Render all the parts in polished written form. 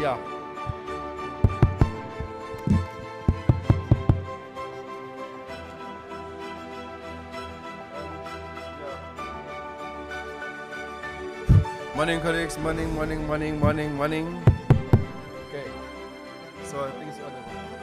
Yeah. Morning, colleagues. Morning. Okay. So I think it's audible.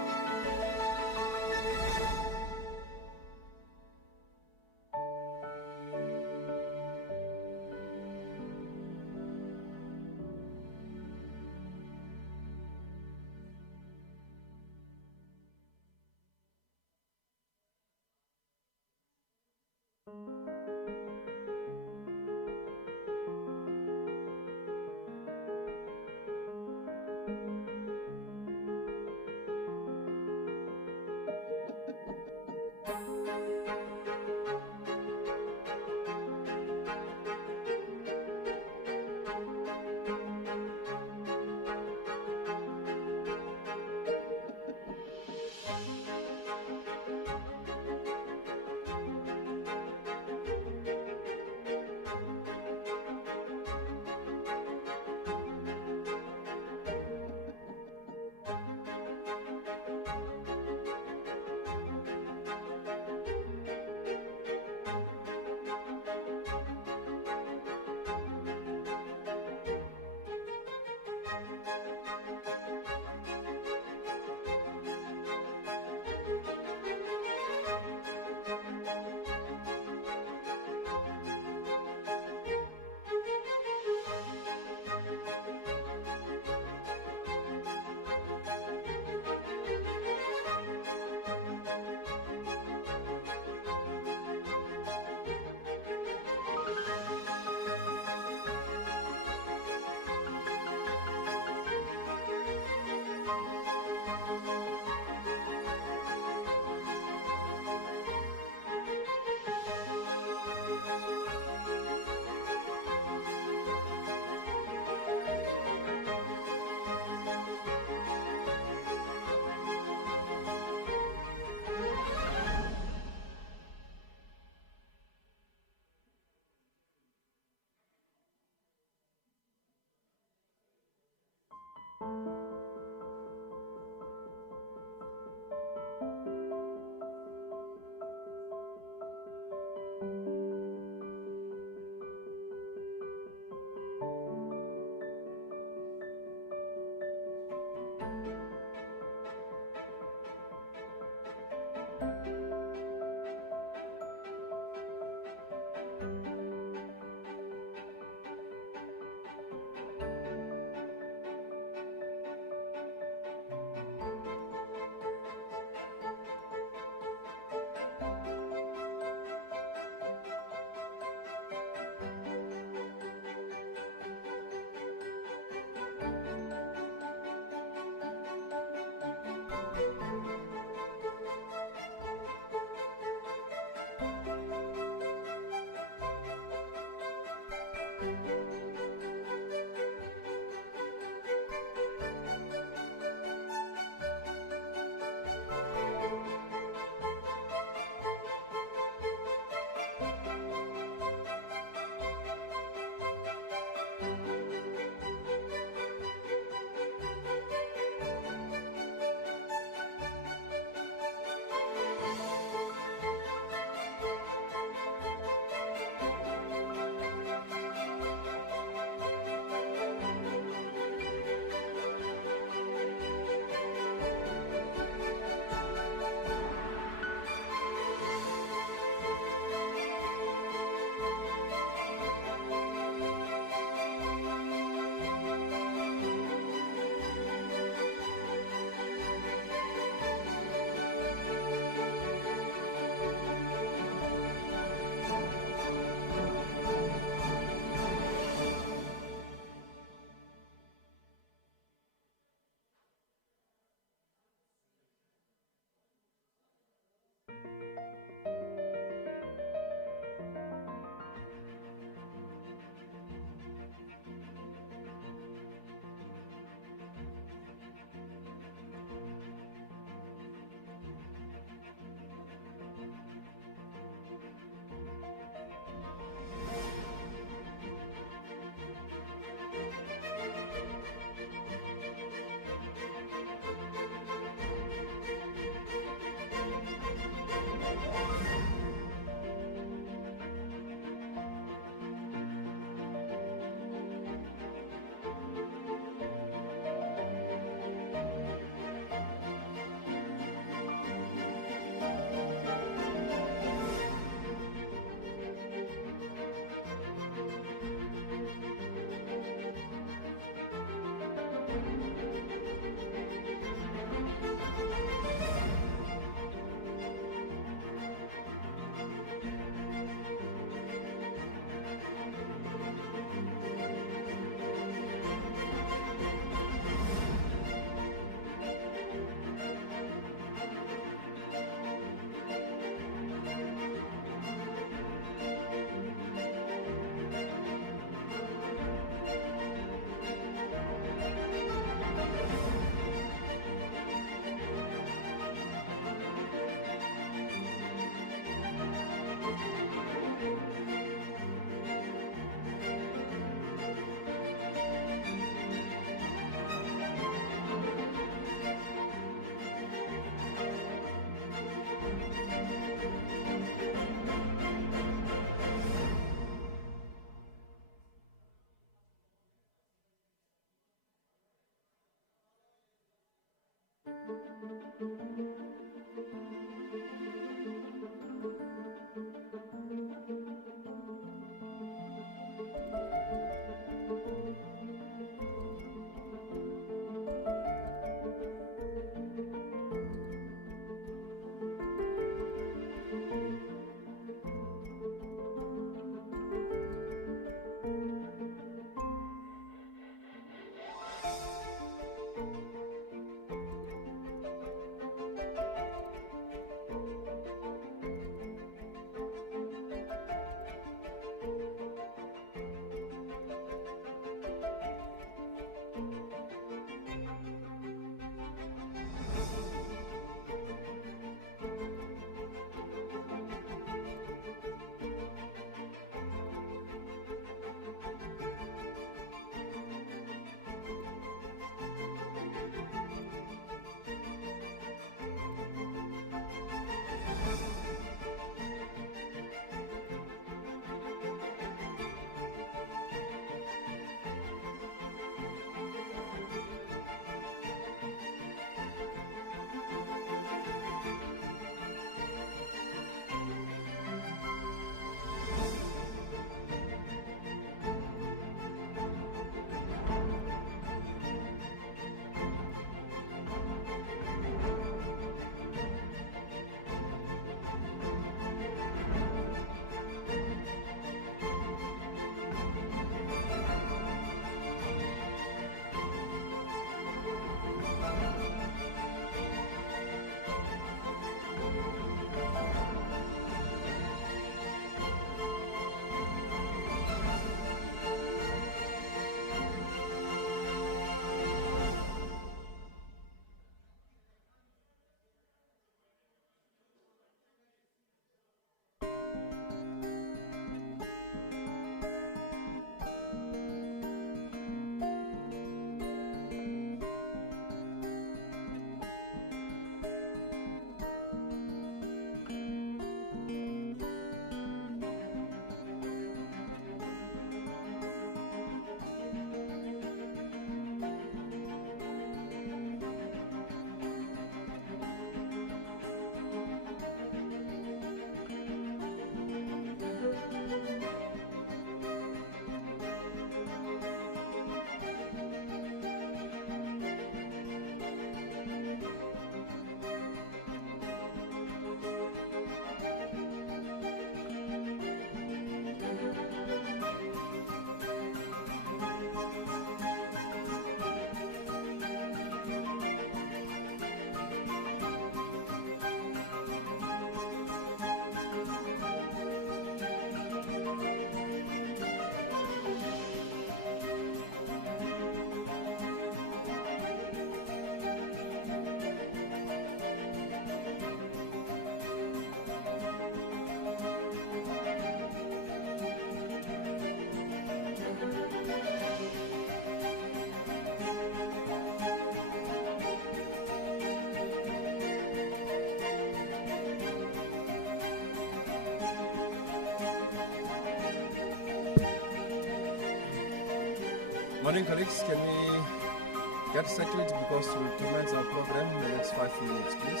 Morning, colleagues. Can we get settled because we'll commence our program in the next 5 minutes, please?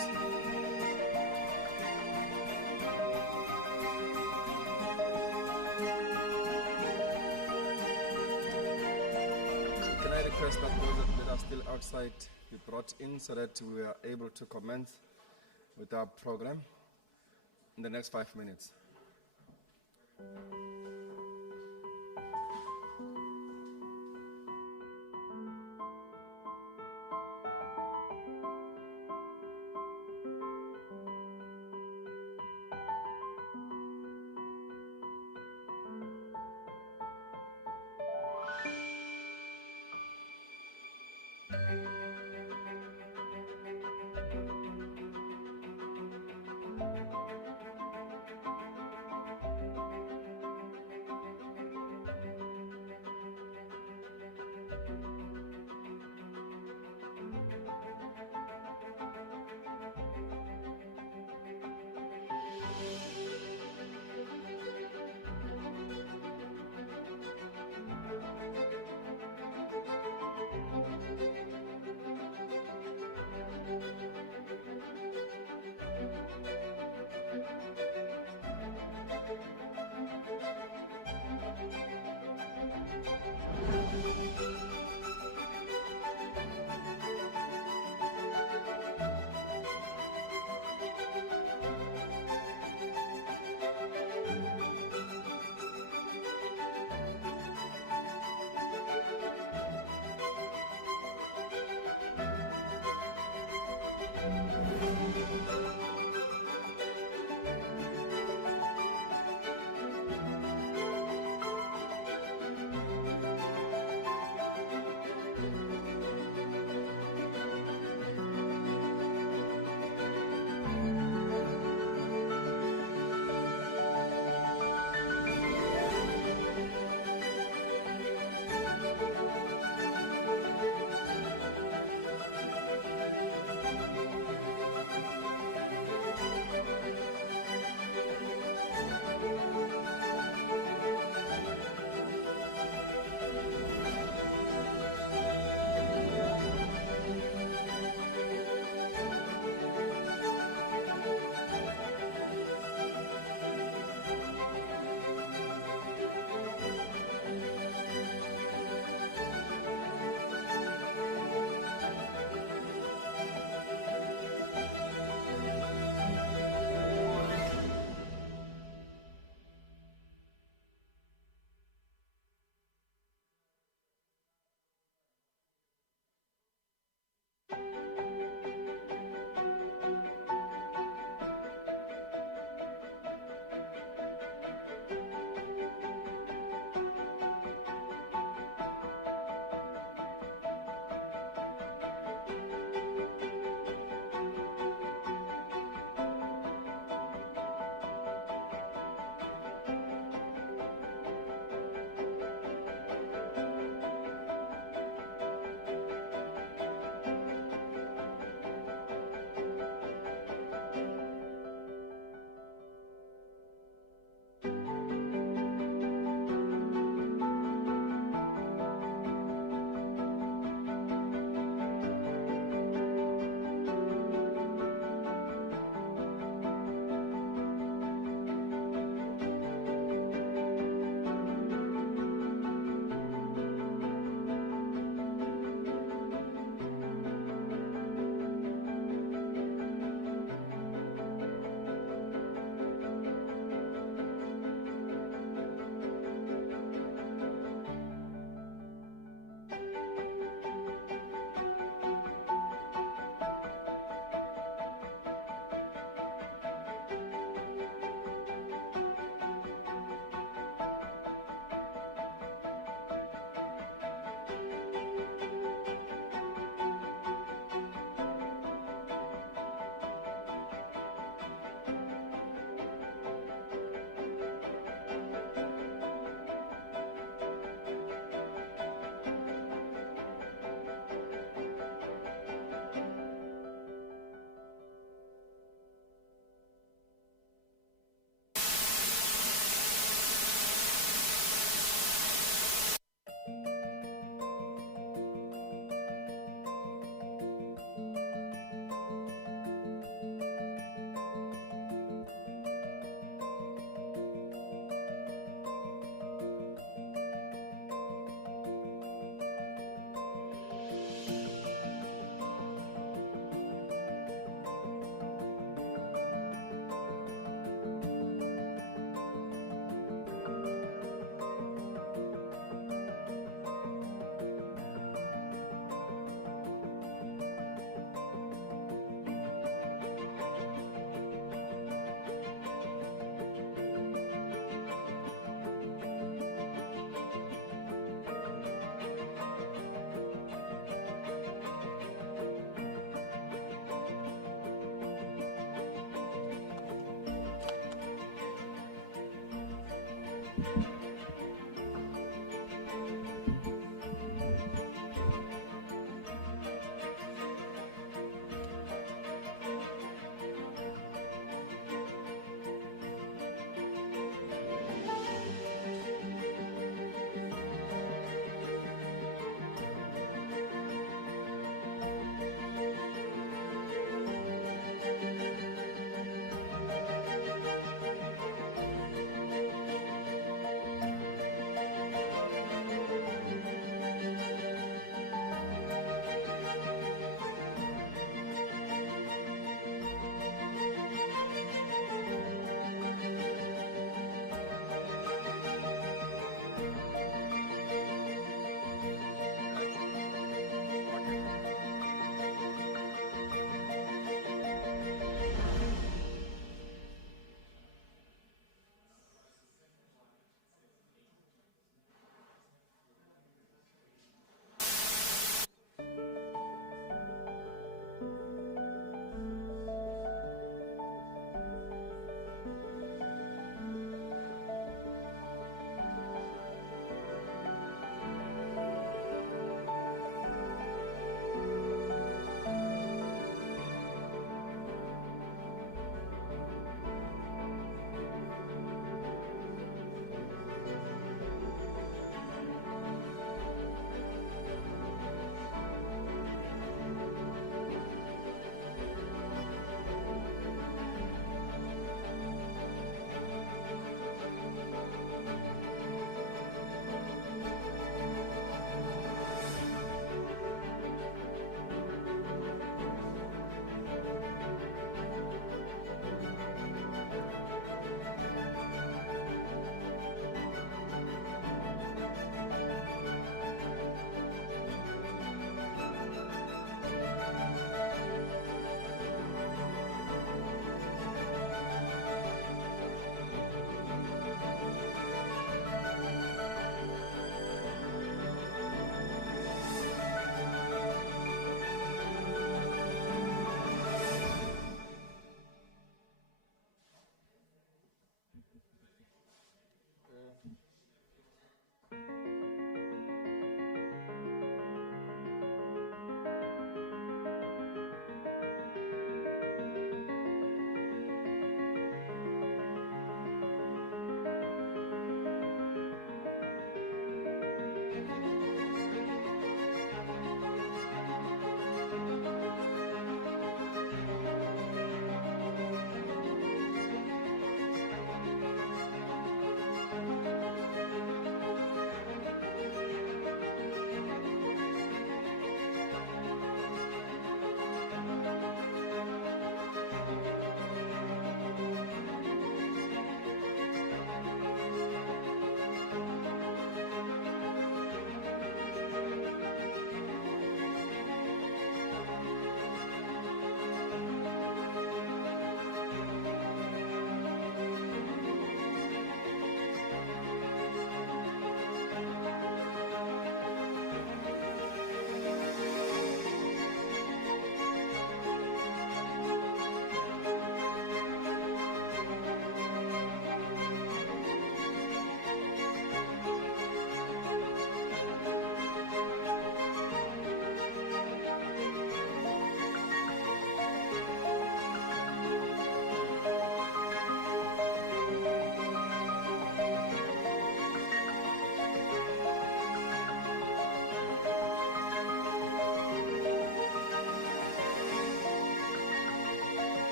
So can I request that those that are still outside be brought in so that we are able to commence with our program in the next 5 minutes?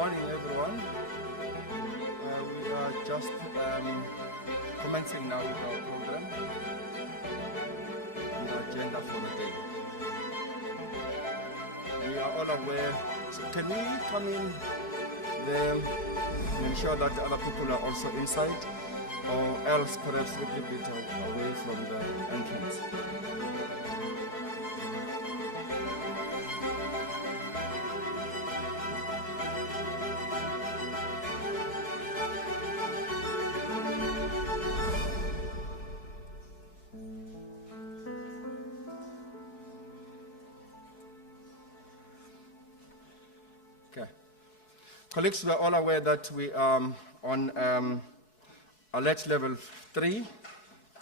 morning, everyone. We are just commencing now with our program, the agenda for the day. We are all aware. So can we come in there and ensure that other people are also inside, or else perhaps a little bit away from the entrance? Okay. Colleagues, we are all aware that we are on alert level 3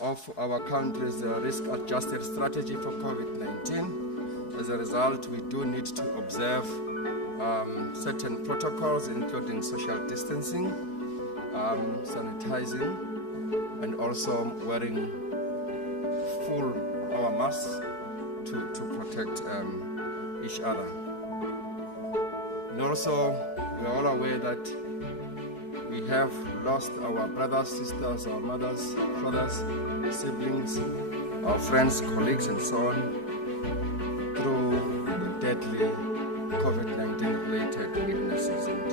of our country's risk-adjusted strategy for COVID-19. As a result, we do need to observe certain protocols, including social distancing, sanitizing, and also wearing full our masks to protect each other. And also, we are all aware that we have lost our brothers, sisters, our mothers, our fathers, siblings, our friends, colleagues, and so on through the deadly COVID-19 related illnesses. And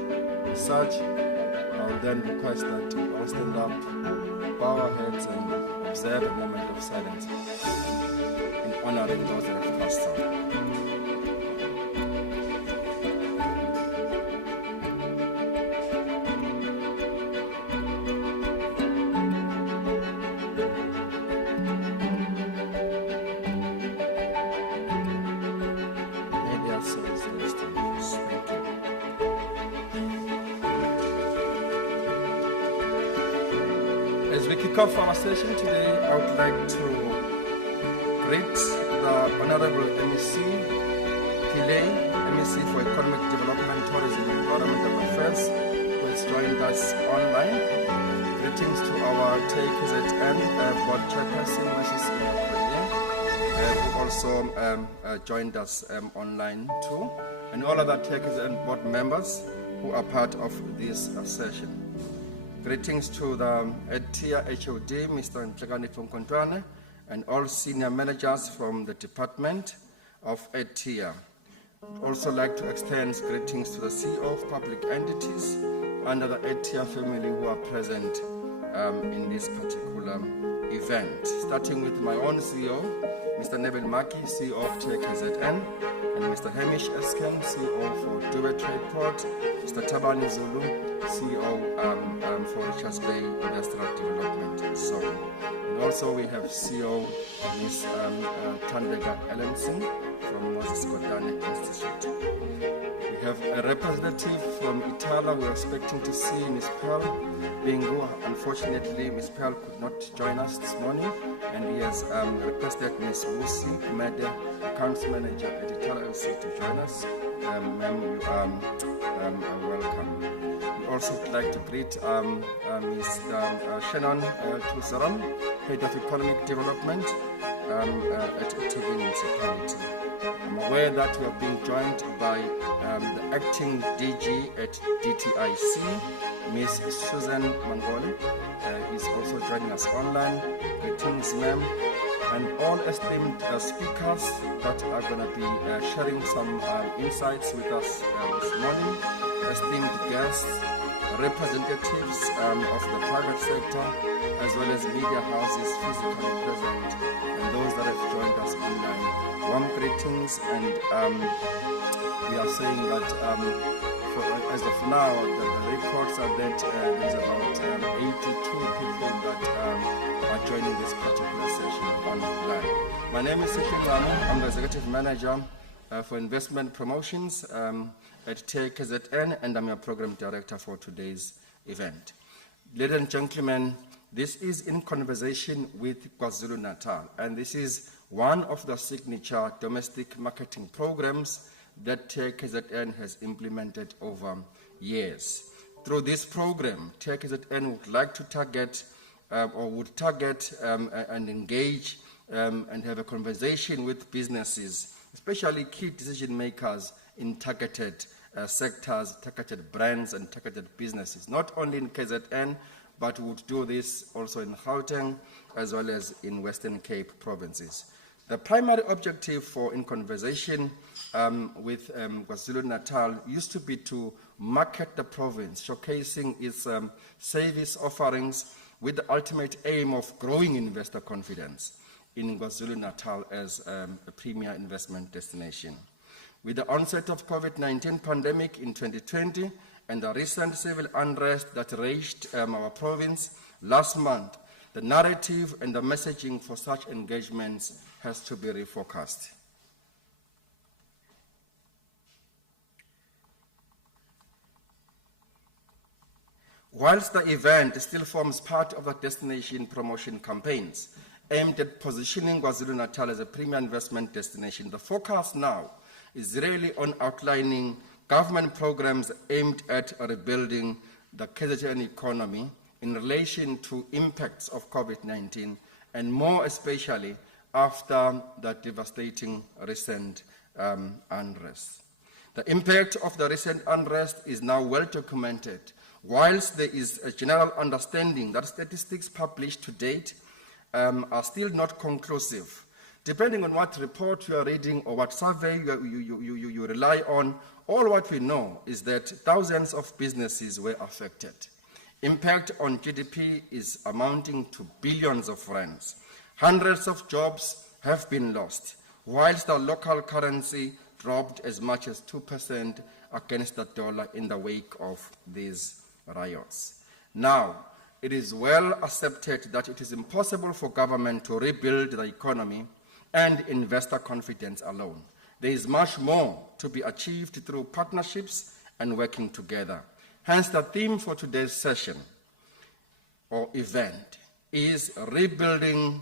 as such, I will then request that we all stand up, bow our heads, and observe a moment of silence in honoring those that have passed on. As we kick off our session today, I would like to greet the Honorable MEC Pillay, MEC for Economic Development, Tourism and Environmental Affairs, who has joined us online. Greetings to our KZN Board Chairperson, Mrs. Ina, who also joined us online too, and all other KZN Board members who are part of this session. Greetings to the EDTIA HOD, Mr. Ntlekani Fonkontwane, and all senior managers from the Department of EDTIA. I'd also like to extend greetings to the CEO of public entities under the EDTIA family who are present in this particular event. Starting with my own CEO, Mr. Neville Maki, CEO of KZN, and Mr. Hamish Esken, CEO for Duet Trade, Mr. Tabani Zulu, CEO for Richards Bay Industrial Development, and so on. And also we have CEO Ms. Tandega Ellenson from Moses Kodane Institute. We have a representative from Itala we're expecting to see, Ms. Pearl Bingu. Unfortunately, Ms. Pearl could not join us this morning, and he has requested Ms. Wusi Kumede, Accounts Manager at Itala LC, to join us. Ma'am, you are welcome. We also would like to greet Ms. Shannon Tuzaram, Head of Economic Development at TV Municipality. I'm aware that we are being joined by the Acting DG at DTIC, Ms. Susan Mangole, is also joining us online. Greetings, ma'am. And all esteemed speakers that are going to be sharing some insights with us this morning, esteemed guests, representatives of the private sector, as well as media houses physically present, and those that have joined us online. Warm greetings, and we are saying that as of now, the reports are that there's about 82 people that are joining this particular session online. My name is Sipin Lamu. I'm the Executive Manager for Investment Promotions at KZN, and I'm your Program Director for today's event. Ladies and gentlemen, this is in conversation with KwaZulu-Natal, and this is one of the signature domestic marketing programs that KZN has implemented over years. Through this program, KZN would like to target and engage and have a conversation with businesses, especially key decision makers in targeted sectors, targeted brands, and targeted businesses, not only in KZN, but would do this also in Gauteng as well as in Western Cape provinces. The primary objective for In Conversation with KwaZulu-Natal used to be to market the province, showcasing its service offerings with the ultimate aim of growing investor confidence in KwaZulu-Natal as a premier investment destination. With the onset of COVID-19 pandemic in 2020 and the recent civil unrest that raged our province last month, the narrative and the messaging for such engagements has to be refocused. Whilst the event still forms part of the destination promotion campaigns aimed at positioning KwaZulu-Natal as a premier investment destination, the focus now is really on outlining government programs aimed at rebuilding the KZN economy in relation to impacts of COVID-19, and more especially after the devastating recent unrest. The impact of the recent unrest is now well documented. Whilst there is a general understanding that statistics published to date are still not conclusive, depending on what report you are reading or what survey you rely on, all what we know is that thousands of businesses were affected. Impact on GDP is amounting to billions of rands. Hundreds of jobs have been lost, whilst the local currency dropped as much as 2% against the dollar in the wake of these riots. Now, it is well accepted that it is impossible for government to rebuild the economy and investor confidence alone. There is much more to be achieved through partnerships and working together. Hence, the theme for today's session or event is rebuilding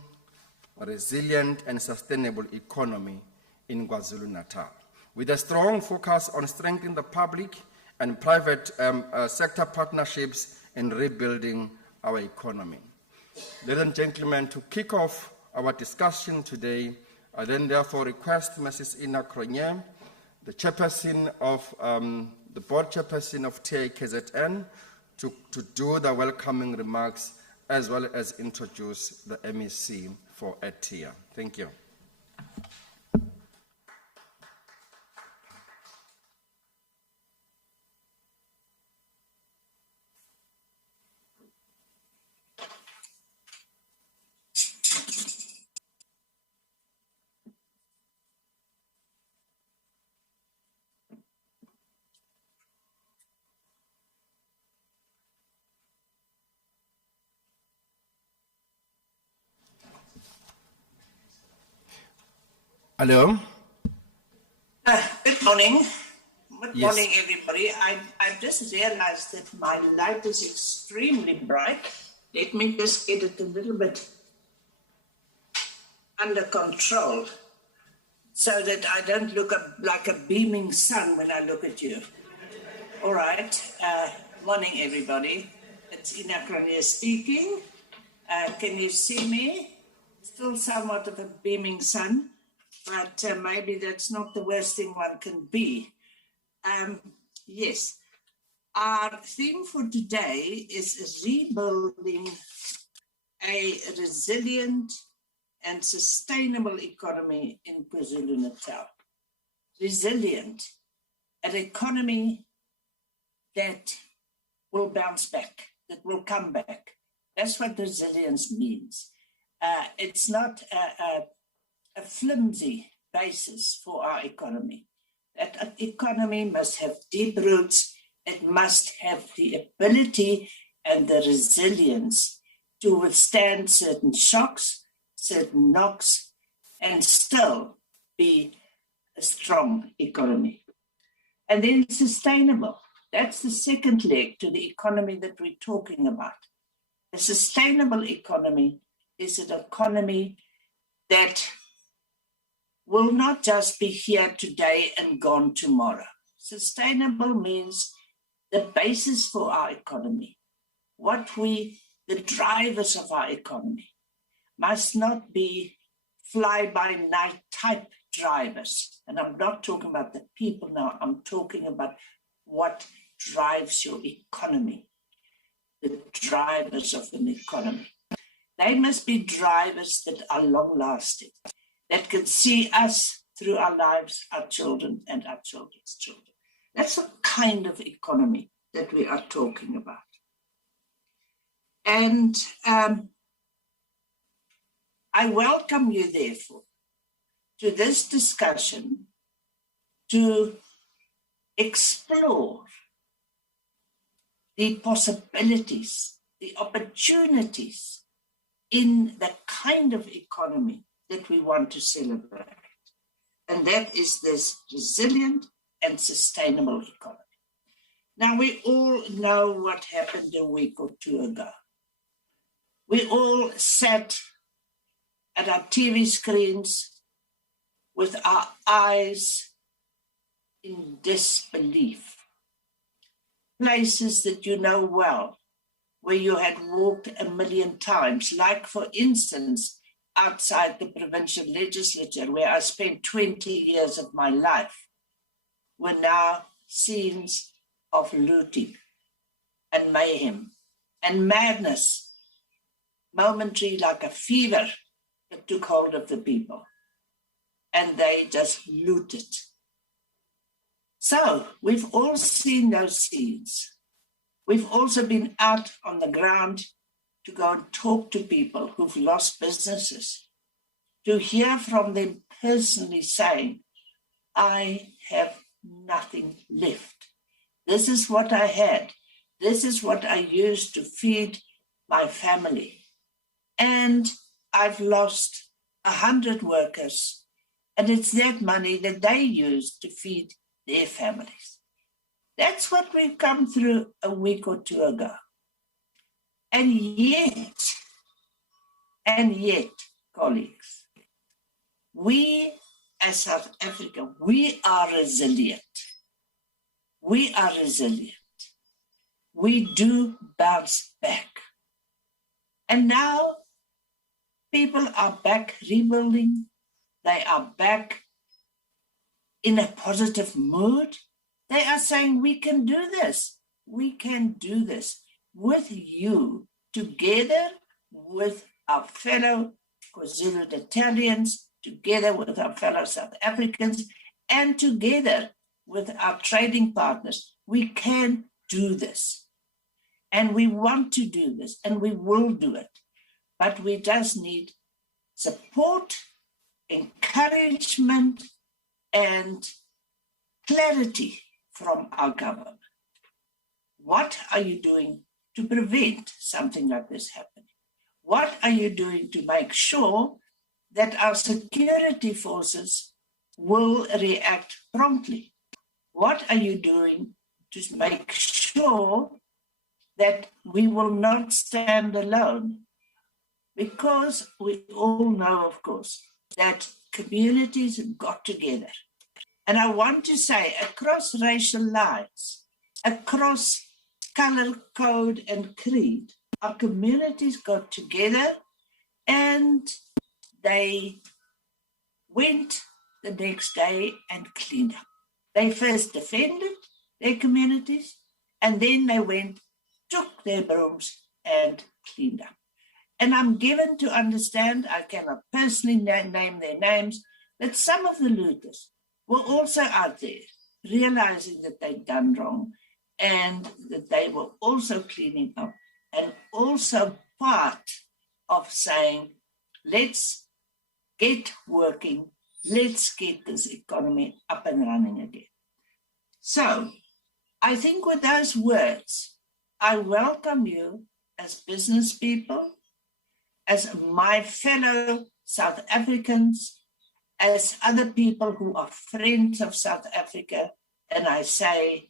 a resilient and sustainable economy in KwaZulu-Natal, with a strong focus on strengthening the public and private sector partnerships in rebuilding our economy. Ladies and gentlemen, to kick off our discussion today, I then therefore request Mrs. Ina Cronje, the chairperson of the board chairperson of TAKZN, to do the welcoming remarks as well as introduce the MEC for ATIA. Thank you. Hello. Good morning. Good morning, everybody. I've just realized that my light is extremely bright. Let me just get it a little bit under control so that I don't look like a beaming sun when I look at you. All right. Morning, everybody. It's Ina Cronje speaking. Can you see me? Still somewhat of a beaming sun, but maybe that's not the worst thing one can be. Yes, our theme for today is rebuilding a resilient and sustainable economy in KwaZulu-Natal. Resilient, an economy that will bounce back, that will come back. That's what resilience means. It's not a flimsy basis for our economy. That economy must have deep roots. It must have the ability and the resilience to withstand certain shocks, certain knocks, and still be a strong economy. And then sustainable. That's the second leg to the economy that we're talking about. A sustainable economy is an economy that will not just be here today and gone tomorrow. Sustainable means the basis for our economy, the drivers of our economy must not be fly-by-night type drivers. And I'm not talking about the people now, I'm talking about what drives your economy, the drivers of an economy. They must be drivers that are long-lasting, that can see us through our lives, our children, and our children's children. That's the kind of economy that we are talking about. And I welcome you, therefore, to this discussion to explore the possibilities, the opportunities in the kind of economy that we want to celebrate. And that is this resilient and sustainable economy. Now, we all know what happened a week or two ago. We all sat at our TV screens with our eyes in disbelief. Places that you know well, where you had walked a million times, like, for instance, outside the provincial legislature, where I spent 20 years of my life, were now scenes of looting and mayhem and madness, momentary like a fever that took hold of the people. And they just looted. So we've all seen those scenes. We've also been out on the ground to go and talk to people who've lost businesses, to hear from them personally saying, I have nothing left. This is what I had. This is what I used to feed my family. And I've lost 100 workers, and it's that money that they use to feed their families. That's what we've come through a week or two ago. And yet, colleagues, we as South Africa, we are resilient. We are resilient. We do bounce back. And now people are back rebuilding. They are back in a positive mood. They are saying, we can do this. We can do this with you, together with our fellow KwaZulu-Natalians, together with our fellow South Africans, and together with our trading partners. We can do this. And we want to do this, and we will do it. But we just need support, encouragement, and clarity from our government. What are you doing to prevent something like this happening? What are you doing to make sure that our security forces will react promptly? What are you doing to make sure that we will not stand alone? Because we all know, of course, that communities got together. And I want to say, across racial lines, across color code and creed, our communities got together and they went the next day and cleaned up. They first defended their communities, and then they went, took their brooms and cleaned up. And I'm given to understand, I cannot personally name their names, that some of the looters were also out there realizing that they'd done wrong and that they were also cleaning up and also part of saying, let's get working, let's get this economy up and running again. So I think with those words, I welcome you as business people, as my fellow South Africans, as other people who are friends of South Africa, and I say,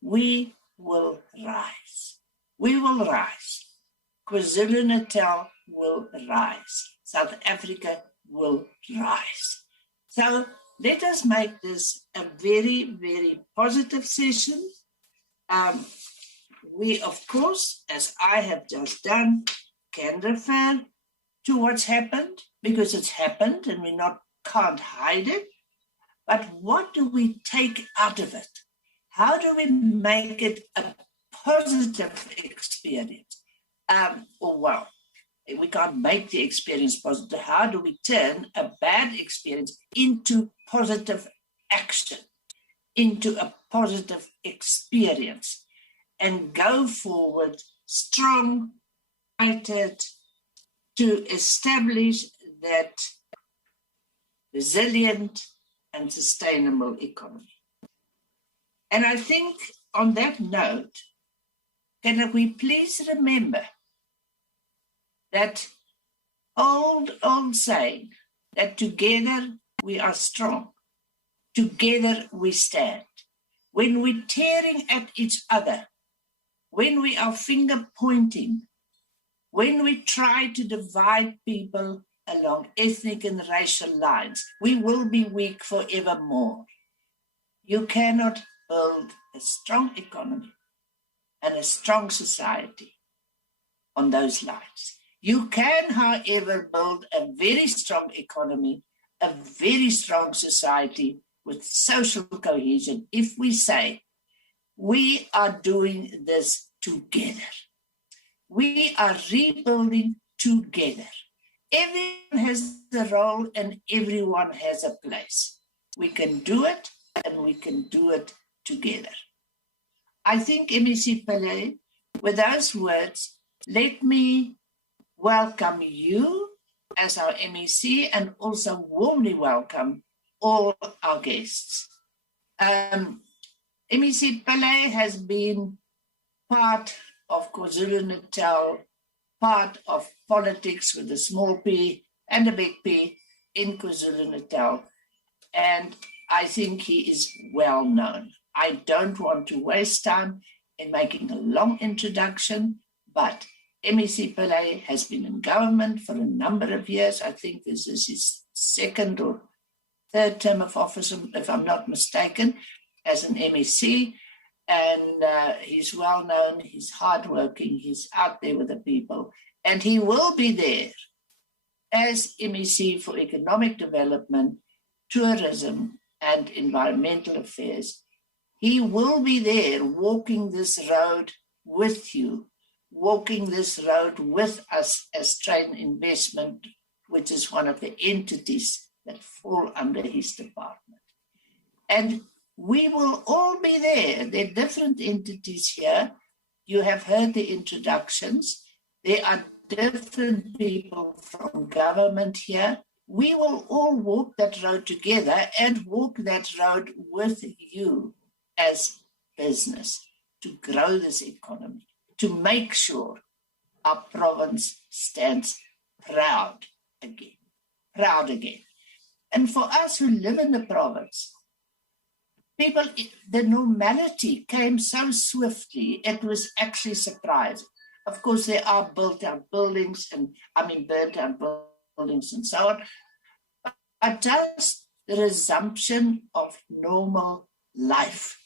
we will rise. We will rise. KwaZulu-Natal will rise. South Africa will rise. So let us make this a very, very positive session. We, of course, as I have just done, can refer to what's happened, because it's happened and we can't hide it. But what do we take out of it? How do we make it a positive experience? We can't make the experience positive. How do we turn a bad experience into positive action, into a positive experience, and go forward strong, united, to establish that resilient and sustainable economy? And I think on that note, can we please remember that old saying that together we are strong, together we stand. When we're tearing at each other, when we are finger pointing, when we try to divide people along ethnic and racial lines, we will be weak forevermore. You cannot build a strong economy and a strong society on those lines. You can, however, build a very strong economy, a very strong society with social cohesion if we say, we are doing this together. We are rebuilding together. Everyone has a role and everyone has a place. We can do it and we can do it together. I think, MEC Pillay, with those words, let me welcome you as our MEC and also warmly welcome all our guests. MEC Pillay has been part of KwaZulu-Natal, part of politics with a small p and a big P in KwaZulu-Natal, and I think he is well known. I don't want to waste time in making a long introduction, but MEC Pillay has been in government for a number of years. I think this is his second or third term of office, if I'm not mistaken, as an MEC. And he's well known, he's hardworking, he's out there with the people, and he will be there as MEC for Economic Development, Tourism, and Environmental Affairs. He will be there walking this road with you, walking this road with us as Trade and Investment, which is one of the entities that fall under his department. And we will all be there. There are different entities here. You have heard the introductions. There are different people from government here. We will all walk that road together and walk that road with you as business to grow this economy, to make sure our province stands proud again. And for us who live in the province, people, the normality came so swiftly, it was actually surprising. Of course, there are burnt-out buildings and so on, but just the resumption of normal life,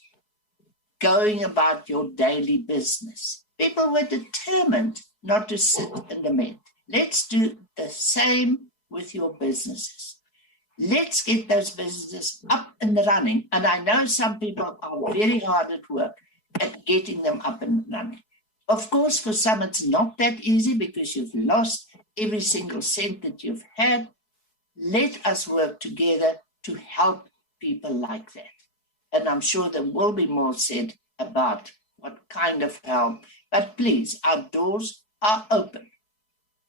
going about your daily business. People were determined not to sit and lament. Let's do the same with your businesses. Let's get those businesses up and running. And I know some people are very hard at work at getting them up and running. Of course, for some, it's not that easy because you've lost every single cent that you've had. Let us work together to help people like that. And I'm sure there will be more said about what kind of help. But please, our doors are open.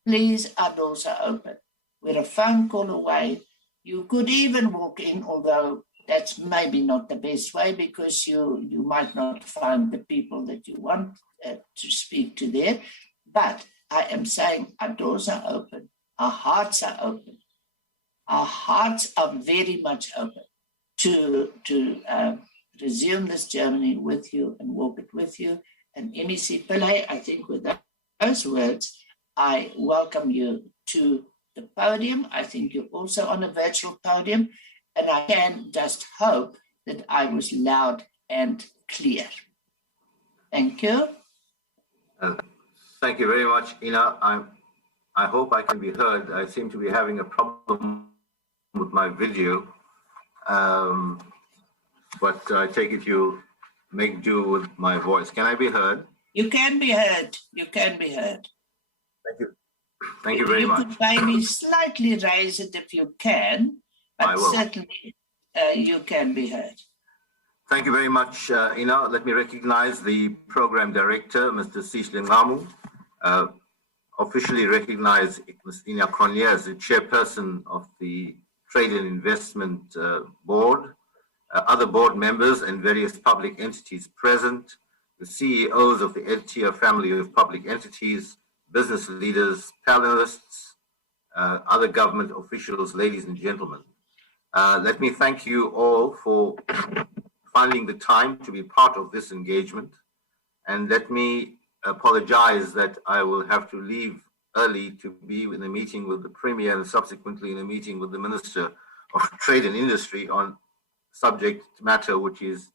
Please, our doors are open. We're a phone call away. You could even walk in, although that's maybe not the best way because you might not find the people that you want to speak to there. But I am saying our doors are open. Our hearts are open. Our hearts are very much open to resume this journey with you and walk it with you. And MEC Pillay, I think with those words, I welcome you to the podium. I think you're also on a virtual podium, and I can just hope that I was loud and clear. Thank you. Thank you very much, Ina. I hope I can be heard. I seem to be having a problem with my video, but I take it you make do with my voice. Can I be heard? You can be heard. You can be heard. Thank you. Thank you very much. You could maybe slightly raise it if you can, but certainly you can be heard. Thank you very much, Ina. Let me recognize the program director, Mr. Sihle Ngamu. Officially recognize Ms. Ina Cronje as the chairperson of the Trade and Investment Board, other board members and various public entities present, the CEOs of the Edtier family of public entities, business leaders, panelists, other government officials, ladies and gentlemen. Let me thank you all for finding the time to be part of this engagement. And let me apologize that I will have to leave early to be in a meeting with the Premier and subsequently in a meeting with the Minister of Trade and Industry on subject matter, which is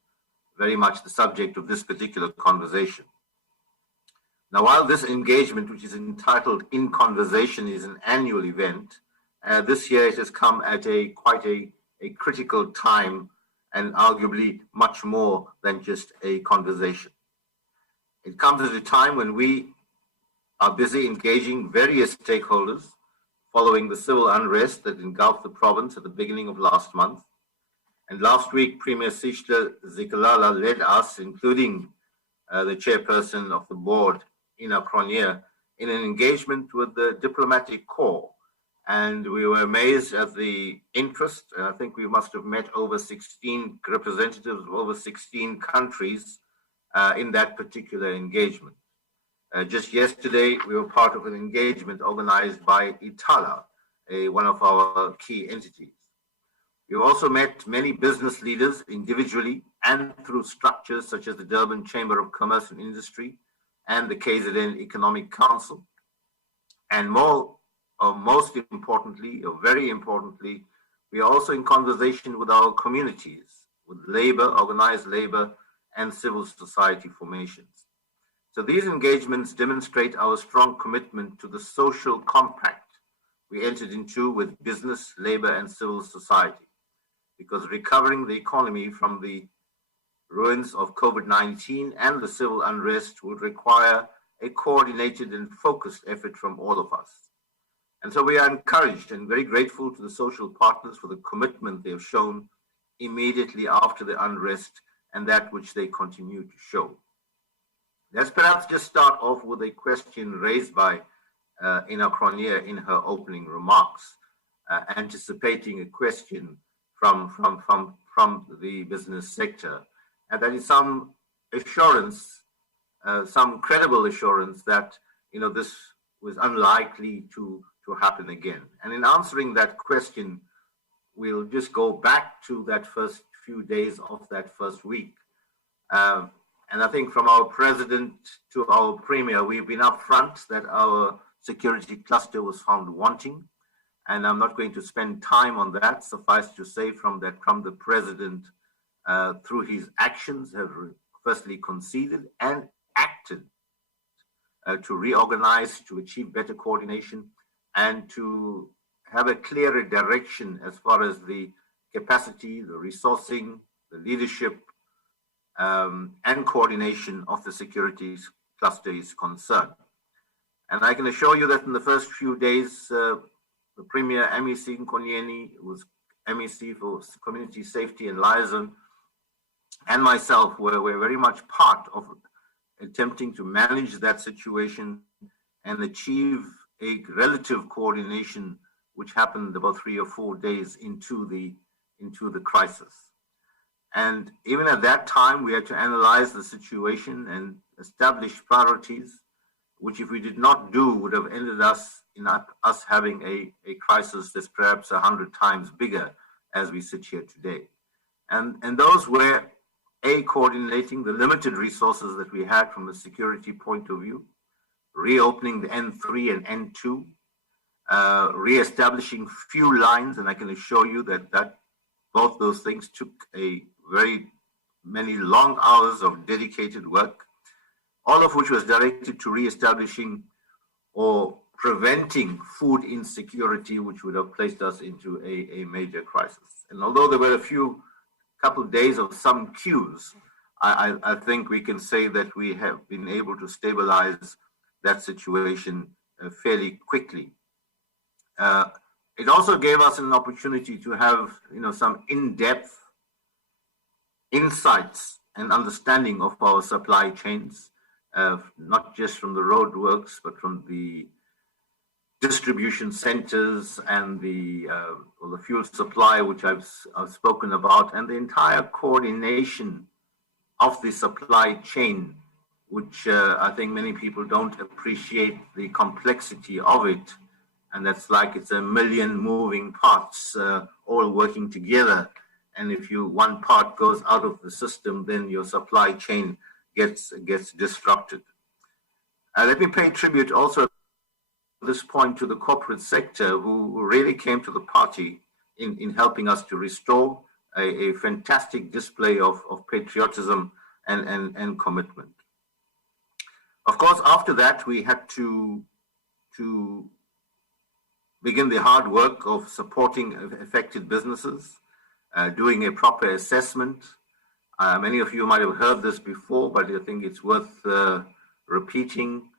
very much the subject of this particular conversation. Now, while this engagement, which is entitled In Conversation, is an annual event, this year it has come at quite a critical time and arguably much more than just a conversation. It comes at a time when we are busy engaging various stakeholders following the civil unrest that engulfed the province at the beginning of last month. And last week, Premier Sihle Zikalala led us, including the chairperson of the board, Ina Cronje, in an engagement with the diplomatic corps. And we were amazed at the interest. I think we must have met over 16 representatives of over 16 countries in that particular engagement. Just yesterday, we were part of an engagement organized by Itala, one of our key entities. We've also met many business leaders individually and through structures such as the Durban Chamber of Commerce and Industry and the KZN Economic Council. And most importantly, or very importantly, we are also in conversation with our communities, with labor, organized labor, and civil society formations. So these engagements demonstrate our strong commitment to the social compact we entered into with business, labor, and civil society, because recovering the economy from the ruins of COVID-19 and the civil unrest would require a coordinated and focused effort from all of us. And so we are encouraged and very grateful to the social partners for the commitment they have shown immediately after the unrest and that which they continue to show. Let's perhaps just start off with a question raised by Ina Cronje in her opening remarks, anticipating a question from the business sector, and that is some assurance, some credible assurance that this was unlikely to happen again. And in answering that question, we'll just go back to that first few days of that first week. And I think from our president to our premier, we've been upfront that our security cluster was found wanting. And I'm not going to spend time on that. Suffice to say from the president, through his actions, have firstly conceded and acted to reorganize, to achieve better coordination, and to have a clearer direction as far as the capacity, the resourcing, the leadership, and coordination of the security cluster is concerned. And I can assure you that in the first few days, the Premier, MEC Nkonyeni, who was MEC for Community Safety and Liaison, and myself were very much part of attempting to manage that situation and achieve a relative coordination, which happened about 3 or 4 days into the crisis. And even at that time, we had to analyze the situation and establish priorities, which if we did not do, would have ended us in us having a crisis that's perhaps 100 times bigger as we sit here today. And those were coordinating the limited resources that we had from a security point of view, reopening the N3 and N2, re-establishing fuel lines, and I can assure you that both those things took very many long hours of dedicated work, all of which was directed to re-establishing or preventing food insecurity, which would have placed us into a major crisis. And although there were couple of days of some queues, I think we can say that we have been able to stabilize that situation fairly quickly. It also gave us an opportunity to have, some in-depth insights and understanding of our supply chains, not just from the roadworks, but from the distribution centers and the fuel supply, which I've spoken about, and the entire coordination of the supply chain, which I think many people don't appreciate the complexity of it. And that's like it's a million moving parts all working together. And if one part goes out of the system, then your supply chain gets disrupted. Let me pay tribute also at this point to the corporate sector, who really came to the party in helping us to restore a fantastic display of patriotism and commitment. Of course, after that, we had to begin the hard work of supporting affected businesses, doing a proper assessment. Many of you might have heard this before, but I think it's worth repeating.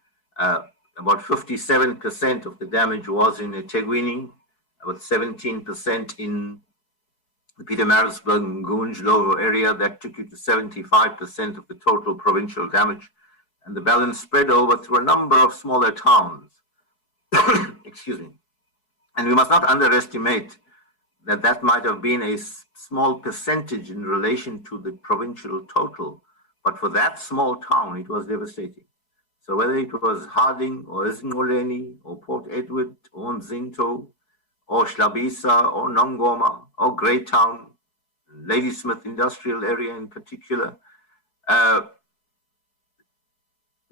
About 57% of the damage was in eThekwini, about 17% in the Pietermaritzburg and Ngunjlo area. That took you to 75% of the total provincial damage, and the balance spread over through a number of smaller towns. Excuse me. And we must not underestimate that might have been a small percentage in relation to the provincial total, but for that small town, it was devastating. So whether it was Harding or Ezinquleni or Port Edward or Nzinto or Shlabisa or Nongoma or Greytown, Ladysmith industrial area in particular,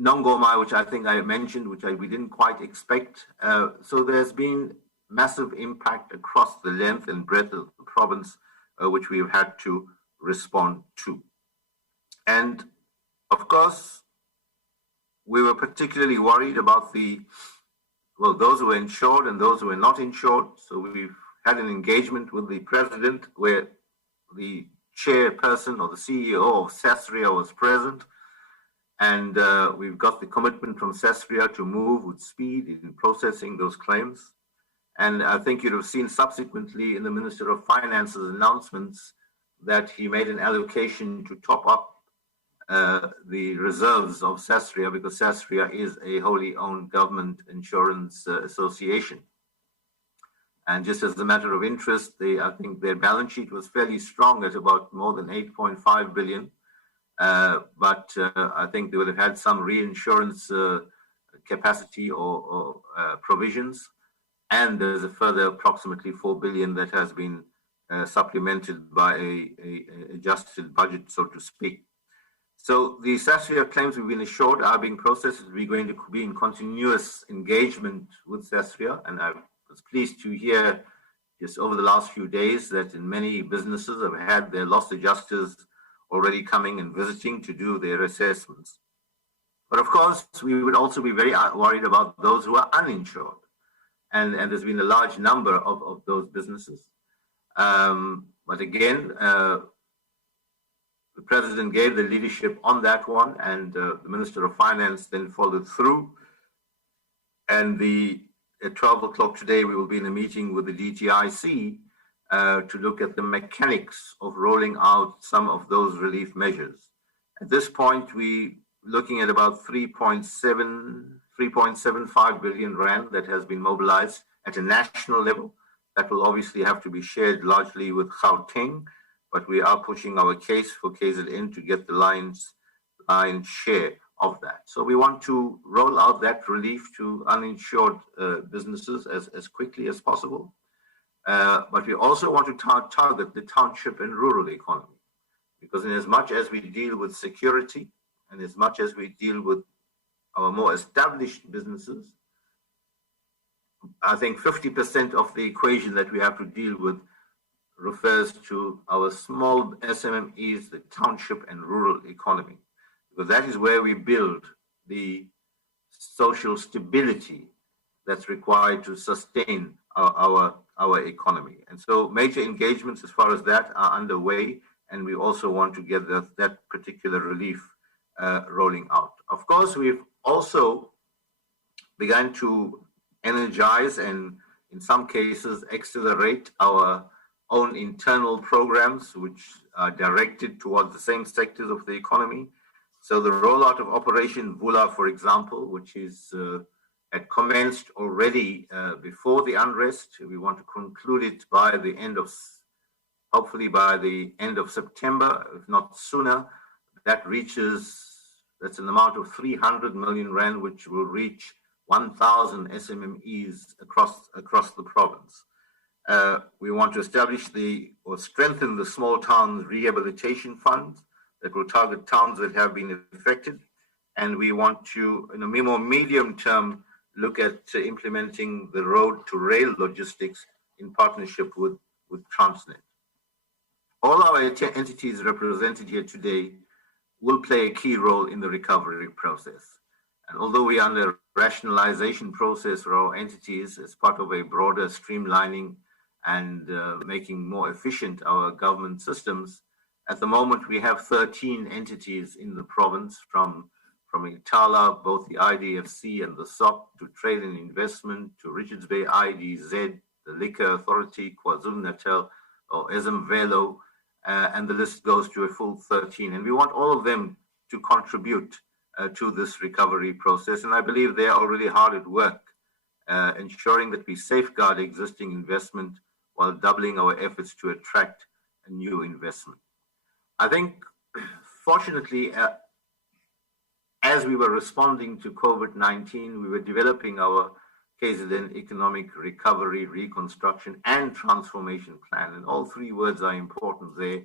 Nongoma, which I think I mentioned, which we didn't quite expect. So there's been massive impact across the length and breadth of the province, which we've had to respond to. And of course, we were particularly worried about those who were insured and those who were not insured. So we've had an engagement with the president where the chairperson or the CEO of Sasria was present. And we've got the commitment from Sasria to move with speed in processing those claims. And I think you'd have seen subsequently in the Minister of Finance's announcements that he made an allocation to top up the reserves of Sasria, because Sasria is a wholly owned government insurance association. And just as a matter of interest, I think their balance sheet was fairly strong at about more than 8.5 billion. But I think they would have had some reinsurance capacity or provisions. And there's a further approximately 4 billion that has been supplemented by a adjusted budget, so to speak. So the Sasria claims we've been assured are being processed. We're going to be in continuous engagement with Sasria. And I was pleased to hear just over the last few days that in many businesses have had their loss adjusters already coming and visiting to do their assessments. But of course, we would also be very worried about those who are uninsured. And there's been a large number of those businesses. But again, the president gave the leadership on that one, and the Minister of Finance then followed through. And at 12 o'clock today, we will be in a meeting with the DTIC to look at the mechanics of rolling out some of those relief measures. At this point, we're looking at about 3.75 billion rand that has been mobilized at a national level. That will obviously have to be shared largely with Gauteng, but we are pushing our case for KZN to get the lion's share of that. So we want to roll out that relief to uninsured businesses as quickly as possible. But we also want to target the township and rural economy, because in as much as we deal with security and as much as we deal with our more established businesses, I think 50% of the equation that we have to deal with refers to our small SMMEs, the township and rural economy, because that is where we build the social stability that's required to sustain our economy. And so major engagements as far as that are underway, and we also want to get that particular relief rolling out. Of course, we've also begun to energize and in some cases accelerate our own internal programs, which are directed towards the same sectors of the economy. So the rollout of Operation Vula, for example, which is had commenced already before the unrest. We want to conclude it by the end of, hopefully by the end of September, if not sooner. That's an amount of 300 million rand, which will reach 1,000 SMMEs across the province. We want to establish or strengthen the small town rehabilitation funds that will target towns that have been affected. And we want to, in a more medium term, look at implementing the road to rail logistics in partnership with Transnet. All our entities represented here today will play a key role in the recovery process. And although we are under a rationalization process for our entities as part of a broader streamlining and making more efficient our government systems, at the moment we have 13 entities in the province, from Itala, both the IDFC and the SOC, to Trade and Investment, to Richards Bay IDZ, the Liquor Authority, KwaZulu-Natal, or Ezemvelo, and the list goes to a full 13. And we want all of them to contribute to this recovery process. And I believe they are already hard at work, ensuring that we safeguard existing investment while doubling our efforts to attract a new investment. I think, fortunately, as we were responding to COVID-19, we were developing our KZN economic recovery, reconstruction, and transformation plan. And all three words are important there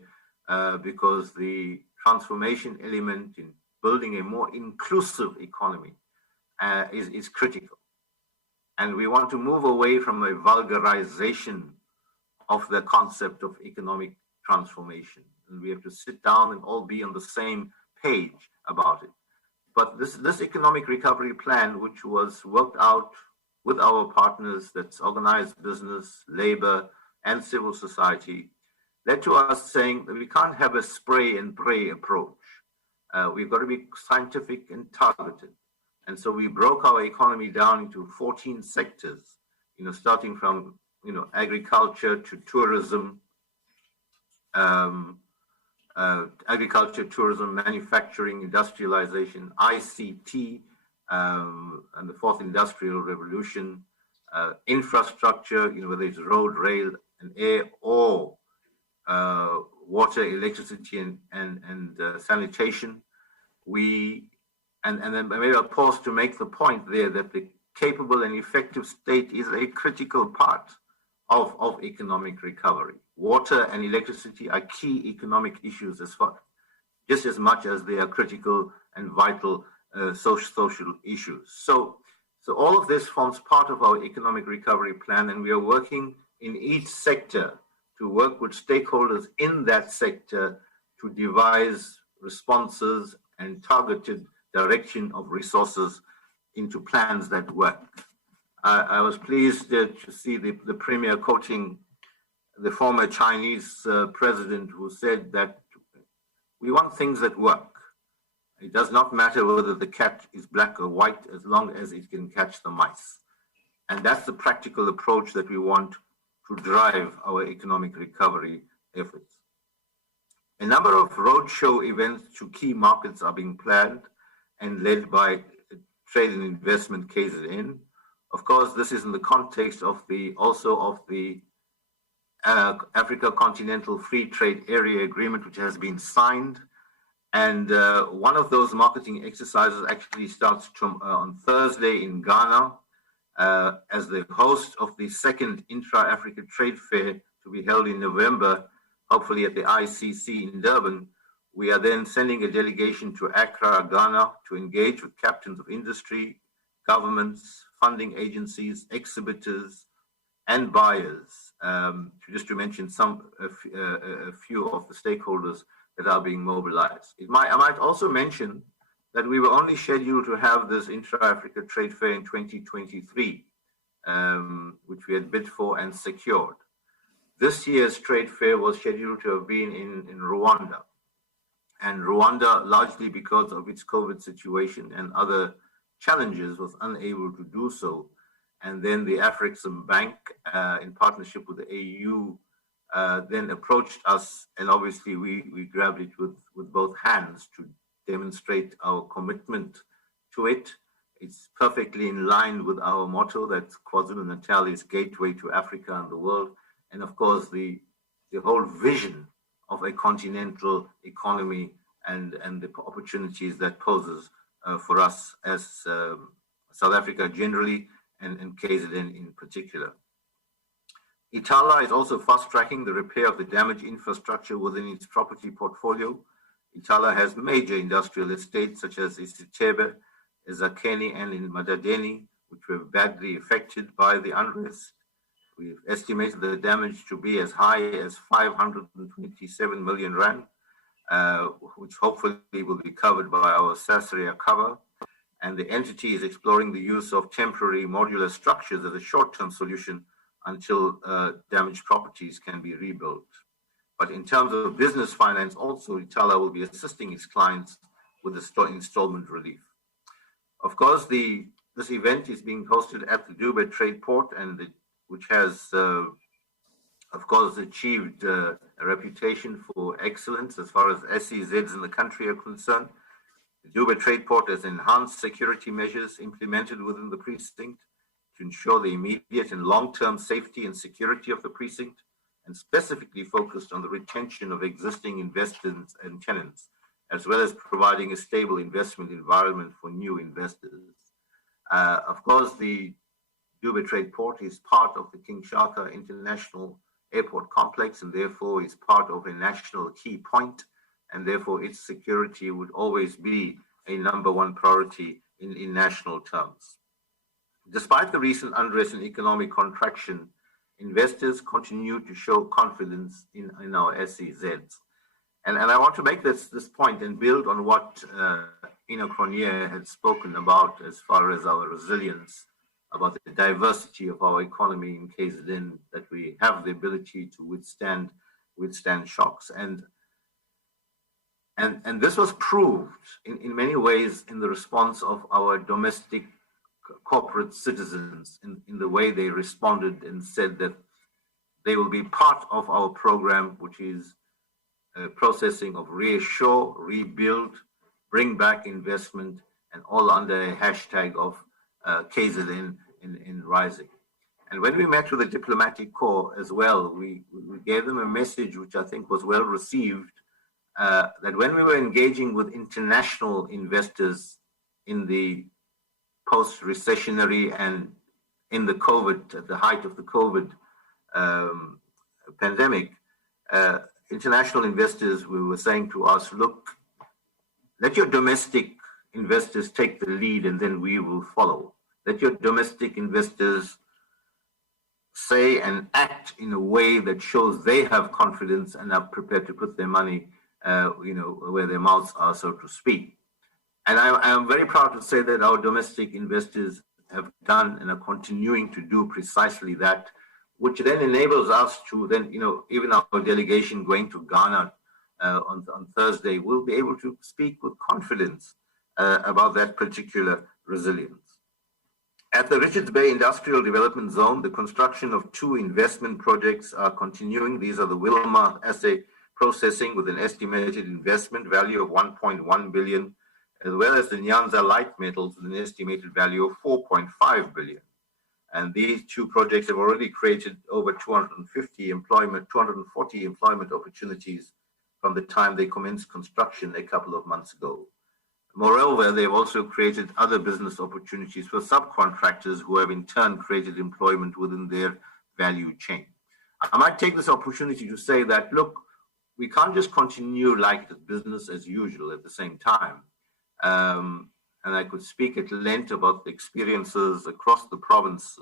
because the transformation element in building a more inclusive economy is critical. And we want to move away from a vulgarization of the concept of economic transformation. And we have to sit down and all be on the same page about it. But this economic recovery plan, which was worked out with our partners, that's organized business, labor, and civil society, led to us saying that we can't have a spray and pray approach. We've got to be scientific and targeted. And so we broke our economy down into 14 sectors, starting from, agriculture to tourism, manufacturing, industrialization, ICT, and the fourth industrial revolution, infrastructure, whether it's road, rail, and air, or water, electricity, and sanitation. And then maybe I'll pause to make the point there that the capable and effective state is a critical part of economic recovery. Water and electricity are key economic issues just as much as they are critical and vital social issues. So all of this forms part of our economic recovery plan, and we are working in each sector to work with stakeholders in that sector to devise responses and targeted direction of resources into plans that work. I was pleased to see the Premier quoting the former Chinese president, who said that we want things that work. It does not matter whether the cat is black or white as long as it can catch the mice. And that's the practical approach that we want to drive our economic recovery efforts. A number of roadshow events to key markets are being planned and led by Trade and Investment KZN. Of course, this is in the context of the Africa Continental Free Trade Area Agreement, which has been signed. And one of those marketing exercises actually starts on Thursday in Ghana as the host of the second Intra-Africa Trade Fair to be held in November, hopefully at the ICC in Durban. We are then sending a delegation to Accra, Ghana, to engage with captains of industry, governments, funding agencies, exhibitors, and buyers, just to mention a few of the stakeholders that are being mobilized. I might also mention that we were only scheduled to have this Intra-Africa Trade Fair in 2023, which we had bid for and secured. this year's trade fair was scheduled to have been in Rwanda. And Rwanda, largely because of its COVID situation and other challenges, was unable to do so. And then the Afrexim Bank, in partnership with the AU, then approached us, and obviously we grabbed it with both hands to demonstrate our commitment to it. It's perfectly in line with our motto that KwaZulu-Natal is gateway to Africa and the world. And of course, the whole vision of a continental economy and the opportunities that poses for us as South Africa generally and KZN in particular. Itala is also fast-tracking the repair of the damaged infrastructure within its property portfolio. Itala has major industrial estates such as Isitebe, Ezakeni, and in Madadeni, which were badly affected by the unrest. We've estimated the damage to be as high as 527 million rand, which hopefully will be covered by our Sasria cover. And the entity is exploring the use of temporary modular structures as a short-term solution until damaged properties can be rebuilt. But in terms of business finance, also Itala will be assisting its clients with the installment relief. Of course, this event is being hosted at the Dubai Trade Port, and which has, of course, achieved a reputation for excellence as far as SEZs in the country are concerned. The Dubai Trade Port has enhanced security measures implemented within the precinct to ensure the immediate and long-term safety and security of the precinct, and specifically focused on the retention of existing investors and tenants, as well as providing a stable investment environment for new investors. Of course, the Dubai Trade Port is part of the King Shaka International Airport Complex, and therefore is part of a national key point, and therefore its security would always be a number one priority in national terms. Despite the recent unrest and economic contraction, investors continue to show confidence in our SEZs. And I want to make this point and build on what Ina Cronje had spoken about as far as our resilience, about the diversity of our economy in KZN, that we have the ability to withstand shocks. And this was proved in many ways in the response of our domestic corporate citizens in the way they responded and said that they will be part of our program, which is processing of reassure, rebuild, bring back investment, and all under a hashtag of KZN in rising. And when we met with the diplomatic corps as well, we gave them a message which I think was well received, that when we were engaging with international investors in the post-recessionary and in the COVID, at the height of the COVID pandemic, international investors, we were saying to us, look, let your domestic investors take the lead and then we will follow. Let your domestic investors say and act in a way that shows they have confidence and are prepared to put their money, where their mouths are, so to speak. And I am very proud to say that our domestic investors have done and are continuing to do precisely that, which then enables us to then, even our delegation going to Ghana on Thursday, will be able to speak with confidence about that particular resilience. At the Richards Bay Industrial Development Zone, the construction of 2 investment projects are continuing. These are the Wilma assay processing with an estimated investment value of 1.1 billion, as well as the Nyanza light metals with an estimated value of 4.5 billion. And these 2 projects have already created over 240 employment opportunities from the time they commenced construction a couple of months ago. Moreover, they've also created other business opportunities for subcontractors who have in turn created employment within their value chain. I might take this opportunity to say that, look, we can't just continue like the business as usual at the same time. And I could speak at length about the experiences across the province.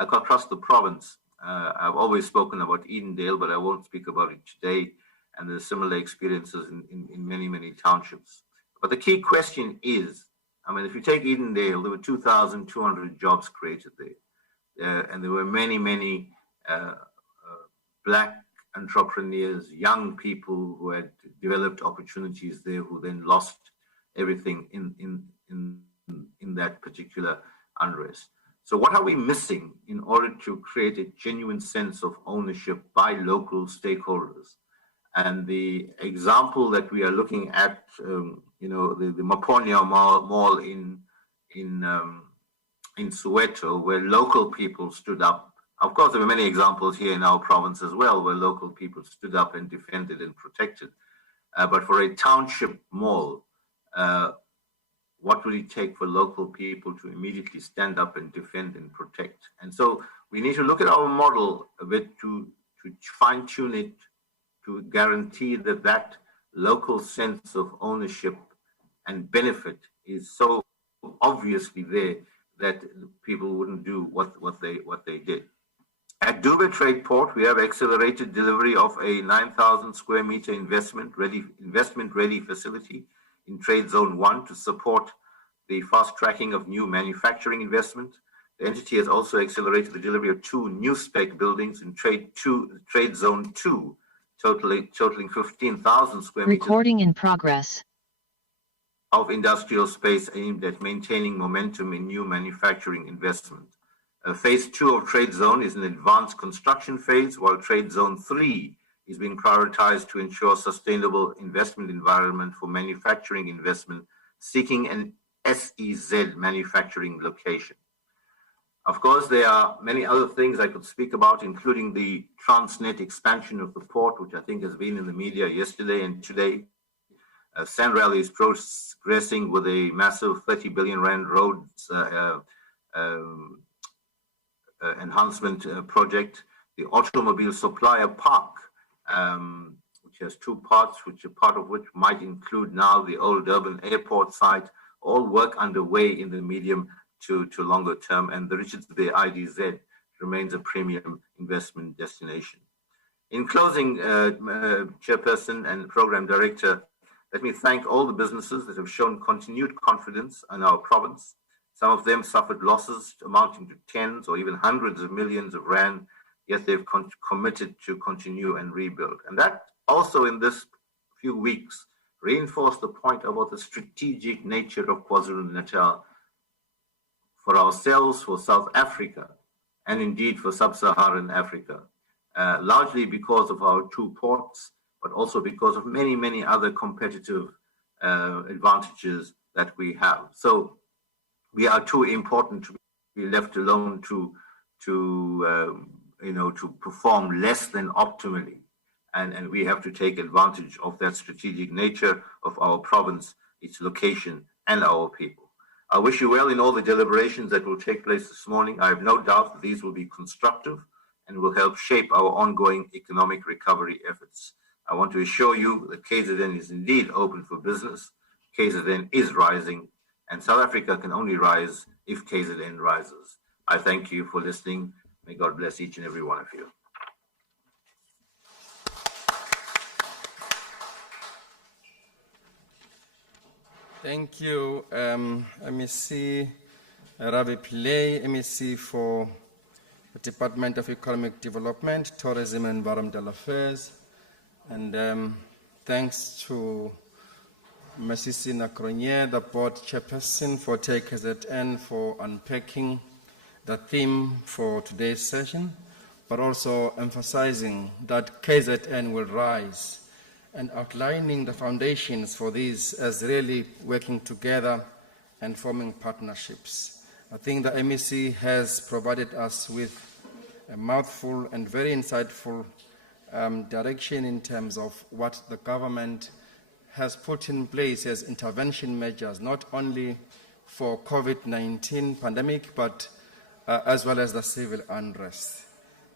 I've always spoken about Edendale, but I won't speak about it today. And there's similar experiences in many, many townships. But the key question is, if you take Edendale, there were 2,200 jobs created there. And there were many, many black entrepreneurs, young people who had developed opportunities there, who then lost everything in that particular unrest. So what are we missing in order to create a genuine sense of ownership by local stakeholders? And the example that we are looking at, the Maponya Mall in Soweto, where local people stood up. Of course, there are many examples here in our province as well, where local people stood up and defended and protected. But for a township mall, what will it take for local people to immediately stand up and defend and protect? And so we need to look at our model a bit to fine-tune it, to guarantee that that local sense of ownership and benefit is so obviously there that people wouldn't do what they did. At Durban Trade Port, we have accelerated delivery of a 9,000 square meter investment ready facility in Trade Zone 1 to support the fast tracking of new manufacturing investment. The entity has also accelerated the delivery of 2 new spec buildings in Trade Zone 2, totaling 15,000 square meters. Recording in progress. Of industrial space aimed at maintaining momentum in new manufacturing investment. Phase 2 of Trade Zone is an advanced construction phase, while Trade Zone 3 is being prioritized to ensure sustainable investment environment for manufacturing investment, seeking an SEZ manufacturing location. Of course, there are many other things I could speak about, including the Transnet expansion of the port, which I think has been in the media yesterday and today. SANRAL is progressing with a massive 30 billion rand roads enhancement project. The automobile supplier park, which has 2 parts, which a part of which might include now the old Durban airport site, all work underway in the medium to longer term, and the Richards Bay IDZ remains a premium investment destination. In closing, Chairperson and Program Director, let me thank all the businesses that have shown continued confidence in our province. Some of them suffered losses amounting to tens or even hundreds of millions of rand, yet they've committed to continue and rebuild. And that also in this few weeks reinforced the point about the strategic nature of KwaZulu-Natal for ourselves, for South Africa, and indeed for sub-Saharan Africa, largely because of our 2 ports, but also because of many, many other competitive advantages that we have. So we are too important to be left alone to perform less than optimally. And we have to take advantage of that strategic nature of our province, its location, and our people. I wish you well in all the deliberations that will take place this morning. I have no doubt that these will be constructive and will help shape our ongoing economic recovery efforts. I want to assure you that KZN is indeed open for business. KZN is rising, and South Africa can only rise if KZN rises. I thank you for listening. May God bless each and every one of you. Thank you, MEC Ravi Pillay, MEC for the Department of Economic Development, Tourism and Environmental Affairs. And thanks to Mrs. Nakronye, the board chairperson, for KZN for unpacking the theme for today's session, but also emphasizing that KZN will rise and outlining the foundations for these as really working together and forming partnerships. I think the MEC has provided us with a mouthful and very insightful direction in terms of what the government has put in place as intervention measures, not only for COVID-19 pandemic, but as well as the civil unrest.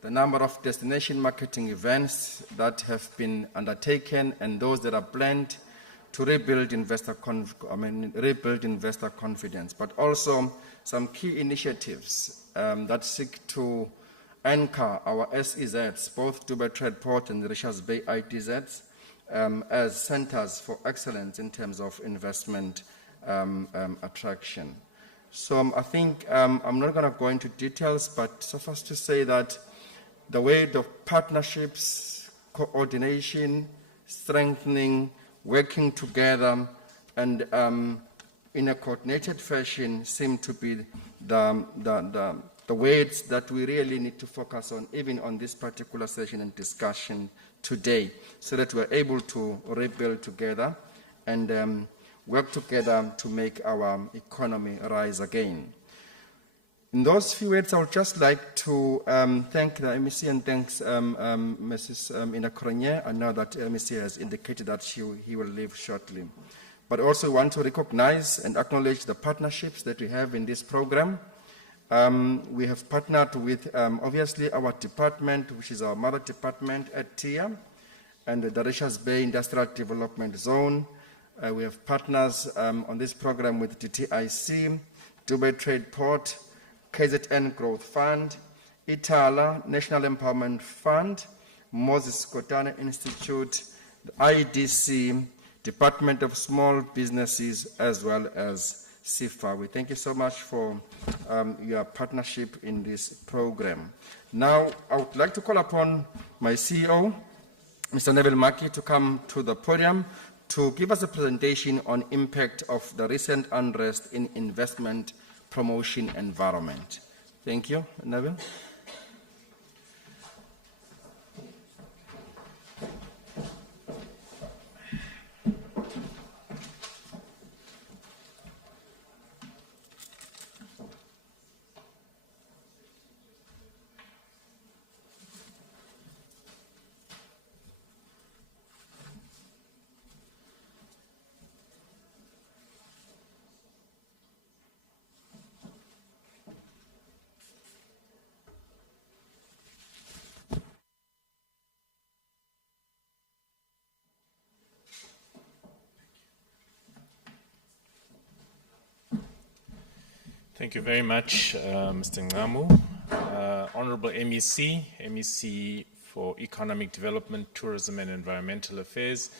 The number of destination marketing events that have been undertaken and those that are planned to rebuild investor confidence, but also some key initiatives that seek to anchor our SEZs, both Durban Trade Port and the Richards Bay ITZs, as centers for excellence in terms of investment attraction. So I think I'm not going to go into details, but suffice to say that the way of partnerships, coordination, strengthening, working together, and in a coordinated fashion seem to be the words that we really need to focus on, even on this particular session and discussion today, so that we're able to rebuild together and work together to make our economy rise again. In those few words, I would just like to thank the MEC and thanks Mrs. Ina Cronje. I know that MEC has indicated that he will leave shortly. But also want to recognize and acknowledge the partnerships that we have in this program. We have partnered with, obviously, our department, which is our mother department at TIA, and the Richards Bay Industrial Development Zone. We have partners on this program with DTIC, Dubai Trade Port, KZN Growth Fund, ITALA, National Empowerment Fund, Moses Kotane Institute, the IDC, Department of Small Businesses, as well as CIFA. We thank you so much for your partnership in this program. Now, I would like to call upon my CEO, Mr. Neville Maki, to come to the podium to give us a presentation on impact of the recent unrest in investment promotion environment. Thank you, Neville. Thank you very much, Mr. Ngamu. Honorable MEC for Economic Development, Tourism and Environmental Affairs,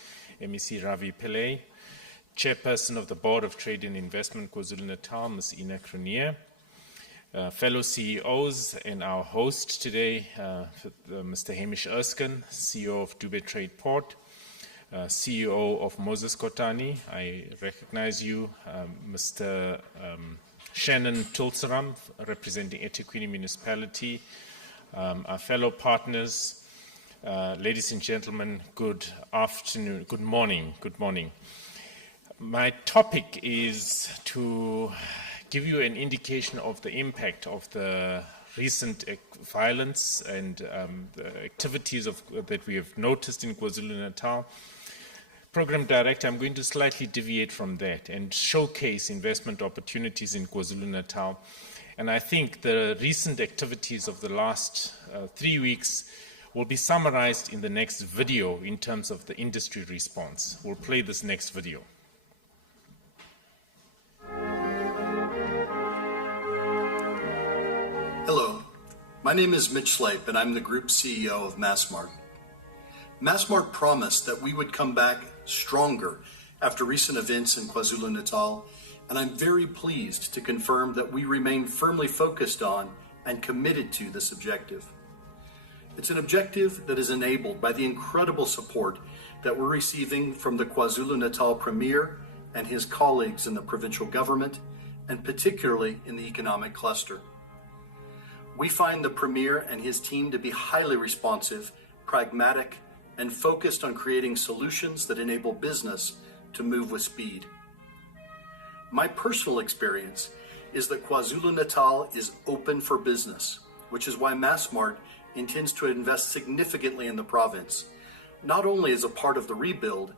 MEC Ravi Pillay, Chairperson of the Board of Trade and Investment, KwaZulu-Natal, Ms. Ina Cronje, fellow CEOs, and our host today, Mr. Hamish Erskine, CEO of Dubai Trade Port, CEO of Moses Kotane. I recognize you, Mr. Shannon Tulsaram, representing eThekwini Municipality, our fellow partners, ladies and gentlemen, good afternoon, good morning. My topic is to give you an indication of the impact of the recent violence and the activities that we have noticed in KwaZulu-Natal. Program Director, I'm going to slightly deviate from that and showcase investment opportunities in KwaZulu-Natal. And I think the recent activities of the last 3 weeks will be summarized in the next video in terms of the industry response. We'll play this next video. Hello, my name is Mitch Slape and I'm the Group CEO of Massmart. Massmart promised that we would come back stronger after recent events in KwaZulu-Natal, and I'm very pleased to confirm that we remain firmly focused on and committed to this objective. It's an objective that is enabled by the incredible support that we're receiving from the KwaZulu-Natal Premier and his colleagues in the provincial government, and particularly in the economic cluster. We find the Premier and his team to be highly responsive, pragmatic, and focused on creating solutions that enable business to move with speed. My personal experience is that KwaZulu-Natal is open for business, which is why Massmart intends to invest significantly in the province, not only as a part of the rebuild,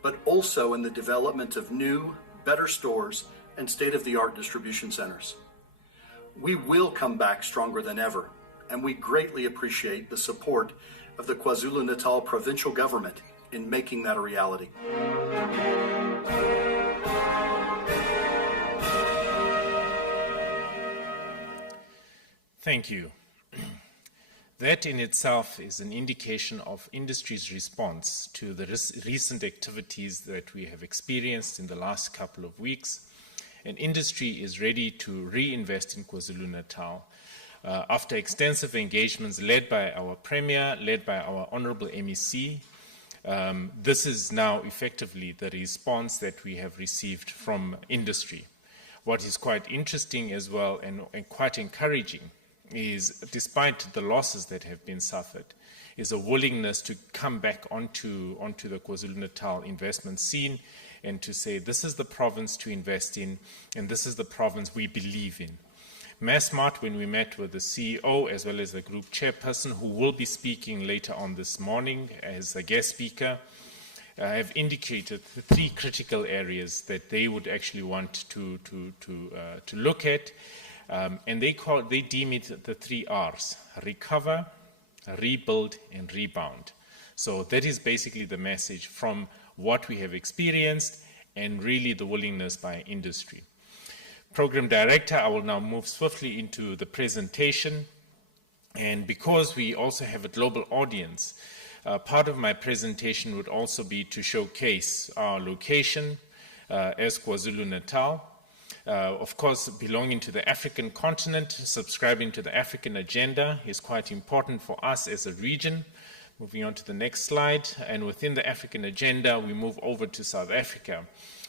but also in the development of new, better stores and state-of-the-art distribution centers. We will come back stronger than ever, and we greatly appreciate the support of the KwaZulu-Natal provincial government in making that a reality. Thank you. That in itself is an indication of industry's response to the recent activities that we have experienced in the last couple of weeks. And industry is ready to reinvest in KwaZulu-Natal after extensive engagements led by our Premier, led by our Honourable MEC, this is now effectively the response that we have received from industry. What is quite interesting as well and quite encouraging is, despite the losses that have been suffered, is a willingness to come back onto the KwaZulu-Natal investment scene and to say this is the province to invest in and this is the province we believe in. Massmart, when we met with the CEO as well as the group chairperson, who will be speaking later on this morning as a guest speaker, have indicated the 3 critical areas that they would actually want to look at, and they deem it the 3 R's: recover, rebuild, and rebound. So that is basically the message from what we have experienced and really the willingness by industry. Program Director, I will now move swiftly into the presentation, and because we also have a global audience, part of my presentation would also be to showcase our location as KwaZulu-Natal. Of course, belonging to the African continent, subscribing to the African agenda is quite important for us as a region. Moving on to the next slide, and within the African agenda, we move over to South Africa.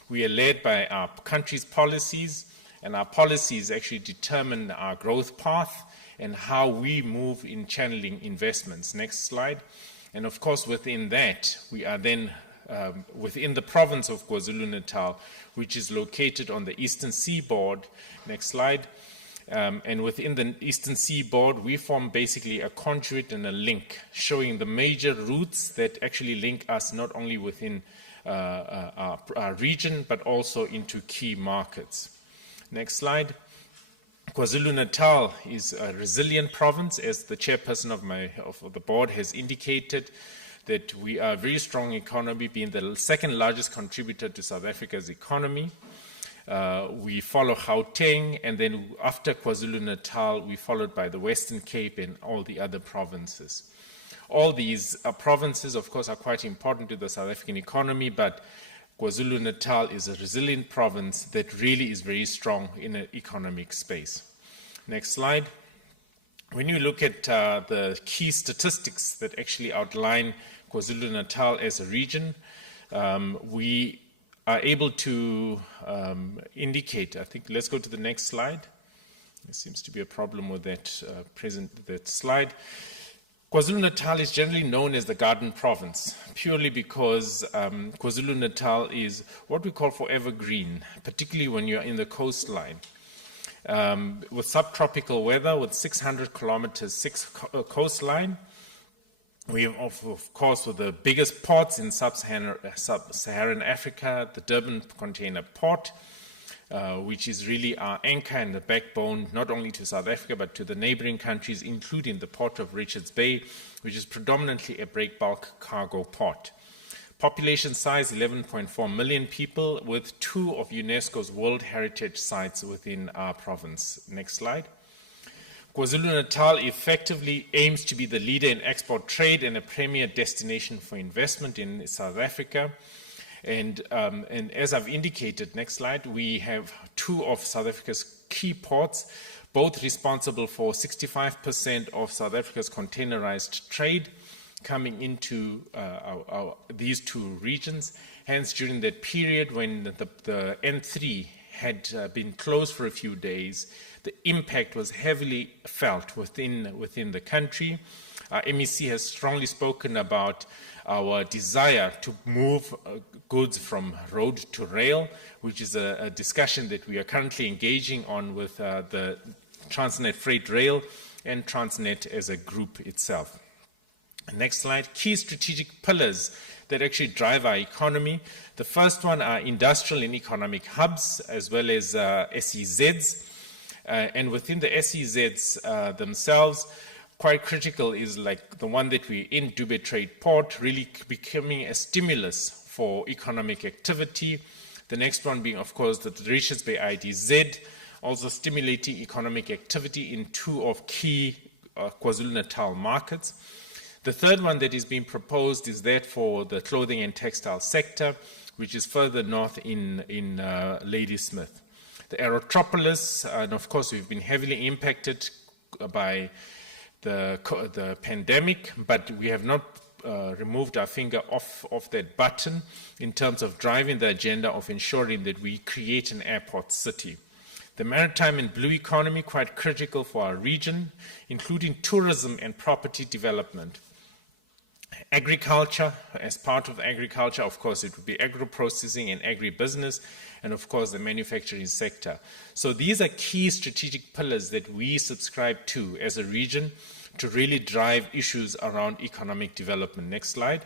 We are led by our country's policies, and our policies actually determine our growth path and how we move in channeling investments. Next slide. And of course, within that, we are then within the province of KwaZulu-Natal, which is located on the eastern seaboard. Next slide. And within the eastern seaboard, we form basically a conduit and a link, showing the major routes that actually link us not only within our region, but also into key markets. Next slide. KwaZulu-Natal is a resilient province, as the chairperson of the board has indicated, that we are a very strong economy, being the second largest contributor to South Africa's economy. We follow Gauteng, and then after KwaZulu-Natal, we followed by the Western Cape and all the other provinces. All these provinces, of course, are quite important to the South African economy, but KwaZulu-Natal is a resilient province that really is very strong in an economic space. Next slide. When you look at the key statistics that actually outline KwaZulu-Natal as a region, we are able to indicate, I think, let's go to the next slide. There seems to be a problem with that slide. KwaZulu-Natal is generally known as the Garden Province, purely because KwaZulu-Natal is what we call forever green, particularly when you're in the coastline. With subtropical weather, with 600 kilometers coastline, we have, of course, with the biggest ports in sub-Saharan Africa, the Durban Container Port, which is really our anchor and the backbone, not only to South Africa, but to the neighboring countries, including the port of Richards Bay, which is predominantly a break bulk cargo port. Population size, 11.4 million people, with 2 of UNESCO's World Heritage Sites within our province. Next slide. KwaZulu-Natal effectively aims to be the leader in export trade and a premier destination for investment in South Africa. And as I've indicated, next slide, we have 2 of South Africa's key ports, both responsible for 65% of South Africa's containerized trade coming into these 2 regions. Hence, during that period when the N3 had been closed for a few days, the impact was heavily felt within the country. Our MEC has strongly spoken about our desire to move goods from road to rail, which is a discussion that we are currently engaging on with the Transnet Freight Rail and Transnet as a group itself. Next slide. Key strategic pillars that actually drive our economy. The first one are industrial and economic hubs, as well as SEZs. And within the SEZs themselves, quite critical is like the one that we're in, Durban Trade Port, really becoming a stimulus for economic activity. The next one being, of course, the Richards Bay IDZ, also stimulating economic activity in 2 of key KwaZulu-Natal markets. The third one that is being proposed is that for the clothing and textile sector, which is further north in Ladysmith. The Aerotropolis, and of course we've been heavily impacted by the pandemic, but we have not removed our finger off that button in terms of driving the agenda of ensuring that we create an airport city. The maritime and blue economy, quite critical for our region, including tourism and property development. Agriculture, as part of agriculture, of course, it would be agro-processing and agribusiness, and of course the manufacturing sector. So these are key strategic pillars that we subscribe to as a region to really drive issues around economic development. Next slide.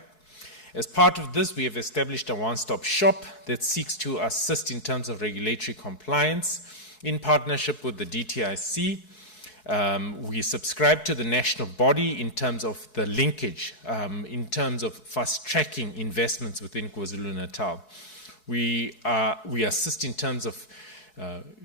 As part of this, we have established a one-stop shop that seeks to assist in terms of regulatory compliance in partnership with the DTIC. We subscribe to the national body in terms of the linkage, in terms of fast-tracking investments within KwaZulu-Natal. We assist in terms of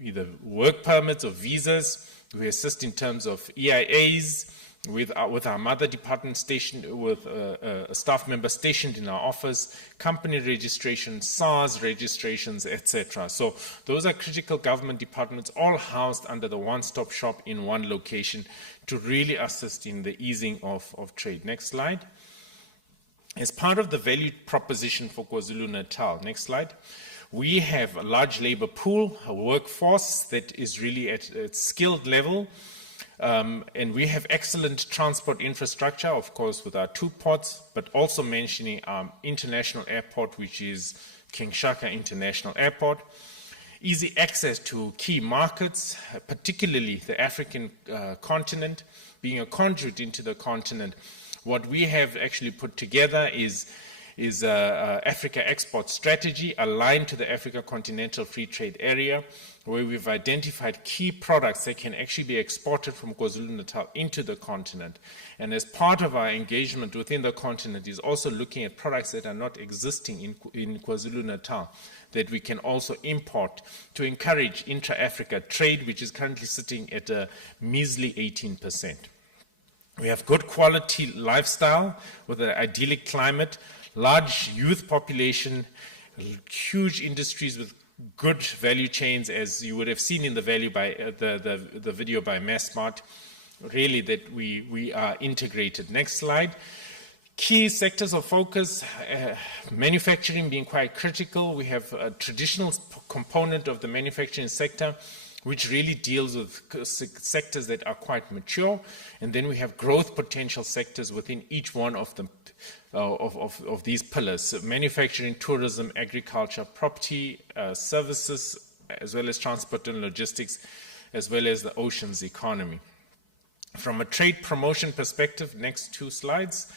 either work permits or visas. We assist in terms of EIAs with our mother department stationed, with a staff member stationed in our office, company registration, SARS registrations, etc. So those are critical government departments all housed under the one-stop shop in one location to really assist in the easing of trade. Next slide. As part of the value proposition for KwaZulu-Natal, next slide, we have a large labor pool, a workforce that is really at skilled level, and we have excellent transport infrastructure, of course, with our two ports, but also mentioning our international airport, which is King Shaka International Airport. Easy access to key markets, particularly the African continent, being a conduit into the continent. What we have actually put together is Africa Export Strategy aligned to the Africa Continental Free Trade Area, where we've identified key products that can actually be exported from KwaZulu-Natal into the continent. And as part of our engagement within the continent is also looking at products that are not existing in KwaZulu-Natal that we can also import to encourage intra-Africa trade, which is currently sitting at a measly 18%. We have good quality lifestyle with an idyllic climate, large youth population, huge industries with good value chains, as you would have seen in the value by the video by Massmart, really that we are integrated. Next slide. Key sectors of focus, manufacturing being quite critical. We have a traditional component of the manufacturing sector, which really deals with sectors that are quite mature, and then we have growth potential sectors within each one of them. Of these pillars, so manufacturing, tourism, agriculture, property, services, as well as transport and logistics, as well as the oceans economy. From a trade promotion perspective, next two slides,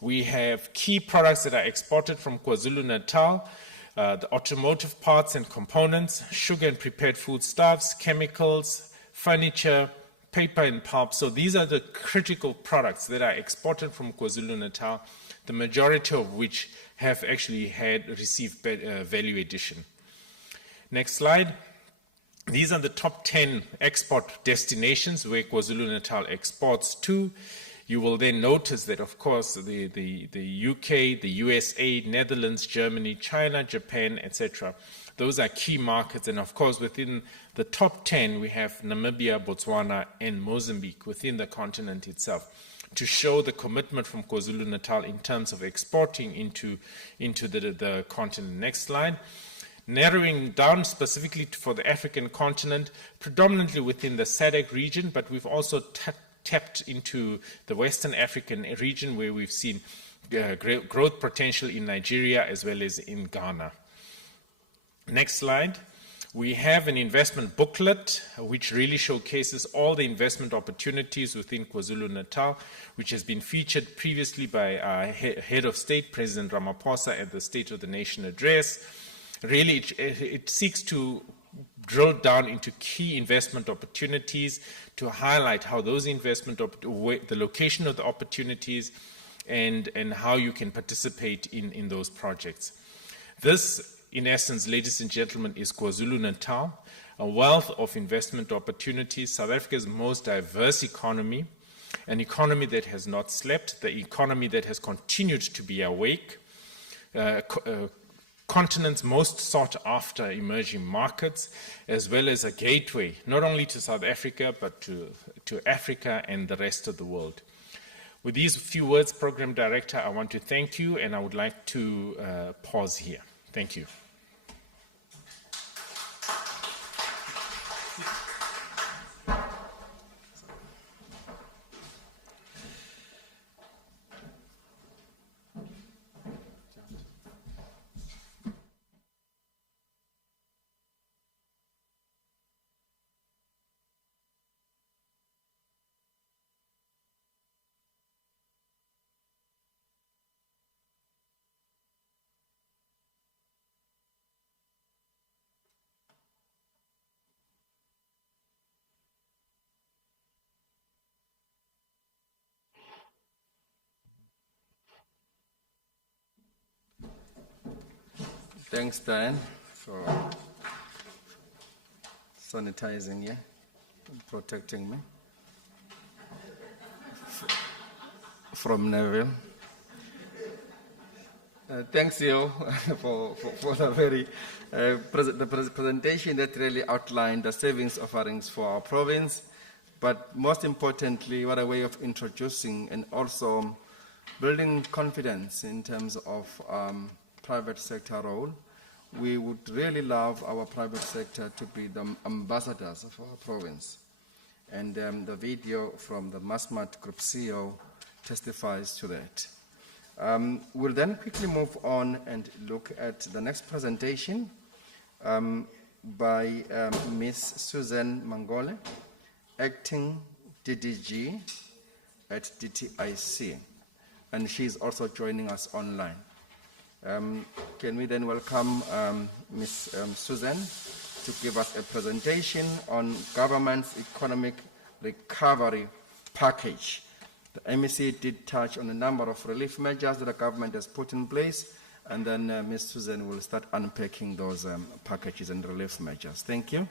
we have key products that are exported from KwaZulu-Natal, the automotive parts and components, sugar and prepared foodstuffs, chemicals, furniture, paper and pulp. So these are the critical products that are exported from KwaZulu-Natal, the majority of which have actually received value addition. Next slide. These are the top 10 export destinations where KwaZulu-Natal exports to. You will then notice that, of course, the UK, the USA, Netherlands, Germany, China, Japan, etc. Those are key markets, and of course within the top 10 we have Namibia, Botswana and Mozambique within the continent itself, to show the commitment from KwaZulu-Natal in terms of exporting into the continent. Next slide. Narrowing down specifically for the African continent, predominantly within the SADC region, but we've also tapped into the Western African region where we've seen growth potential in Nigeria as well as in Ghana. Next slide. We have an investment booklet which really showcases all the investment opportunities within KwaZulu-Natal, which has been featured previously by our Head of State, President Ramaphosa, at the State of the Nation address. Really, it seeks to drill down into key investment opportunities to highlight how those the location of the opportunities and how you can participate in those projects. This, in essence, ladies and gentlemen, is KwaZulu-Natal, a wealth of investment opportunities, South Africa's most diverse economy, an economy that has not slept, the economy that has continued to be awake, continent's most sought after emerging markets, as well as a gateway not only to South Africa, but to Africa and the rest of the world. With these few words, Program Director, I want to thank you, and I would like to pause here. Thank you. Thanks, Diane, for sanitizing, and protecting me from Neville. Thanks, you for the very presentation that really outlined the savings offerings for our province. But most importantly, what a way of introducing and also building confidence in terms of private sector role. We would really love our private sector to be the ambassadors of our province. And the video from the Massmart Group CEO testifies to that. We'll then quickly move on and look at the next presentation by Ms. Susan Mangole, Acting DDG at DTIC. And she's also joining us online. Can we then welcome Ms. Susan to give us a presentation on government's economic recovery package. The MEC did touch on a number of relief measures that the government has put in place, and then Ms. Susan will start unpacking those packages and relief measures. Thank you.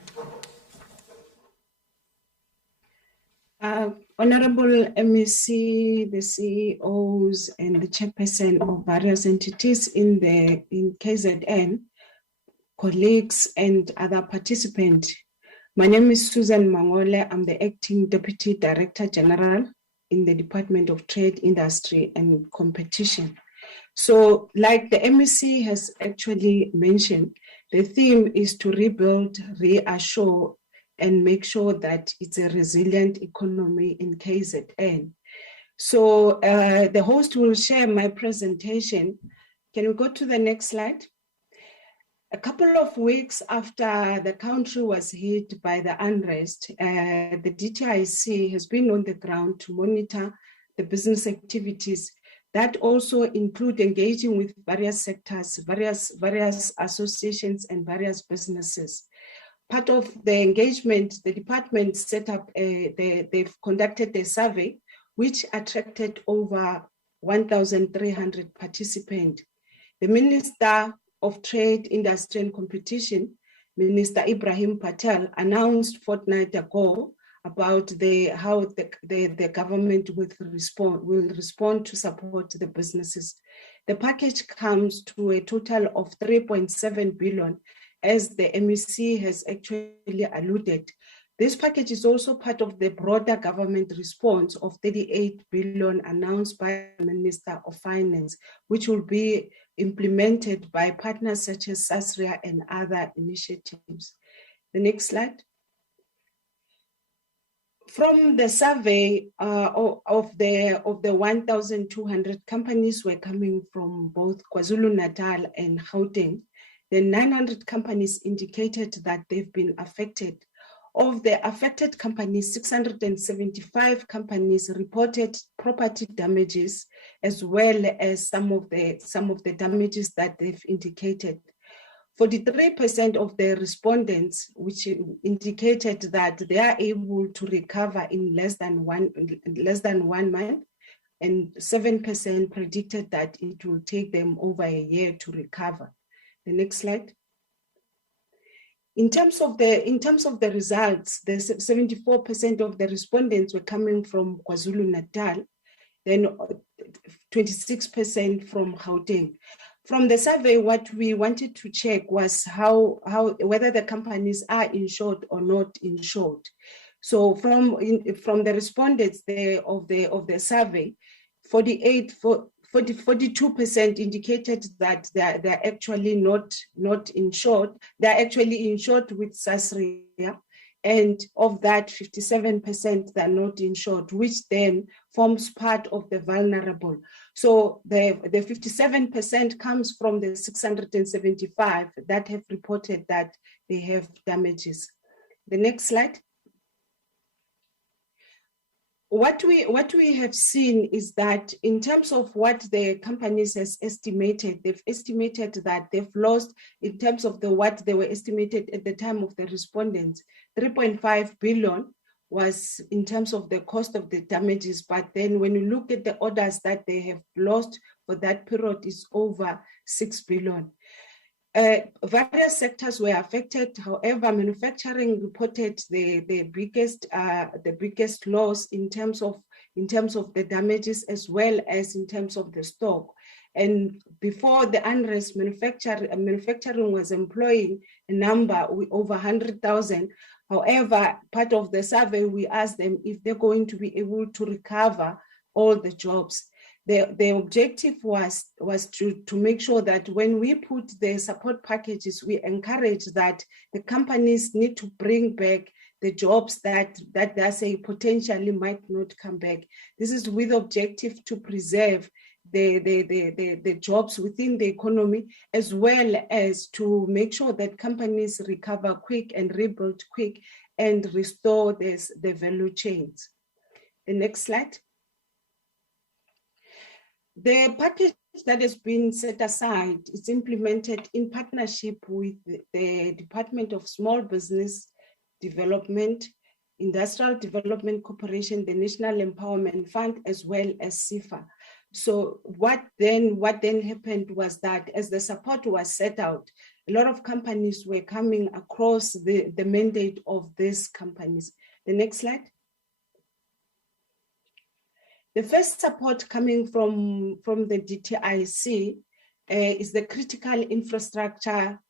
Honorable MEC, the CEOs, and the chairperson of various entities in KZN, colleagues, and other participants. My name is Susan Mangole. I'm the Acting Deputy Director General in the Department of Trade, Industry, and Competition. So, like the MEC has actually mentioned, the theme is to rebuild, reassure, and make sure that it's a resilient economy in KZN. So the host will share my presentation. Can we go to the next slide? A couple of weeks after the country was hit by the unrest, the DTIC has been on the ground to monitor the business activities that also include engaging with various sectors, various associations, and various businesses. Part of the engagement, the department set up, they've conducted a survey which attracted over 1,300 participants. The Minister of Trade, Industry and Competition, Minister Ibrahim Patel, announced a fortnight ago about how the government will respond to support the businesses. The package comes to a total of 3.7 billion, as the MEC has actually alluded. This package is also part of the broader government response of 38 billion announced by the Minister of Finance, which will be implemented by partners such as SASRIA and other initiatives. The next slide. From the survey of the 1,200 companies were coming from both KwaZulu-Natal and Gauteng. The 900 companies indicated that they've been affected. Of the affected companies, 675 companies reported property damages, as well as some of the damages that they've indicated. 43% of the respondents, which indicated that they are able to recover in less than one month, and 7% predicted that it will take them over a year to recover. The next slide. In terms of the results, the 74% of the respondents were coming from KwaZulu-Natal, then 26% from Gauteng. From the survey, what we wanted to check was whether the companies are insured or not insured. So from the respondents of the survey, 42% indicated that they're actually not insured. They're actually insured with SASRIA, and of that, 57% they're not insured, which then forms part of the vulnerable. So the 57% comes from the 675 that have reported that they have damages. The next slide. What we have seen is that in terms of what the companies has estimated, they've estimated that they've lost, in terms of what they were estimated at the time of the respondents, 3.5 billion was in terms of the cost of the damages. But then when you look at the orders that they have lost for that period, is over 6 billion. Various sectors were affected. However, manufacturing reported the biggest loss in terms of the damages, as well as in terms of the stock. And before the unrest, manufacturing was employing a number over 100,000. However, part of the survey, we asked them if they're going to be able to recover all the jobs. The objective was to make sure that when we put the support packages, we encourage that the companies need to bring back the jobs that they say potentially might not come back. This is with objective to preserve the jobs within the economy, as well as to make sure that companies recover quick and rebuild quick and restore the value chains. The next slide. The package that has been set aside is implemented in partnership with the Department of Small Business Development, Industrial Development Corporation, the National Empowerment Fund, as well as CIFA. So what then happened was that as the support was set out, a lot of companies were coming across the mandate of these companies. The next slide. The first support coming from the DTIC is the Critical Infrastructure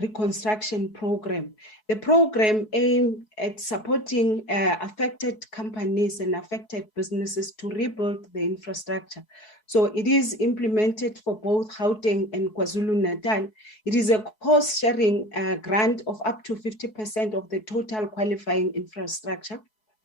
Reconstruction Program. The program aimed at supporting affected companies and affected businesses to rebuild the infrastructure. So it is implemented for both Gauteng and KwaZulu-Natal. It is a cost-sharing grant of up to 50% of the total qualifying infrastructure,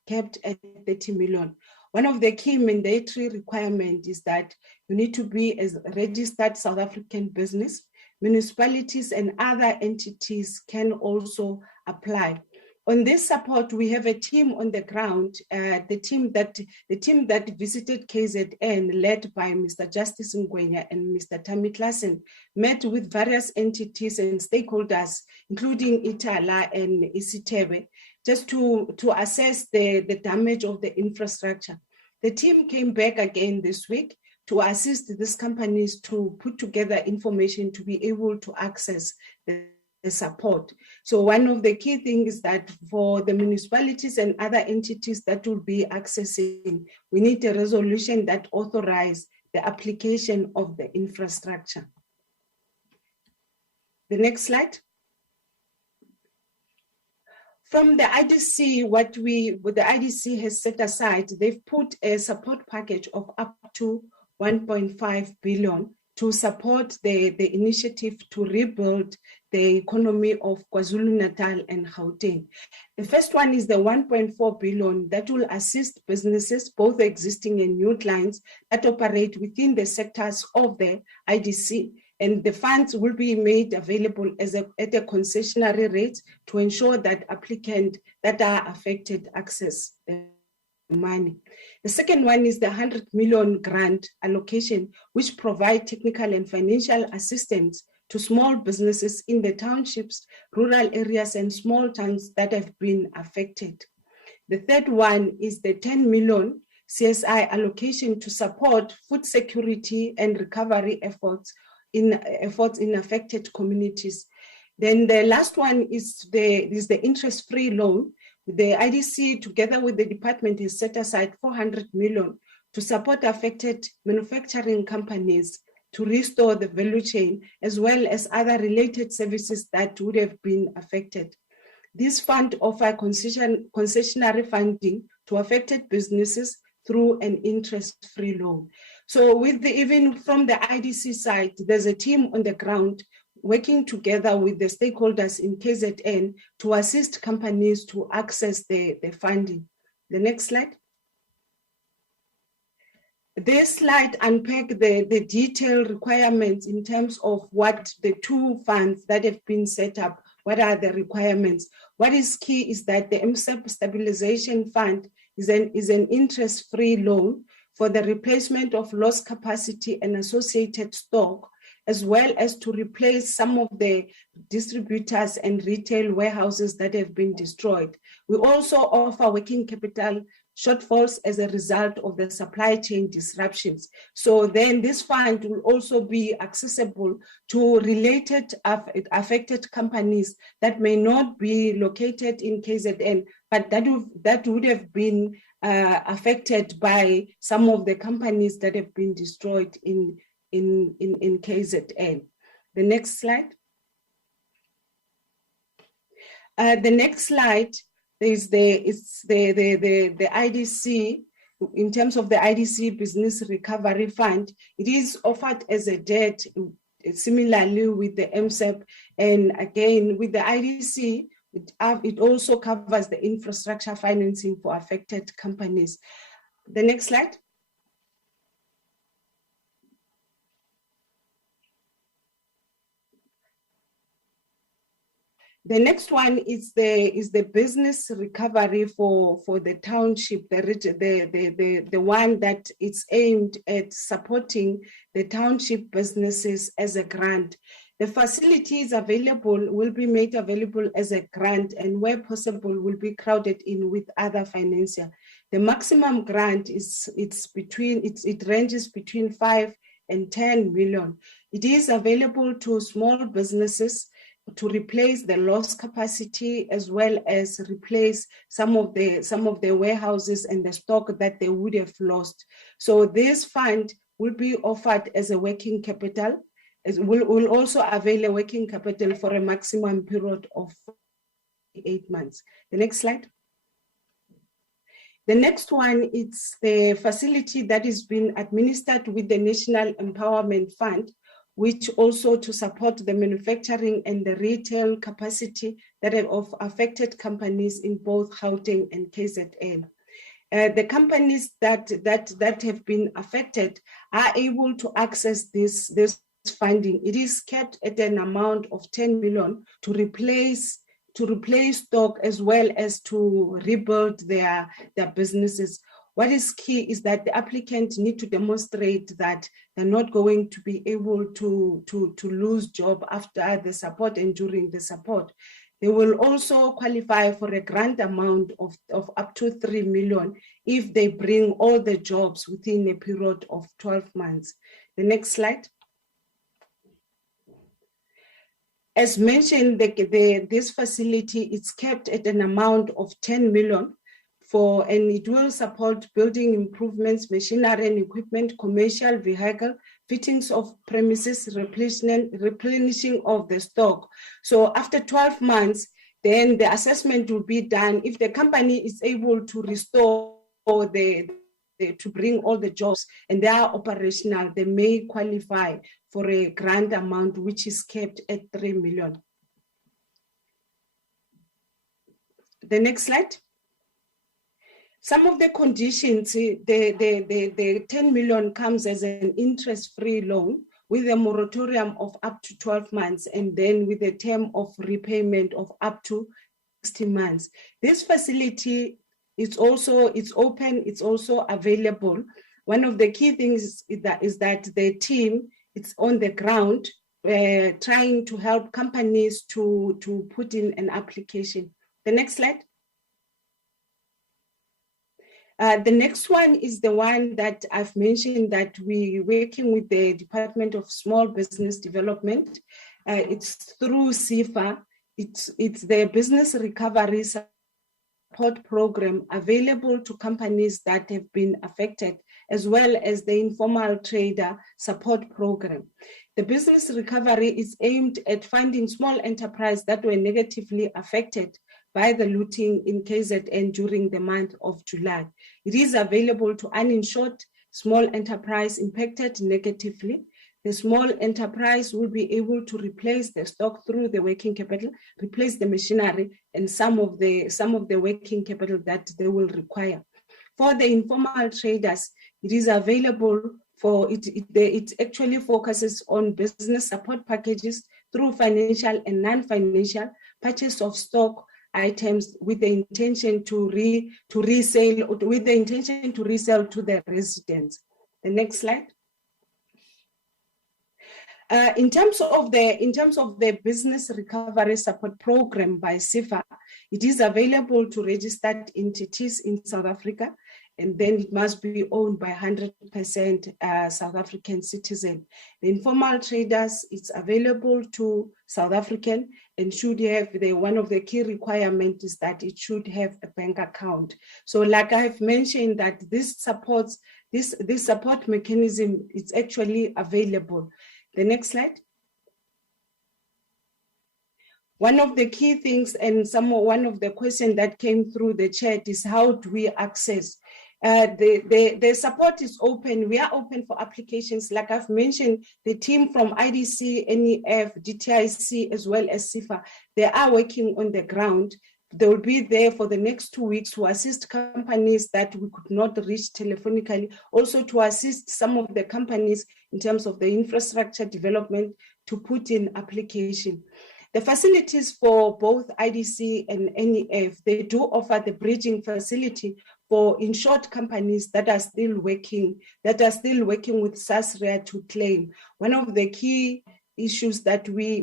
capped at 30 million. One of the key mandatory requirements is that you need to be a registered South African business. Municipalities and other entities can also apply. On this support, we have a team on the ground. The team that visited KZN, led by Mr. Justice Ngwenya and Mr. Tammy Klassen, met with various entities and stakeholders, including Itala and Isitebe, just to assess the damage of the infrastructure. The team came back again this week to assist these companies to put together information to be able to access the support. So one of the key things is that for the municipalities and other entities that will be accessing, we need a resolution that authorizes the application of the infrastructure. The next slide. From the IDC, what the IDC has set aside, they've put a support package of up to 1.5 billion to support the initiative to rebuild the economy of KwaZulu-Natal and Gauteng. The first one is the 1.4 billion that will assist businesses, both existing and new clients, that operate within the sectors of the IDC. And the funds will be made available at a concessionary rate to ensure that applicants that are affected access the money. The second one is the 100 million grant allocation, which provide technical and financial assistance to small businesses in the townships, rural areas, and small towns that have been affected. The third one is the 10 million CSI allocation to support food security and recovery efforts in affected communities. Then the last one is the interest-free loan. The IDC, together with the department, has set aside 400 million to support affected manufacturing companies to restore the value chain, as well as other related services that would have been affected. This fund offers concessionary funding to affected businesses through an interest-free loan. So even from the IDC side, there's a team on the ground working together with the stakeholders in KZN to assist companies to access the funding. The next slide. This slide unpacks the detailed requirements in terms of what the two funds that have been set up, what are the requirements. What is key is that the MSEP Stabilization Fund is an interest-free loan for the replacement of lost capacity and associated stock, as well as to replace some of the distributors and retail warehouses that have been destroyed. We also offer working capital shortfalls as a result of the supply chain disruptions. So then this fund will also be accessible to related affected companies that may not be located in KZN, but that would have been affected by some of the companies that have been destroyed in KZN. The next slide. The next slide is the IDC. In terms of the IDC Business Recovery Fund, it is offered as a debt similarly with the MSEP, and again with the IDC, it also covers the infrastructure financing for affected companies. The next slide. The next one is the business recovery for the township, the one that is aimed at supporting the township businesses as a grant. The facilities available will be made available as a grant, and where possible will be crowded in with other financiers. The maximum grant it ranges between 5 and 10 million. It is available to small businesses to replace the lost capacity, as well as replace some of the warehouses and the stock that they would have lost. So this fund will be offered as a working capital. It will also avail a working capital for a maximum period of 8 months. The next slide. The next one is the facility that is being administered with the National Empowerment Fund, which also to support the manufacturing and the retail capacity that are of affected companies in both Gauteng and KZN. The companies that have been affected are able to access this funding. It is kept at an amount of 10 million to replace stock, as well as to rebuild their businesses. What is key is that the applicants need to demonstrate that they're not going to be able to lose job after the support and during the support. They will also qualify for a grant amount of up to 3 million if they bring all the jobs within a period of 12 months. The next slide. As mentioned, this facility is kept at an amount of 10 million and it will support building improvements, machinery and equipment, commercial vehicle, fittings of premises, replenishing of the stock. So after 12 months, then the assessment will be done. If the company is able to restore to bring all the jobs and they are operational, they may qualify for a grant amount which is kept at 3 million. The next slide. Some of the conditions, the 10 million comes as an interest-free loan with a moratorium of up to 12 months and then with a term of repayment of up to 60 months. This facility is open, it's also available. One of the key things is that the team is on the ground trying to help companies to put in an application. The next slide. The next one is the one that I've mentioned, that we're working with the Department of Small Business Development. It's through CIFA. It's the Business Recovery Support Program available to companies that have been affected as well as the informal trader support program. The business recovery is aimed at funding small enterprises that were negatively affected by the looting in KZN during the month of July. It is available to uninsured small enterprise impacted negatively. The small enterprise will be able to replace the stock through the working capital, replace the machinery, and some of the working capital that they will require. For the informal traders, it is available for it actually focuses on business support packages through financial and non-financial purchase of stock items with the intention to resell to the residents. The next slide. In terms of the business recovery support program by SIFA, it is available to registered entities in South Africa, and then it must be owned by 100% South African citizen. The informal traders, it's available to South African and should have one of the key requirements is that it should have a bank account. So like I have mentioned that this support mechanism is actually available. The next slide. One of the key things and one of the questions that came through the chat is how do we access? The support is open. We are open for applications. Like I've mentioned, the team from IDC, NEF, DTIC, as well as SIFA, they are working on the ground. They will be there for the next 2 weeks to assist companies that we could not reach telephonically, also to assist some of the companies in terms of the infrastructure development to put in application. The facilities for both IDC and NEF, they do offer the bridging facility for insured companies that are still working with SASRIA to claim. One of the key issues that we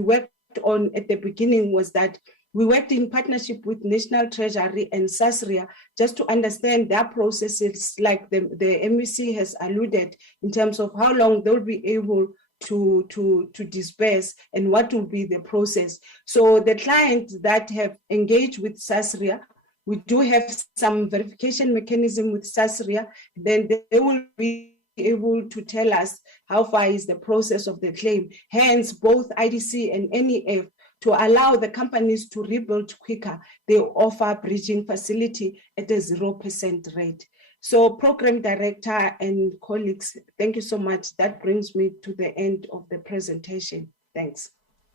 worked on at the beginning was that we worked in partnership with National Treasury and SASRIA just to understand their processes, like the MEC has alluded, in terms of how long they'll be able to disperse and what will be the process. So the clients that have engaged with SASRIA, we do have some verification mechanism with SASRIA, then they will be able to tell us how far is the process of the claim. Hence, both IDC and NEF, to allow the companies to rebuild quicker, they offer bridging facility at a 0% rate. So program director and colleagues, thank you so much. That brings me to the end of the presentation. Thanks.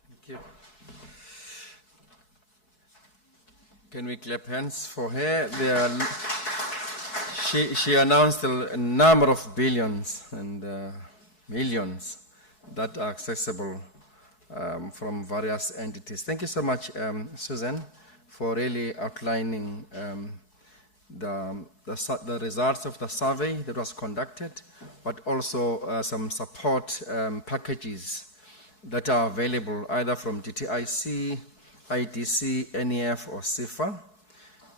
Thank you. Can we clap hands for her? She announced a number of billions and millions that are accessible from various entities. Thank you so much, Susan, for really outlining the results of the survey that was conducted, but also some support packages that are available either from DTIC, IDC, NEF, or SIFA,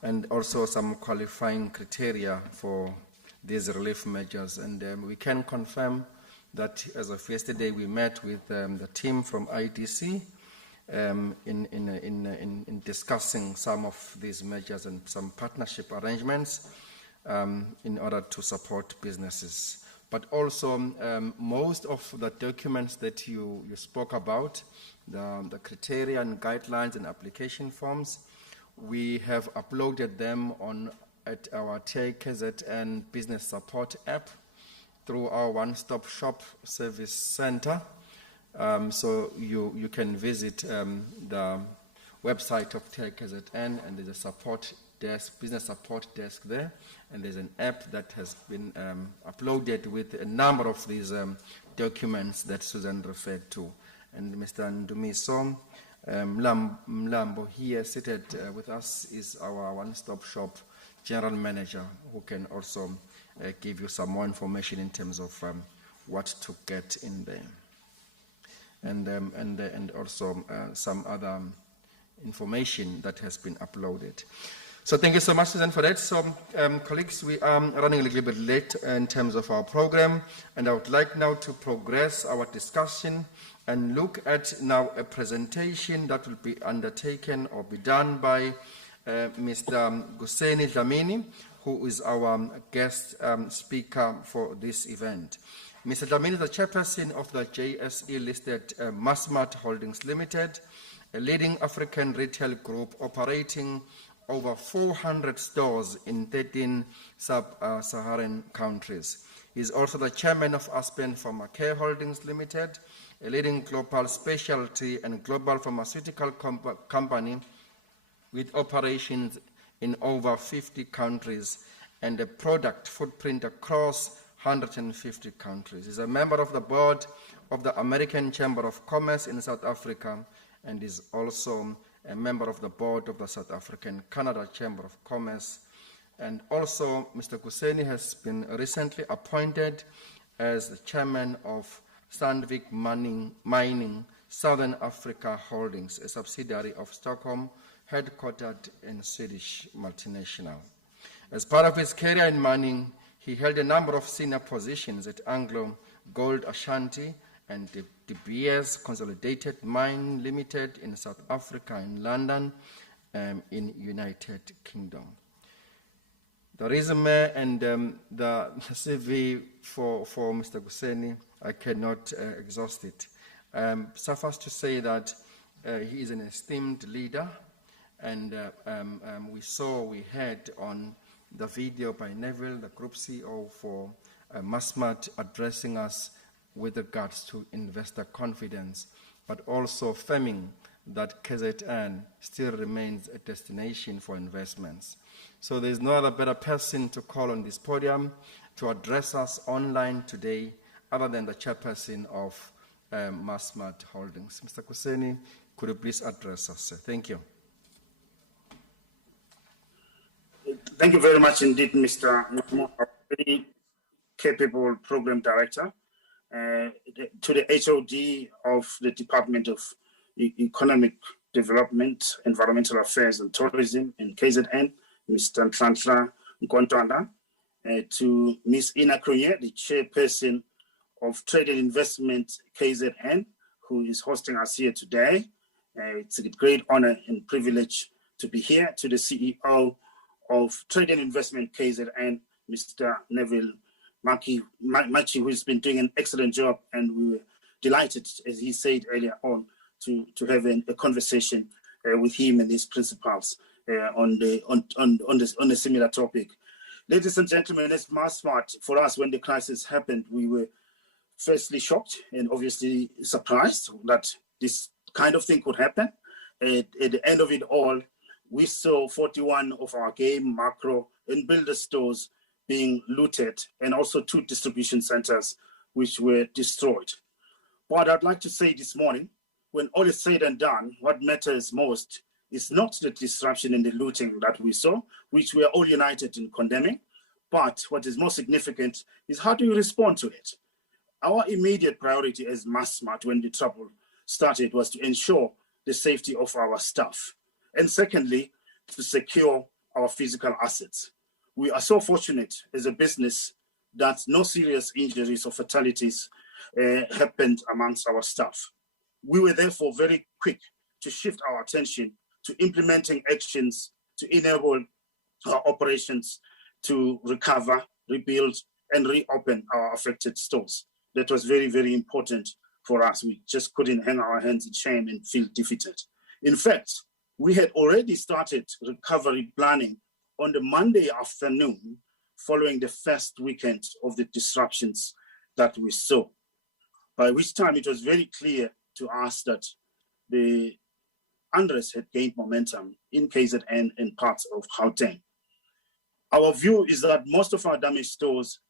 and also some qualifying criteria for these relief measures. And we can confirm that as of yesterday, we met with the team from IDC in discussing some of these measures and some partnership arrangements in order to support businesses. But also, most of the documents that you spoke about, the criteria and guidelines and application forms, we have uploaded them at our KZN Business Support app through our one-stop shop service center. So you can visit the website of KZN, and there's a support desk, business support desk there, and there's an app that has been uploaded with a number of these documents that Susan referred to. And Mr. Ndumiso Mlambo here seated with us is our one-stop shop general manager, who can also give you some more information in terms of what to get in there, and also some other information that has been uploaded. So thank you so much, Susan, for that. So colleagues, we are running a little bit late in terms of our program, and I would like now to progress our discussion and look at now a presentation that will be undertaken or be done by Mr. Guseni Dlamini, who is our guest speaker for this event. Mr. Dlamini is the chairperson of the JSE-listed Massmart Holdings Limited, a leading African retail group operating over 400 stores in 13 sub-Saharan countries. He is also the chairman of Aspen Pharmacare Holdings Limited, a leading global specialty and global pharmaceutical company with operations in over 50 countries and a product footprint across 150 countries. He's a member of the board of the American Chamber of Commerce in South Africa and is also a member of the board of the South African Canada Chamber of Commerce. And also, Mr. Guseni has been recently appointed as the chairman of Sandvik Mining Southern Africa Holdings, a subsidiary of Stockholm, headquartered in Swedish multinational. As part of his career in mining, he held a number of senior positions at Anglo Gold Ashanti and De Beers Consolidated Mine Limited in South Africa, in London, in United Kingdom. The resume and the CV for Mr. Guseni, I cannot exhaust it. Suffice to say that he is an esteemed leader, and we heard on the video by Neville, the Group CEO for Massmart, addressing us with regards to investor confidence, but also affirming that KZN still remains a destination for investments. So there's no other better person to call on this podium to address us online today other than the chairperson of Massmart Holdings. Mr. Guseni, could you please address us, sir? Thank you. Thank you very much indeed, Mr. Namo, a very capable program director. To the HOD of the Department of Economic Development, Environmental Affairs and Tourism in KZN, Mr. Nhlanhla Nkontwanda, to Ms. Ina Kronje, the chairperson of Trade and Investment KZN, who is hosting us here today. It's a great honor and privilege to be here. To the CEO of Trade and Investment KZN, Mr. Neville Machi, who has been doing an excellent job, and we were delighted, as he said earlier on, to have a conversation with him and his principals on a similar topic. Ladies and gentlemen, as Massmart, for us, when the crisis happened, we were firstly shocked and obviously surprised that this kind of thing could happen. At the end of it all, we saw 41 of our game, macro, and builder stores being looted, and also 2 distribution centers which were destroyed. What I'd like to say this morning, when all is said and done, what matters most is not the disruption and the looting that we saw, which we are all united in condemning, but what is more significant is how do you respond to it? Our immediate priority as Massmart when the trouble started was to ensure the safety of our staff, and secondly, to secure our physical assets. We are so fortunate as a business that no serious injuries or fatalities happened amongst our staff. We were therefore very quick to shift our attention to implementing actions to enable our operations to recover, rebuild, and reopen our affected stores. That was very, very important for us. We just couldn't hang our hands in shame and feel defeated. In fact, we had already started recovery planning on the Monday afternoon following the first weekend of the disruptions that we saw, by which time it was very clear to us that the unrest had gained momentum in KZN and parts of Gauteng. Our view is that most of our damaged stores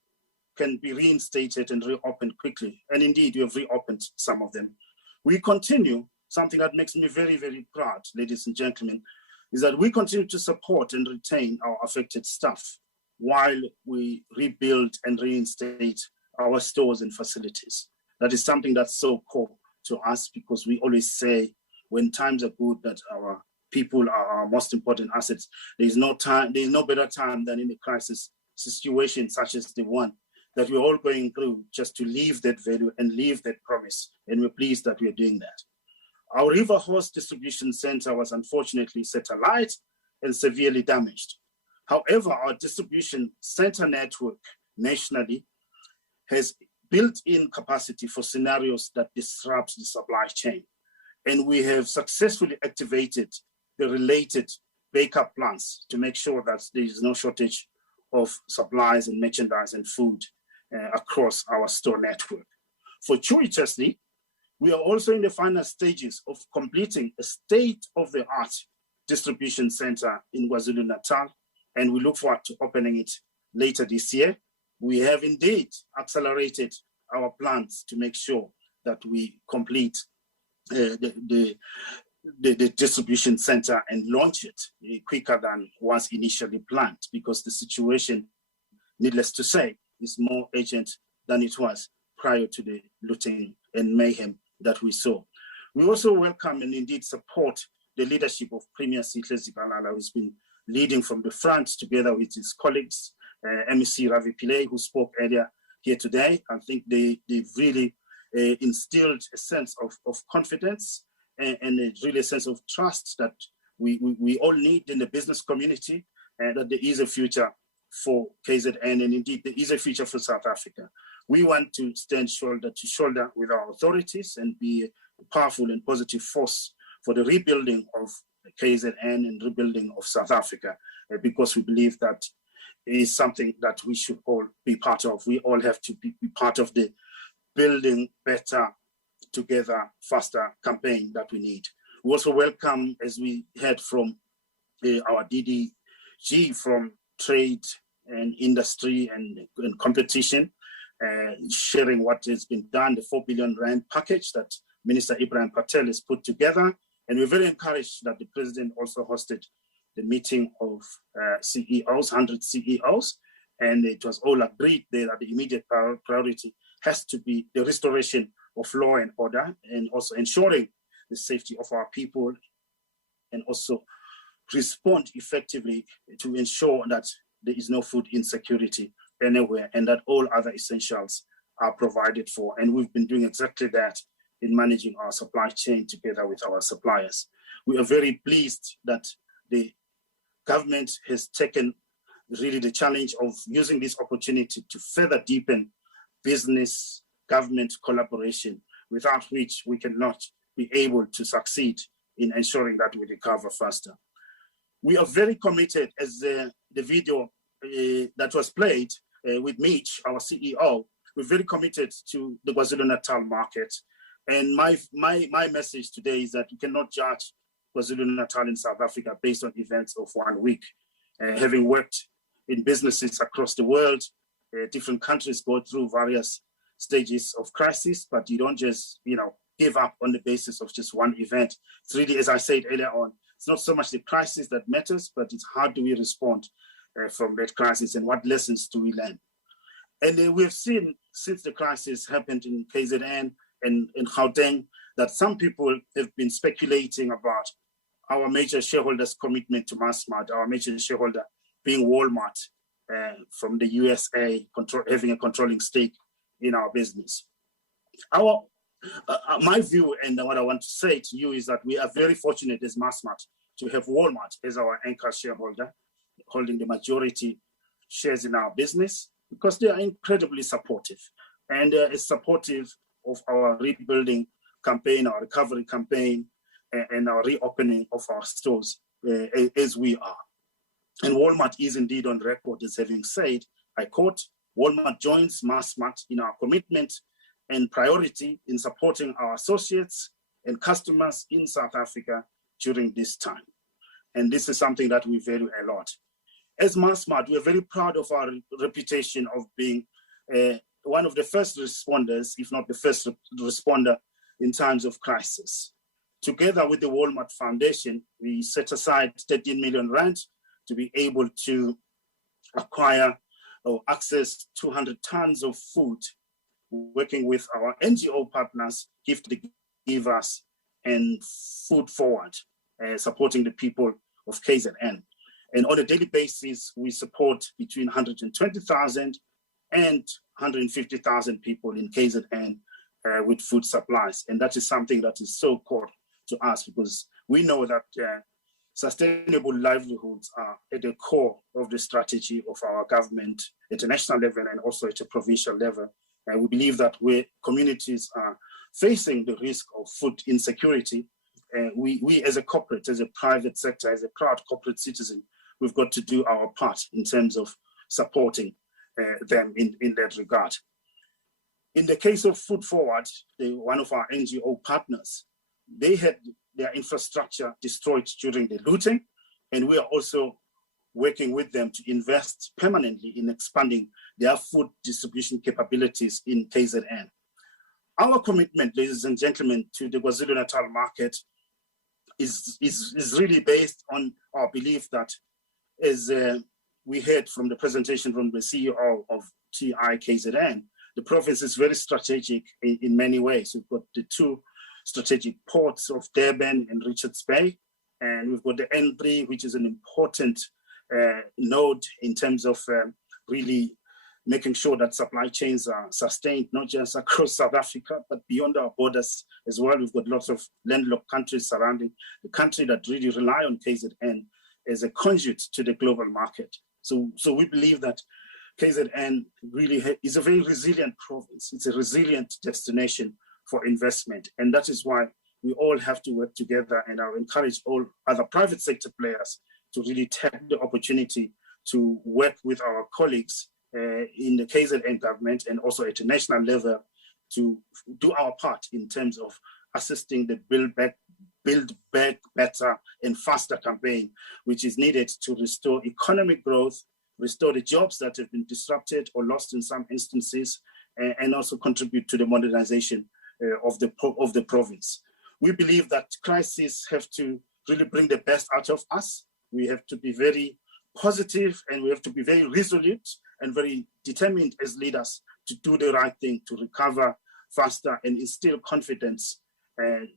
can be reinstated and reopened quickly, and indeed we have reopened some of them. We continue, something that makes me very, very proud, ladies and gentlemen, is that we continue to support and retain our affected staff while we rebuild and reinstate our stores and facilities. That is something that's so core to us, because we always say when times are good that our people are our most important assets. There is no better time than in a crisis situation such as the one that we're all going through, just to leave that value and leave that promise. And we're pleased that we're doing that. Our River Horse Distribution Center was unfortunately set alight and severely damaged. However, our distribution center network nationally has built-in capacity for scenarios that disrupt the supply chain. And we have successfully activated the related backup plans to make sure that there is no shortage of supplies and merchandise and food across our store network. Fortuitously, we are also in the final stages of completing a state-of-the-art distribution center in KwaZulu-Natal, and we look forward to opening it later this year. We have indeed accelerated our plans to make sure that we complete the distribution center and launch it quicker than was initially planned, because the situation, needless to say, is more urgent than it was prior to the looting and mayhem that we saw. We also welcome and indeed support the leadership of Premier Sihle Zikalala, who's been leading from the front together with his colleagues, MEC Ravi Pillay, who spoke earlier here today. I think they've really instilled a sense of confidence and really a sense of trust that we all need in the business community, and that there is a future for KZN, and indeed there is a future for South Africa. We want to stand shoulder to shoulder with our authorities and be a powerful and positive force for the rebuilding of KZN and rebuilding of South Africa, because we believe that is something that we should all be part of. We all have to be part of the building better together, faster campaign that we need. We also welcome, as we heard from our DDG from Trade and Industry and Competition, sharing what has been done, the 4 billion rand package that Minister Ibrahim Patel has put together. And we're very encouraged that the president also hosted the meeting of CEOs, 100 CEOs, and it was all agreed there that the immediate priority has to be the restoration of law and order, and also ensuring the safety of our people, and also respond effectively to ensure that there is no food insecurity anywhere, and that all other essentials are provided for. And we've been doing exactly that in managing our supply chain together with our suppliers. We are very pleased that the government has taken really the challenge of using this opportunity to further deepen business government collaboration, without which we cannot be able to succeed in ensuring that we recover faster. We are very committed, as the video that was played with Mitch, our CEO, we're very committed to the KwaZulu-Natal market. And my message today is that you cannot judge KwaZulu-Natal in South Africa based on events of 1 week. Having worked in businesses across the world, different countries go through various stages of crisis, but you don't just, give up on the basis of just one event. It's really, as I said earlier on, it's not so much the crisis that matters, but it's how do we respond from that crisis, and what lessons do we learn? And we've seen since the crisis happened in KZN and in Gauteng that some people have been speculating about our major shareholders' commitment to Massmart, our major shareholder being Walmart from the USA, having a controlling stake in our business. My view, and what I want to say to you, is that we are very fortunate as Massmart to have Walmart as our anchor shareholder, holding the majority shares in our business, because they are incredibly supportive, and is supportive of our rebuilding campaign, our recovery campaign, and our reopening of our stores as we are. And Walmart is indeed on record as having said, I quote, Walmart joins Massmart in our commitment and priority in supporting our associates and customers in South Africa during this time. And this is something that we value a lot. As Massmart, we are very proud of our reputation of being one of the first responders, if not the first responder in times of crisis. Together with the Walmart Foundation, we set aside 13 million rand to be able to acquire or access 200 tons of food, working with our NGO partners, Gift the Givers, and Food Forward, supporting the people of KZN. And on a daily basis, we support between 120,000 and 150,000 people in KZN with food supplies. And that is something that is so core to us, because we know that sustainable livelihoods are at the core of the strategy of our government at a national level and also at a provincial level. And we believe that where communities are facing the risk of food insecurity, we as a corporate, as a private sector, as a proud corporate citizen, we've got to do our part in terms of supporting them in that regard. In the case of Food Forward, one of our NGO partners, they had their infrastructure destroyed during the looting, and we are also working with them to invest permanently in expanding their food distribution capabilities in KZN. Our commitment, ladies and gentlemen, to the KwaZulu-Natal market is really based on our belief that, as we heard from the presentation from the CEO of TI KZN, the province is very strategic in many ways. We've got the two strategic ports of Durban and Richards Bay, and we've got the N3, which is an important node in terms of really making sure that supply chains are sustained, not just across South Africa, but beyond our borders as well. We've got lots of landlocked countries surrounding the country that really rely on KZN as a conduit to the global market. So we believe that KZN really is a very resilient province. It's a resilient destination for investment. And that is why we all have to work together, and I encourage all other private sector players to really take the opportunity to work with our colleagues in the KZN government and also at a national level to do our part in terms of assisting the Build Back Better and Faster campaign, which is needed to restore economic growth, restore the jobs that have been disrupted or lost in some instances, and also contribute to the modernization of the province. We believe that crises have to really bring the best out of us. We have to be very positive, and we have to be very resolute and very determined as leaders to do the right thing, to recover faster and instill confidence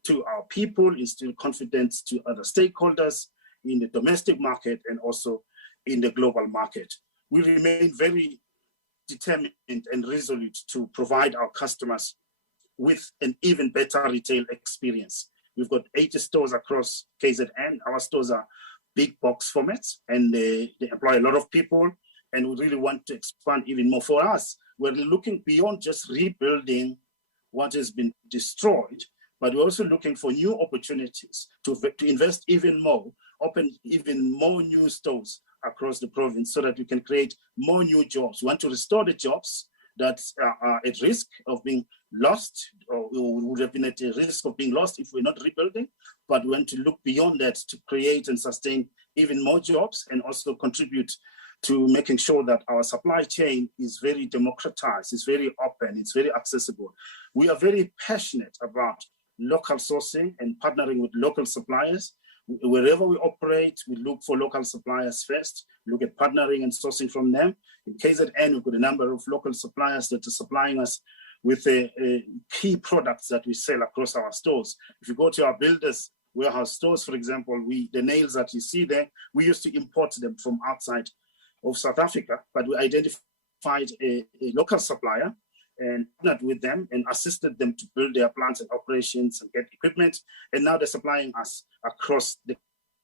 to our people, instill confidence to other stakeholders in the domestic market and also in the global market. We remain very determined and resolute to provide our customers with an even better retail experience. We've got 80 stores across KZN. Our stores are big box formats, and they employ a lot of people, and we really want to expand even more. For us, we're looking beyond just rebuilding what has been destroyed, but we're also looking for new opportunities to invest even more, open even more new stores across the province so that we can create more new jobs. We want to restore the jobs that are at risk of being lost, or would have been at a risk of being lost if we're not rebuilding, but we want to look beyond that to create and sustain even more jobs and also contribute to making sure that our supply chain is very democratized, it's very open, it's very accessible. We are very passionate about local sourcing and partnering with local suppliers. Wherever we operate, we look for local suppliers first, look at partnering and sourcing from them. In KZN, we've got a number of local suppliers that are supplying us with key products that we sell across our stores. If you go to our builders' warehouse stores, for example, the nails that you see there, we used to import them from outside of South Africa, but we identified a local supplier and partnered with them and assisted them to build their plants and operations and get equipment. And now they're supplying us across the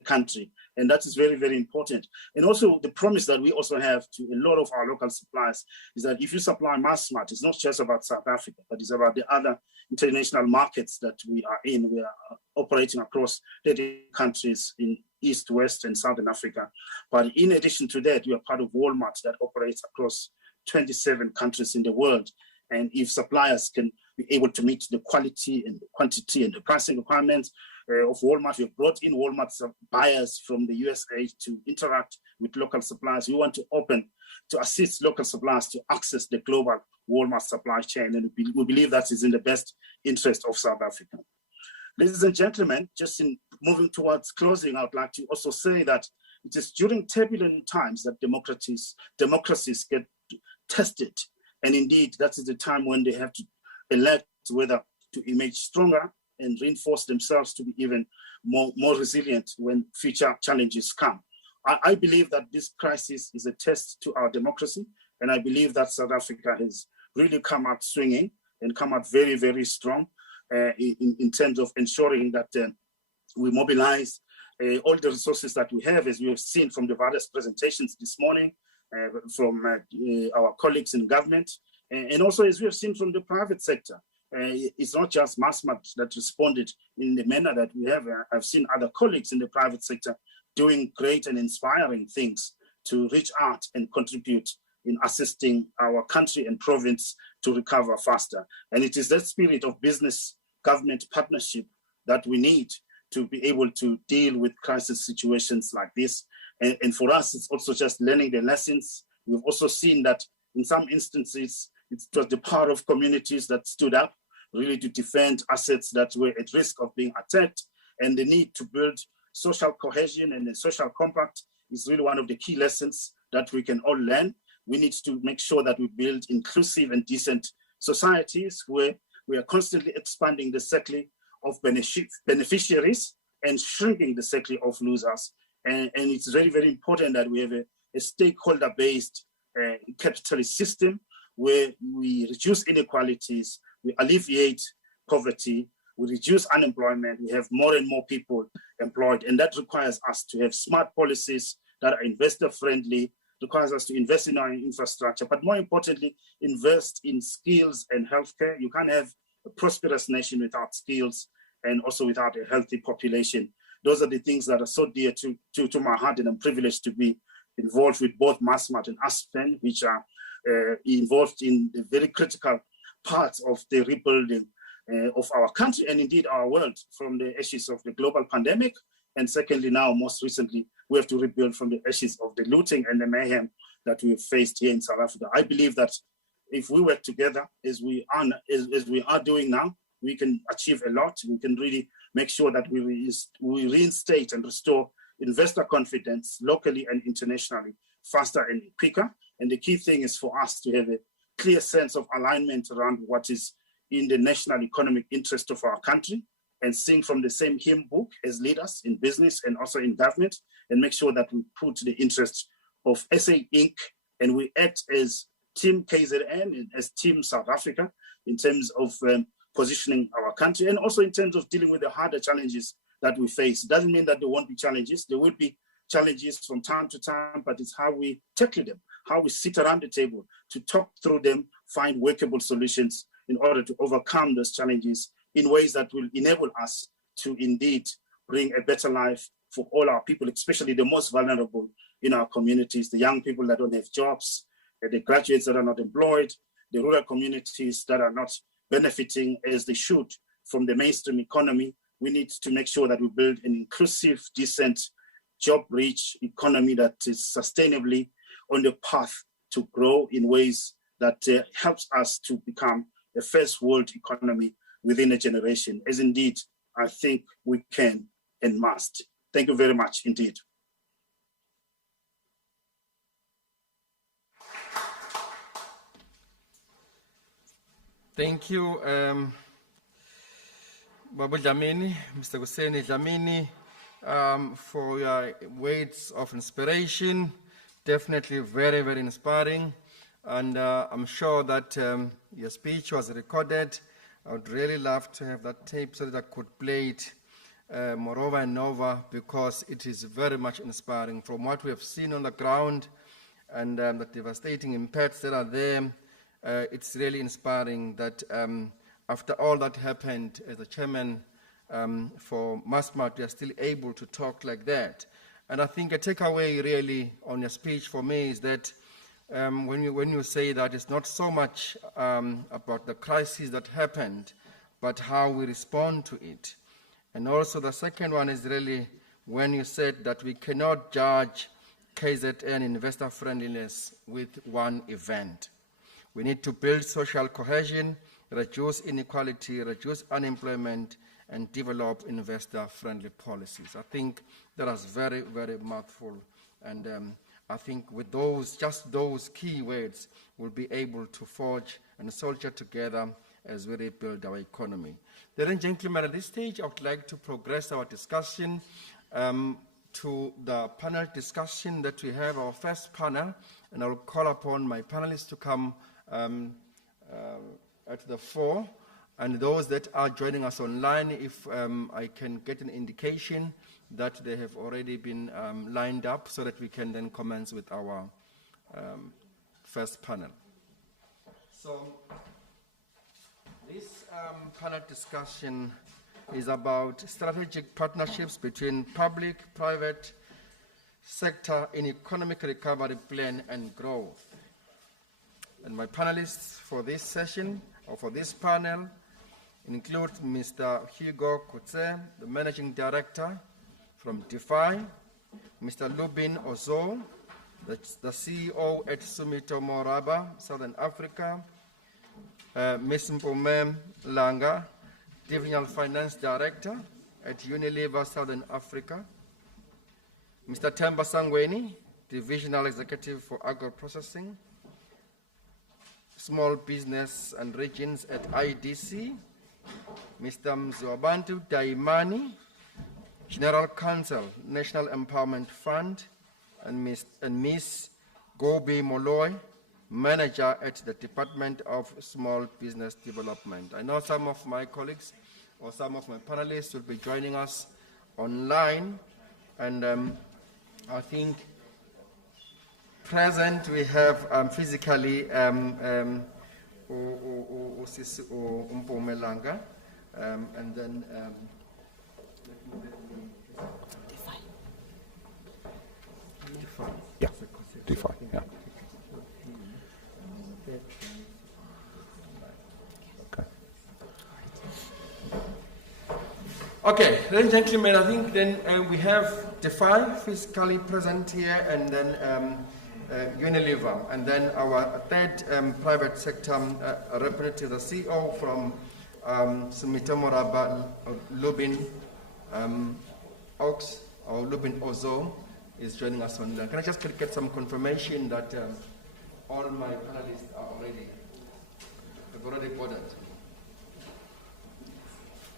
country. And that is very, very important. And also the promise that we also have to a lot of our local suppliers is that if you supply Massmart, it's not just about South Africa, but it's about the other international markets that we are in. We are operating across 30 countries in East, West, and Southern Africa. But in addition to that, we are part of Walmart that operates across 27 countries in the world. And if suppliers can be able to meet the quality and the quantity and the pricing requirements of Walmart, we've brought in Walmart buyers from the USA to interact with local suppliers. We want to assist local suppliers to access the global Walmart supply chain. And we believe that is in the best interest of South Africa. Ladies and gentlemen, just in moving towards closing, I would like to also say that it is during turbulent times that democracies get tested. And indeed, that is the time when they have to elect whether to emerge stronger and reinforce themselves to be even more resilient when future challenges come. I believe that this crisis is a test to our democracy, and I believe that South Africa has really come out swinging and come out very, very strong in terms of ensuring that we mobilize all the resources that we have, as we have seen from the various presentations this morning, from our colleagues in government, and also as we have seen from the private sector. It's not just Massmart that responded in the manner that we have. I've seen other colleagues in the private sector doing great and inspiring things to reach out and contribute in assisting our country and province to recover faster. And it is that spirit of business government partnership that we need to be able to deal with crisis situations like this. And for us, it's also just learning the lessons. We've also seen that in some instances, it was the power of communities that stood up really to defend assets that were at risk of being attacked. And the need to build social cohesion and a social compact is really one of the key lessons that we can all learn. We need to make sure that we build inclusive and decent societies where we are constantly expanding the circle of beneficiaries and shrinking the circle of losers. And it's very, very important that we have a stakeholder-based capitalist system where we reduce inequalities, we alleviate poverty, we reduce unemployment, we have more and more people employed. And that requires us to have smart policies that are investor-friendly, requires us to invest in our infrastructure, but more importantly, invest in skills and healthcare. You can't have a prosperous nation without skills and also without a healthy population. Those are the things that are so dear to my heart, and I'm privileged to be involved with both Massmart and Aspen, which are involved in the very critical parts of the rebuilding of our country and indeed our world from the ashes of the global pandemic. And secondly, now, most recently, we have to rebuild from the ashes of the looting and the mayhem that we've faced here in South Africa. I believe that if we work together as we are doing now, we can achieve a lot. We can really make sure that we reinstate and restore investor confidence locally and internationally faster and quicker. And the key thing is for us to have a clear sense of alignment around what is in the national economic interest of our country, and sing from the same hymn book as leaders in business and also in government, and make sure that we put the interests of SA Inc. and we act as Team KZN and as Team South Africa in terms of positioning our country, and also in terms of dealing with the harder challenges that we face. It doesn't mean that there won't be challenges. There will be challenges from time to time, but it's how we tackle them, how we sit around the table to talk through them, find workable solutions in order to overcome those challenges in ways that will enable us to indeed bring a better life for all our people, especially the most vulnerable in our communities, the young people that don't have jobs, the graduates that are not employed, the rural communities that are not benefiting as they should from the mainstream economy. We need to make sure that we build an inclusive, decent, job-rich economy that is sustainably on the path to grow in ways that helps us to become a first world economy within a generation, as indeed I think we can and must. Thank you very much indeed. Thank you, Babu Dlamini, Mr. Kuseni Dlamini, for your words of inspiration. Definitely very, very inspiring. And I'm sure that your speech was recorded. I would really love to have that tape so that I could play it moreover and over, because it is very much inspiring. From what we have seen on the ground and the devastating impacts that are there, it's really inspiring that after all that happened, as the chairman for Massmart, we are still able to talk like that. And I think a takeaway really on your speech for me is that when you say that it's not so much about the crisis that happened, but how we respond to it. And also the second one is really when you said that we cannot judge KZN investor friendliness with one event. We need to build social cohesion, reduce inequality, reduce unemployment, and develop investor-friendly policies. I think that is very, very mouthful. And I think with those, just those key words, we'll be able to forge and soldier together as we rebuild our economy. Ladies and gentlemen, at this stage, I would like to progress our discussion to the panel discussion that we have, our first panel, and I will call upon my panelists to come at the fore. And those that are joining us online, if I can get an indication that they have already been lined up so that we can then commence with our first panel. So this panel discussion is about strategic partnerships between public, private sector in economic recovery plan and growth. And my panelists for this session, or for this panel, include Mr. Hugo Kutse, the Managing Director from DeFi, Mr. Lubin Ozo, the CEO at Sumitomo Rubber, Southern Africa, Ms. Mpome Langa, Divisional Finance Director at Unilever, Southern Africa, Mr. Temba Sangweni, Divisional Executive for Agro-Processing, Small Business and Regions at IDC, Mr. Mzwabantu Daimani, General Counsel, National Empowerment Fund, and Ms. Gobi Molloy, Manager at the Department of Small Business Development. I know some of my colleagues or some of my panelists will be joining us online, and I think present we have physically Umpumelanga, and then DeFi, yeah. Okay, ladies and gentlemen, I think then we have DeFi physically present here, and then Unilever, and then our third private sector representative, the CEO from Sumitomo Rubber, Lubin Oaks, or Lubin Ozo, is joining us online. Can I just get some confirmation that all my panelists are have already boarded?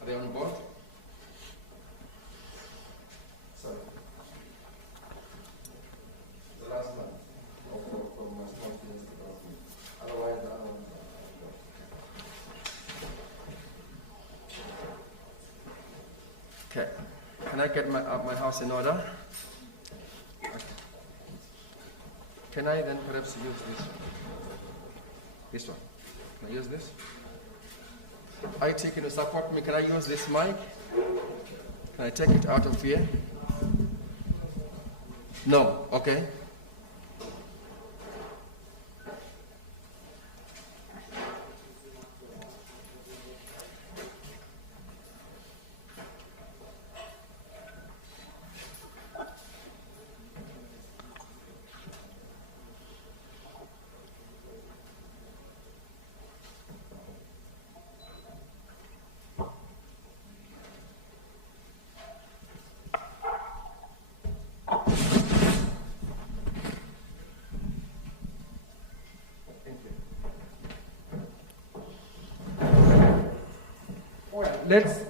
Are they on board? Sorry. The last one. From my small business development. Otherwise, okay. Can I get my house in order? Okay. Can I then perhaps use this one? This one. Can I use this? IT, can you support me? Can I use this mic? Can I take it out of here? No. Okay.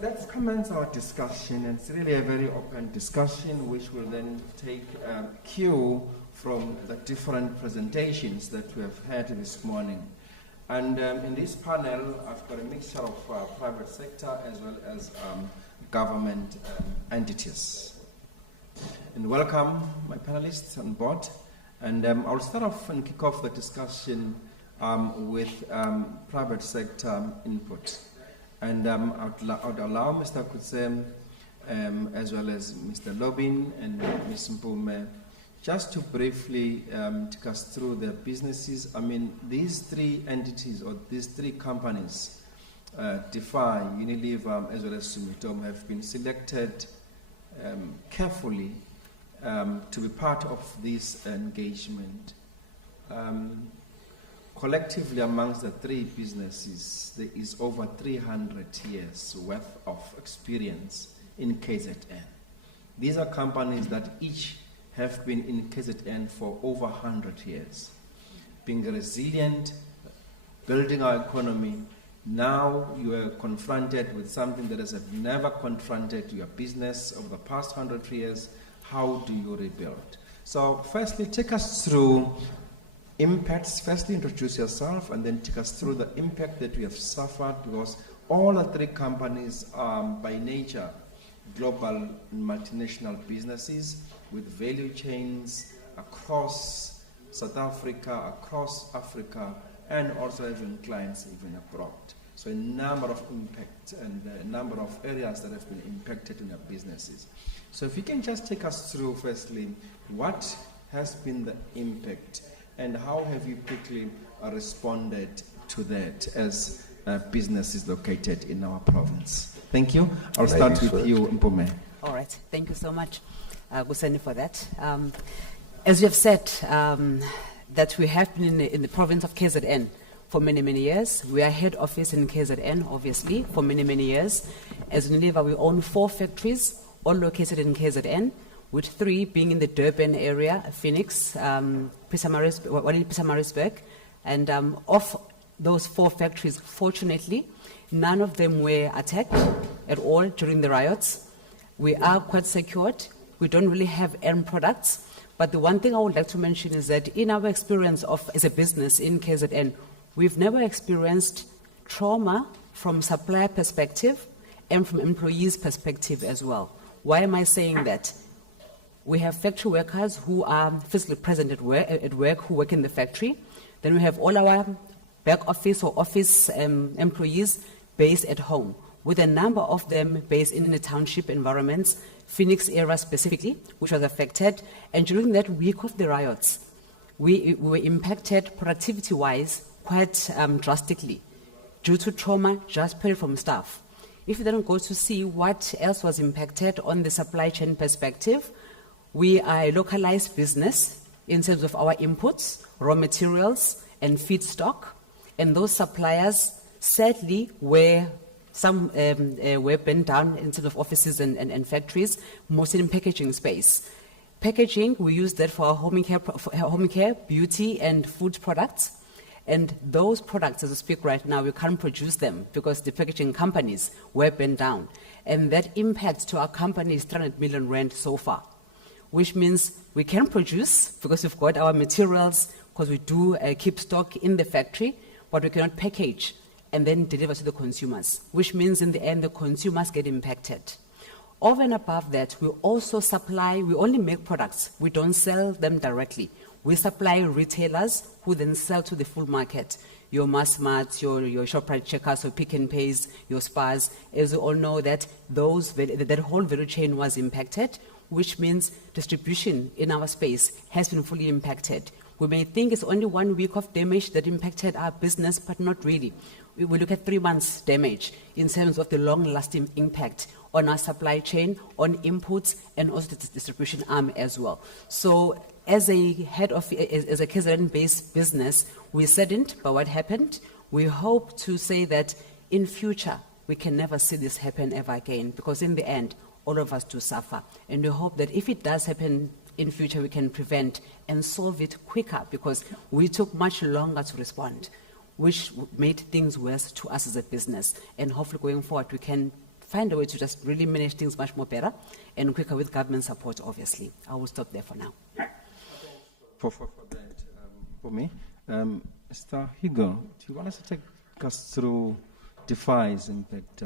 Let's commence our discussion. It's really a very open discussion, which will then take cue from the different presentations that we have had this morning. And in this panel, I've got a mixture of private sector as well as government entities. And welcome my panelists on board. And I'll start off and kick off the discussion with private sector input. And I would allow Mr. Kutse, as well as Mr. Lobin and Ms. Mpome, just to briefly take us through their businesses. I mean, these three entities or these three companies, DeFi, Unilever, as well as Sumitomo, have been selected carefully to be part of this engagement. Collectively, amongst the three businesses, there is over 300 years worth of experience in KZN. These are companies that each have been in KZN for over 100 years, being resilient, building our economy. Now you are confronted with something that has never confronted your business over the past 100 years. How do you rebuild? So firstly, take us through impacts. Firstly, introduce yourself, and then take us through the impact that we have suffered, because all the three companies are by nature global multinational businesses with value chains across South Africa, across Africa, and also having clients even abroad. So a number of impacts and a number of areas that have been impacted in our businesses. So if you can just take us through, firstly, what has been the impact and how have you quickly responded to that as businesses located in our province? Thank you. I'll start with you, Mpumi. All right. Thank you so much, Guseni, for that. As you have said, that we have been in the province of KZN for many, many years. We are head office in KZN, obviously, for many, many years. As Unilever, we own 4 factories, all located in KZN, with 3 being in the Durban area, Phoenix, one in Pietermaritzburg. And of those 4 factories, fortunately, none of them were attacked at all during the riots. We are quite secured. We don't really have end products. But the one thing I would like to mention is that in our experience as a business in KZN, we've never experienced trauma from supplier perspective and from employees' perspective as well. Why am I saying that? We have factory workers who are physically present at work who work in the factory. Then we have all our back office or office employees based at home, with a number of them based in the township environments, Phoenix area specifically, which was affected. And during that week of the riots, we were impacted productivity-wise quite drastically due to trauma just purely from staff. If you then go to see what else was impacted on the supply chain perspective, we are a localized business in terms of our inputs, raw materials, and feedstock. And those suppliers, sadly, some were burned down in terms of offices and factories, mostly in packaging space. Packaging, we use that for our home care, beauty, and food products. And those products, as we speak right now, we can't produce them because the packaging companies were burned down. And that impact to our company is 300 million rand so far, which means we can produce because we've got our materials, because we do keep stock in the factory, but we cannot package and then deliver to the consumers, which means in the end the consumers get impacted. Over and above that, we also supply, we only make products, we don't sell them directly. We supply retailers who then sell to the full market. Your Massmart, your ShopRite Checkers, your Pick n Pays, your Spars. As you all know, that whole value chain was impacted, which means distribution in our space has been fully impacted. We may think it's only 1 week of damage that impacted our business, but not really. We look at 3 months damage in terms of the long-lasting impact on our supply chain, on inputs, and also the distribution arm as well. So as a KZN-based business, we're saddened by what happened. We hope to say that in future, we can never see this happen ever again, because in the end, all of us do suffer. And we hope that if it does happen in future, we can prevent and solve it quicker, because we took much longer to respond, which made things worse to us as a business. And hopefully going forward, we can find a way to just really manage things much more better and quicker with government support, obviously. I will stop there for now. For that, for me, Mr. Hugo, do you want us to take us through DeFi's impact?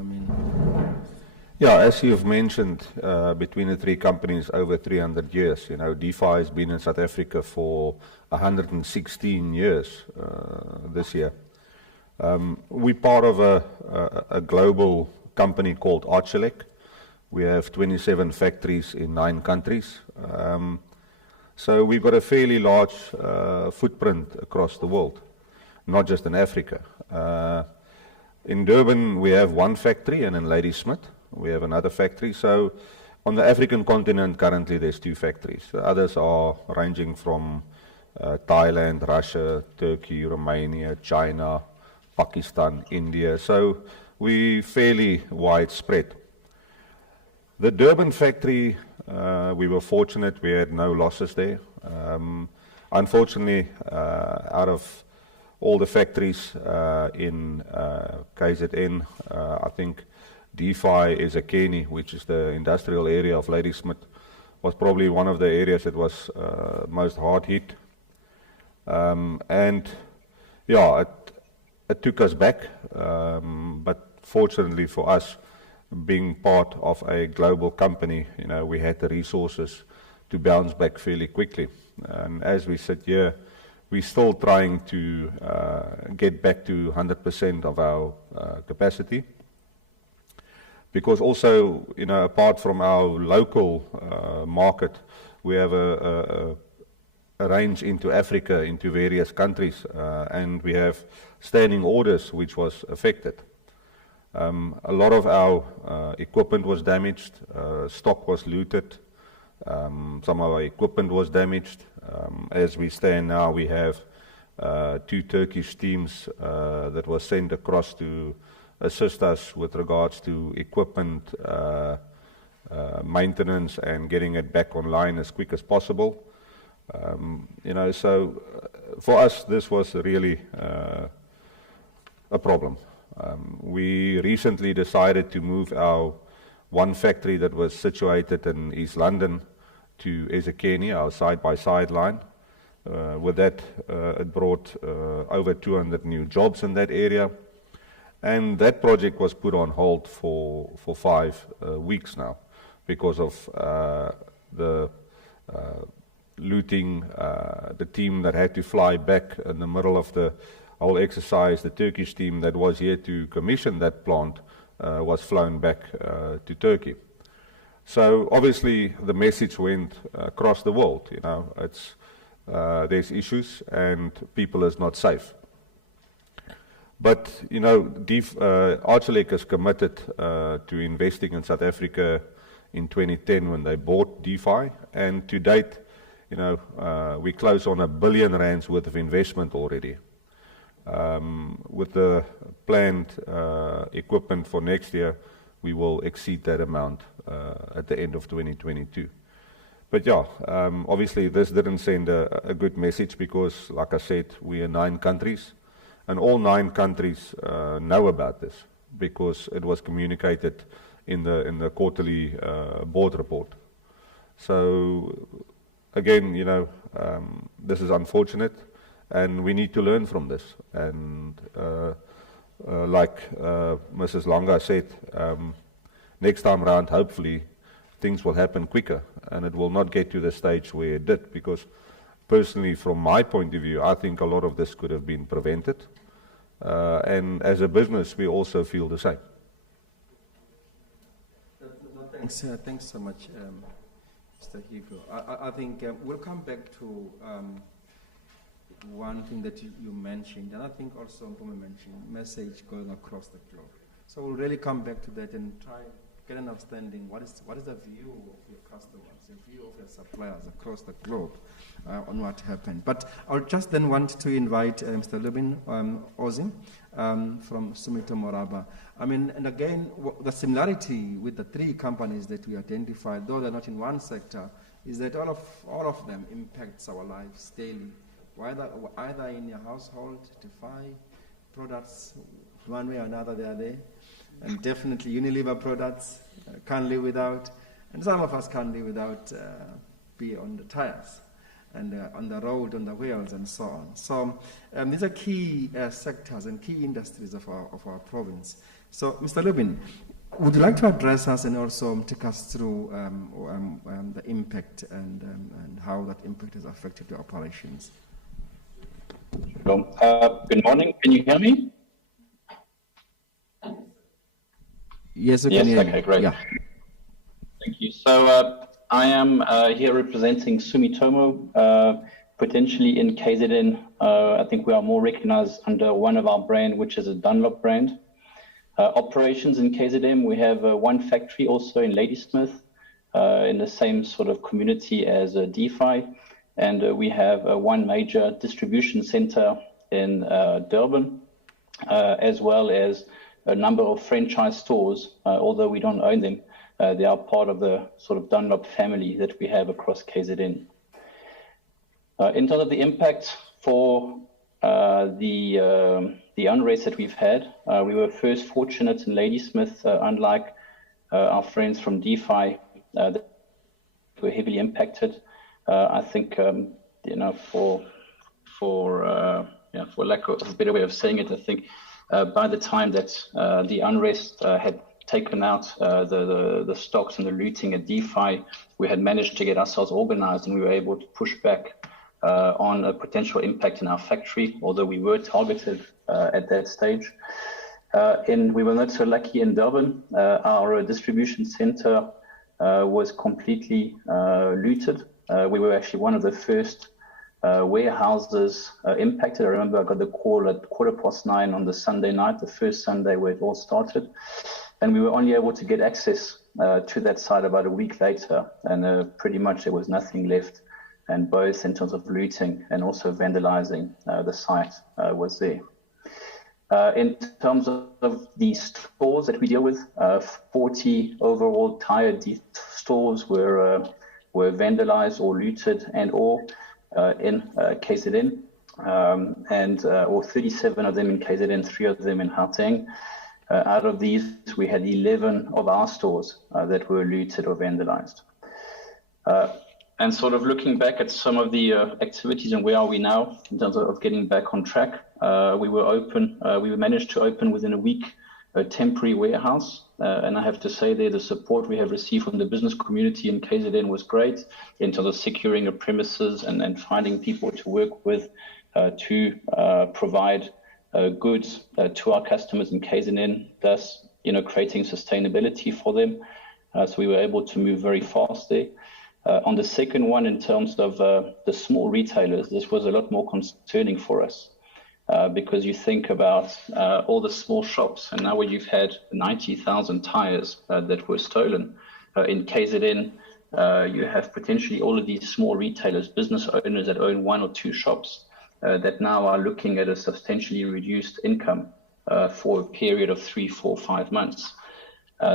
Yeah, as you've mentioned, between the 3 companies over 300 years, DeFi has been in South Africa for 116 years this year. We're part of a global company called Archelec. We have 27 factories in 9 countries. So we've got a fairly large footprint across the world, not just in Africa. In Durban, we have 1 factory, and in Ladysmith, we have another factory. So on the African continent, currently there's 2 factories. The others are ranging from Thailand, Russia, Turkey, Romania, China, Pakistan, India. So we're fairly widespread. The Durban factory, we were fortunate, we had no losses there. Unfortunately, out of all the factories in KZN, I think DeFi is a Kenny, which is the industrial area of Ladysmith, was probably one of the areas that was most hard hit. And yeah, it took us back, but fortunately for us, being part of a global company, we had the resources to bounce back fairly quickly. And as we sit here, we're still trying to get back to 100% of our capacity. Because also, apart from our local market, we have a range into Africa, into various countries, and we have standing orders which was affected. A lot of our equipment was damaged, stock was looted, some of our equipment was damaged. As we stand now, we have 2 Turkish teams that were sent across to assist us with regards to equipment maintenance and getting it back online as quick as possible. So for us, this was really a problem. We recently decided to move our one factory that was situated in East London to eZekeni, our side-by-side line. With that, it brought over 200 new jobs in that area. And that project was put on hold for 5 weeks now because of the looting, the team that had to fly back in the middle of the whole exercise. The Turkish team that was here to commission that plant was flown back to Turkey. So obviously the message went across the world, there's issues and people is not safe. But, Arcelec is committed to investing in South Africa in 2010 when they bought DeFi, and to date, we close on R1 billion worth of investment already. With the planned equipment for next year, we will exceed that amount at the end of 2022. But yeah, obviously this didn't send a good message because, like I said, we are 9 countries, and all 9 countries know about this because it was communicated in the quarterly board report. So again, this is unfortunate, and we need to learn from this. And like Mrs. Langa said, next time around, hopefully, things will happen quicker, and it will not get to the stage where it did, because personally, from my point of view, I think a lot of this could have been prevented. And as a business, we also feel the same. Thanks so much, Mr. Hugo. I think we'll come back to one thing that you mentioned, and I think also Mpumi mentioned, message going across the globe. So we'll really come back to that and try get an understanding what is the view of your customers, the view of your suppliers across the globe on what happened. But I'll just then want to invite Mr. Lubin Ozim from Sumitomo Rubber. I mean, and again, the similarity with the 3 companies that we identified, though they're not in one sector, is that all of them impacts our lives daily. Either in your household, to buy products, one way or another they are there. And definitely Unilever products, can't live without. And some of us can't live without be on the tires and on the road, on the wheels, and so on. So these are key sectors and key industries of our province. So, Mr. Lubin, would you like to address us and also take us through the impact and how that impact has affected your operations? Good morning. Can you hear me? Yes, okay, great. Yeah. Thank you. So I am here representing Sumitomo, potentially in KZN. I think we are more recognized under one of our brand, which is a Dunlop brand. Operations in KZN, we have one factory also in Ladysmith, in the same sort of community as DeFi. And we have one major distribution center in Durban, as well as a number of franchise stores, although we don't own them. They are part of the sort of Dunlop family that we have across KZN. In terms of the impact for the unrest that we've had, we were first fortunate in Ladysmith, unlike our friends from DeFi, that were heavily impacted. I think, for lack of a better way of saying it, I think by the time that the unrest had taken out the stocks and the looting at DeFi, we had managed to get ourselves organized, and we were able to push back on a potential impact in our factory, although we were targeted at that stage. We were not so lucky in Durban. Our distribution center was completely looted. We were actually one of the first warehouses impacted. I remember I got the call at 9:15 on the Sunday night, the first Sunday where it all started. And we were only able to get access to that site about a week later. And pretty much there was nothing left. And both in terms of looting and also vandalizing the site was there. In terms of the stores that we deal with, 40 overall tire stores were vandalized or looted and all in KZN, or 37 of them in KZN, 3 of them in Gauteng. Out of these, we had 11 of our stores that were looted or vandalized. And sort of looking back at some of the activities and where are we now in terms of getting back on track, we managed to open within a week a temporary warehouse. And I have to say there, the support we have received from the business community in KZN was great in terms of securing a premises and finding people to work with to provide goods to our customers in KZN, thus, creating sustainability for them. So we were able to move very fast there. On the second one, in terms of the small retailers, this was a lot more concerning for us because you think about all the small shops, and now when you've had 90,000 tires that were stolen in KZN, you have potentially all of these small retailers, business owners that own 1 or 2 shops that now are looking at a substantially reduced income for a period of 3, 4, 5 months.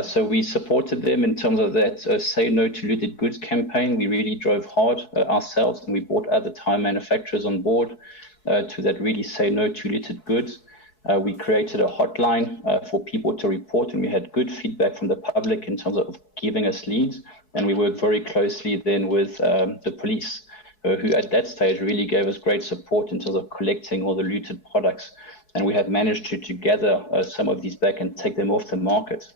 So we supported them in terms of that Say No to Looted Goods campaign. We really drove hard ourselves, and we brought other tire manufacturers on board to that really Say No to Looted Goods. We created a hotline for people to report, and we had good feedback from the public in terms of giving us leads. And we worked very closely then with the police, who at that stage really gave us great support in terms of collecting all the looted products. And we have managed to gather some of these back and take them off the market.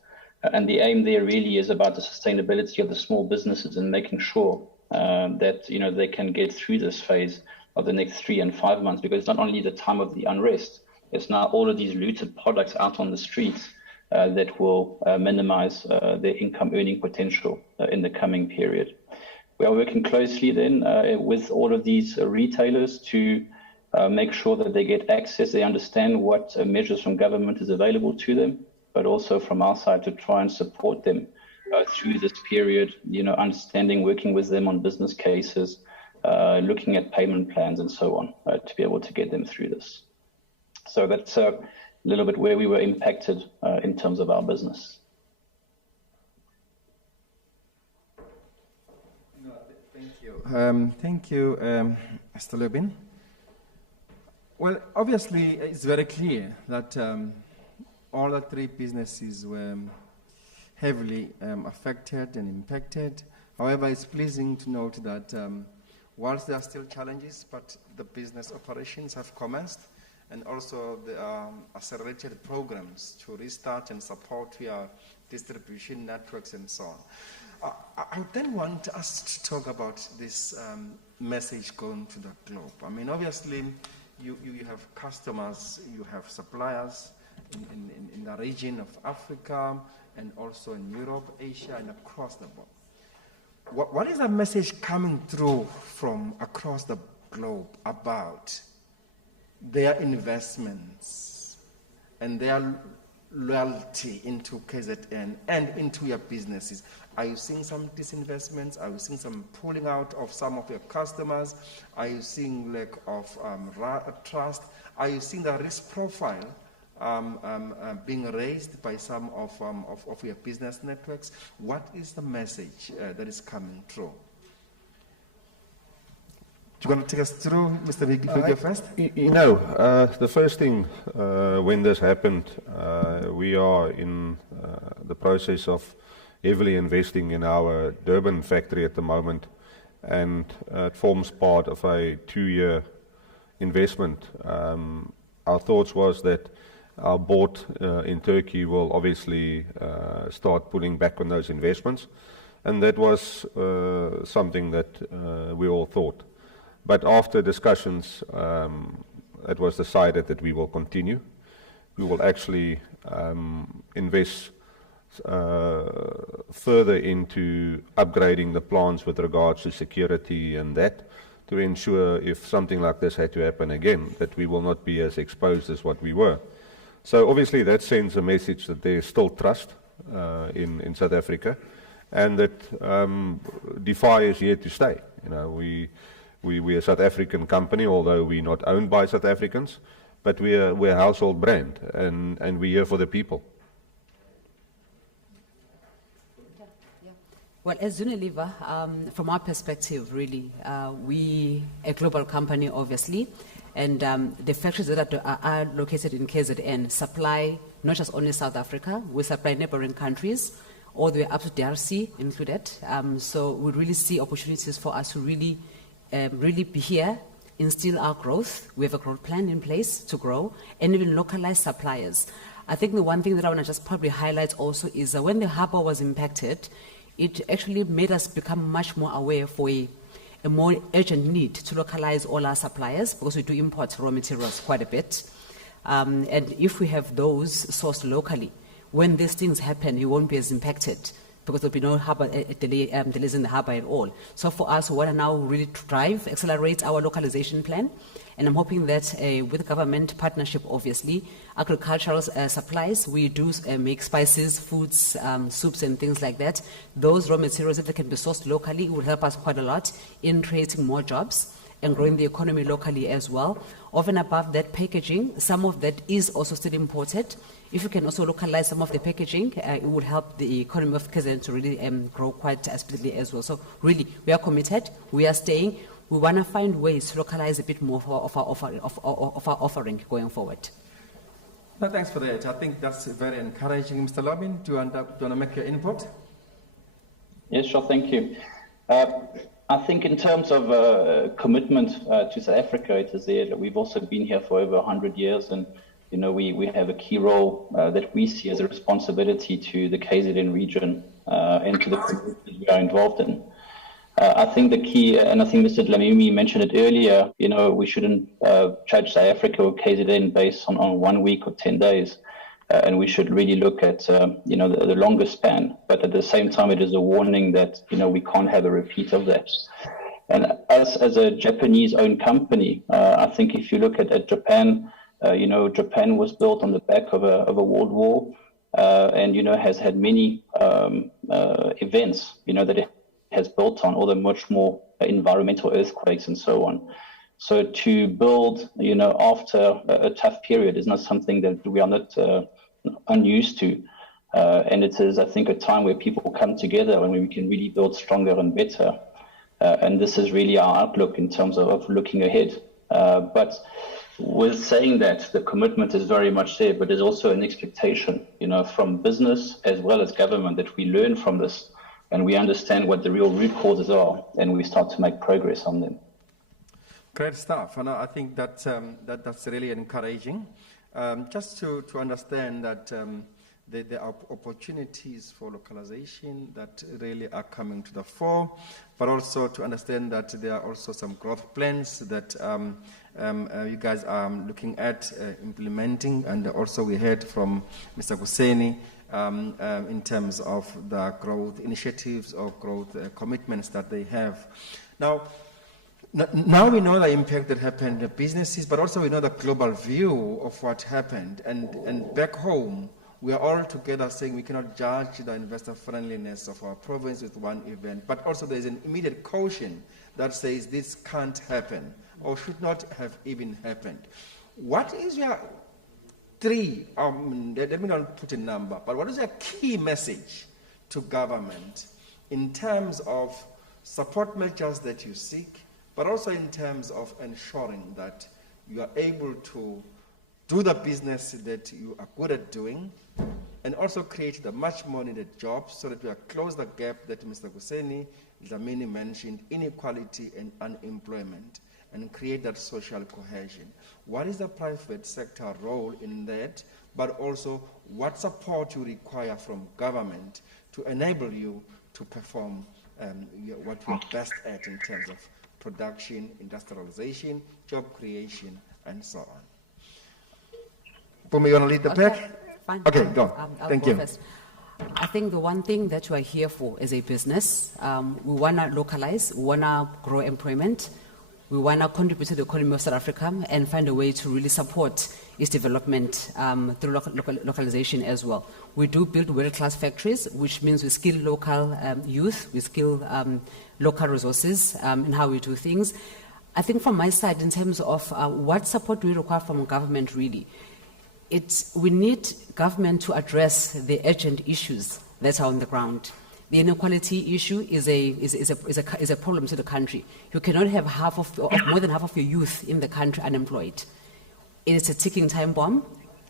And the aim there really is about the sustainability of the small businesses and making sure that they can get through this phase of the next 3 and 5 months, because it's not only the time of the unrest, it's now all of these looted products out on the streets that will minimize their income earning potential in the coming period. We are working closely then with all of these retailers to make sure that they get access, they understand what measures from government is available to them, but also from our side to try and support them through this period, understanding, working with them on business cases, looking at payment plans and so on, to be able to get them through this. So that's a little bit where we were impacted in terms of our business. Thank you. Thank you, Mr. Lubin. Well, obviously, it's very clear that all the 3 businesses were heavily affected and impacted. However, it's pleasing to note that whilst there are still challenges, but the business operations have commenced, and also there are accelerated programs to restart and support your distribution networks and so on. I then want us to talk about this message going to the globe. I mean, obviously, you have customers, you have suppliers in the region of Africa and also in Europe, Asia, and across the board. What is the message coming through from across the globe about their investments and their loyalty into KZN and into your businesses? Are you seeing some disinvestments? Are you seeing some pulling out of some of your customers? Are you seeing lack of trust? Are you seeing the risk profile being raised by some of your business networks? What is the message that is coming through? Do you want to take us through, Mr. Vigio, first? The first thing when this happened, we are in the process of heavily investing in our Durban factory at the moment, and it forms part of a 2-year investment. Our thoughts was that our board in Turkey will obviously start pulling back on those investments. And that was something that we all thought. But after discussions, it was decided that we will continue. We will actually invest further into upgrading the plants with regards to security and that, to ensure if something like this had to happen again, that we will not be as exposed as what we were. So obviously that sends a message that there is still trust in South Africa, and that DeFi is here to stay. You know, we're a South African company, although we're not owned by South Africans, but we're a household brand, and we're here for the people. Well, as Unilever, from our perspective, really, we a global company, obviously, and the factories that are located in KZN supply not just only South Africa, we supply neighboring countries, all the way up to DRC included. So we really see opportunities for us to really be here, instill our growth. We have a growth plan in place to grow, and even localize suppliers. I think the one thing that I want to just probably highlight also is that when the harbour was impacted, it actually made us become much more aware for a more urgent need to localize all our suppliers, because we do import raw materials quite a bit. And if we have those sourced locally, when these things happen, you won't be as impacted, because there'll be no harbor, delays in the harbour at all. So for us, we want to now really drive, accelerate our localization plan. And I'm hoping that with government partnership, obviously, agricultural supplies, we do make spices, foods, soups and things like that. Those raw materials, if they can be sourced locally, will help us quite a lot in creating more jobs and growing the economy locally as well. Over and above that, packaging, some of that is also still imported. If you can also localize some of the packaging, it would help the economy of KZN to really grow quite speedily as well. So really, we are committed, we are staying. We want to find ways to localize a bit more of our offering going forward. No, thanks for that. I think that's very encouraging. Mr. Lobin, do you want to make your input? Yes, sure, thank you. I think in terms of commitment to South Africa, it is there that we've also been here for over 100 years, and you know, we have a key role that we see as a responsibility to the KZN region and to the communities we are involved in. I think the key, and I think Mr. Dlamini mentioned it earlier, you know, we shouldn't judge South Africa or KZN based on 1 week or 10 days. And we should really look at, you know, the longer span. But at the same time, it is a warning that, you know, we can't have a repeat of that. And as a Japanese-owned company, I think if you look at Japan, you know, Japan was built on the back of a world war and, you know, has had many events, you know, that it has built on, although much more environmental earthquakes and so on. So to build, you know, after a tough period is not something that we are not unused to. And it is, I think, a time where people come together and we can really build stronger and better. And this is really our outlook in terms of looking ahead. But with saying that, the commitment is very much there, but there's also an expectation, you know, from business as well as government that we learn from this and we understand what the real root causes are, and we start to make progress on them. Great stuff, and I think that's really encouraging. Just to understand that there are opportunities for localization that really are coming to the fore, but also to understand that there are also some growth plans that you guys are looking at implementing, and also we heard from Mr. Kuseni in terms of the growth initiatives or growth commitments that they have. Now we know the impact that happened in businesses, but also we know the global view of what happened. And back home, we are all together saying we cannot judge the investor friendliness of our province with one event, but also there is an immediate caution that says this can't happen or should not have even happened. What is your let me not put a number, but what is your key message to government in terms of support measures that you seek, but also in terms of ensuring that you are able to do the business that you are good at doing, and also create the much more needed jobs so that we are close the gap that Mr. Kuseni Dlamini mentioned, inequality and unemployment, and create that social cohesion. What is the private sector role in that, but also what support you require from government to enable you to perform what you're best at in terms of production, industrialization, job creation, and so on. Pumi, you want to lead the pack? Fine. Okay, go. I'll Thank go you. first. I think the one thing that we are here for as a business, we want to localize, we want to grow employment, we want to contribute to the economy of South Africa and find a way to really support its development through localization as well. We do build world-class factories, which means we skill local youth, we skill local resources in how we do things. I think from my side, in terms of what support do we require from government really, we need government to address the urgent issues that are on the ground. The inequality issue is a problem to the country. You cannot have more than half of your youth in the country unemployed. It is a ticking time bomb.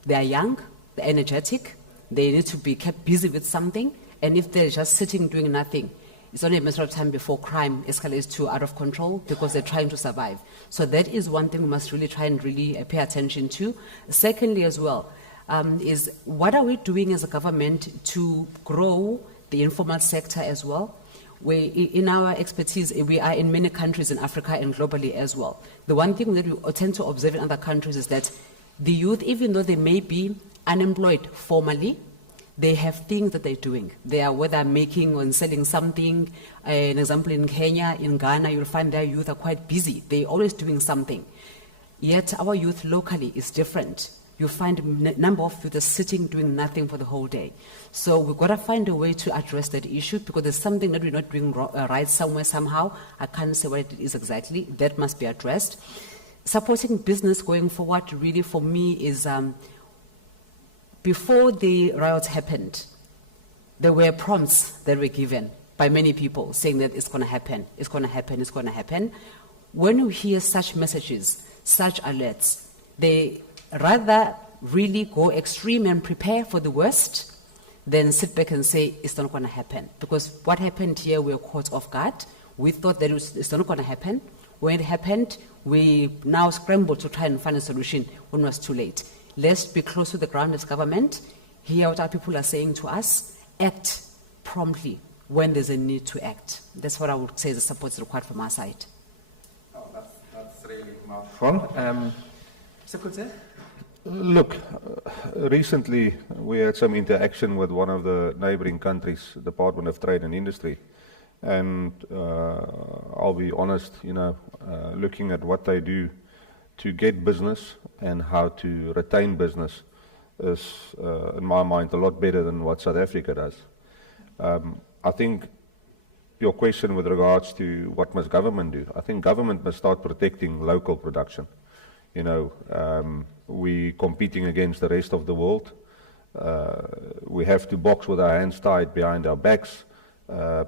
They are young, they're energetic, they need to be kept busy with something, and if they're just sitting doing nothing, it's only a matter of time before crime escalates to out of control because they're trying to survive. So that is one thing we must really try and really pay attention to. Secondly as well, is what are we doing as a government to grow the informal sector as well? In our expertise, we are in many countries in Africa and globally as well. The one thing that we tend to observe in other countries is that the youth, even though they may be unemployed formally, they have things that they're doing. They are whether making or selling something. An example in Kenya, in Ghana, you'll find their youth are quite busy. They're always doing something. Yet our youth locally is different. You find a number of youth are sitting doing nothing for the whole day. So we've got to find a way to address that issue because there's something that we're not doing right somewhere, somehow. I can't say what it is exactly. That must be addressed. Supporting business going forward really for me is before the riots happened, there were prompts that were given by many people saying that it's going to happen, it's going to happen, it's going to happen. When you hear such messages, such alerts, they rather really go extreme and prepare for the worst than sit back and say it's not going to happen. Because what happened here, we were caught off guard. We thought that it's not going to happen. When it happened, we now scrambled to try and find a solution when it was too late. Let's be close to the ground as government, hear what our people are saying to us, act promptly when there's a need to act. That's what I would say the support is required from our side. Oh, that's really mouthful. Mr. Kutse? Look, recently we had some interaction with one of the neighboring countries, Department of Trade and Industry. And I'll be honest, looking at what they do to get business and how to retain business is, in my mind, a lot better than what South Africa does. I think your question with regards to what must government do, I think government must start protecting local production. We're competing against the rest of the world. We have to box with our hands tied behind our backs.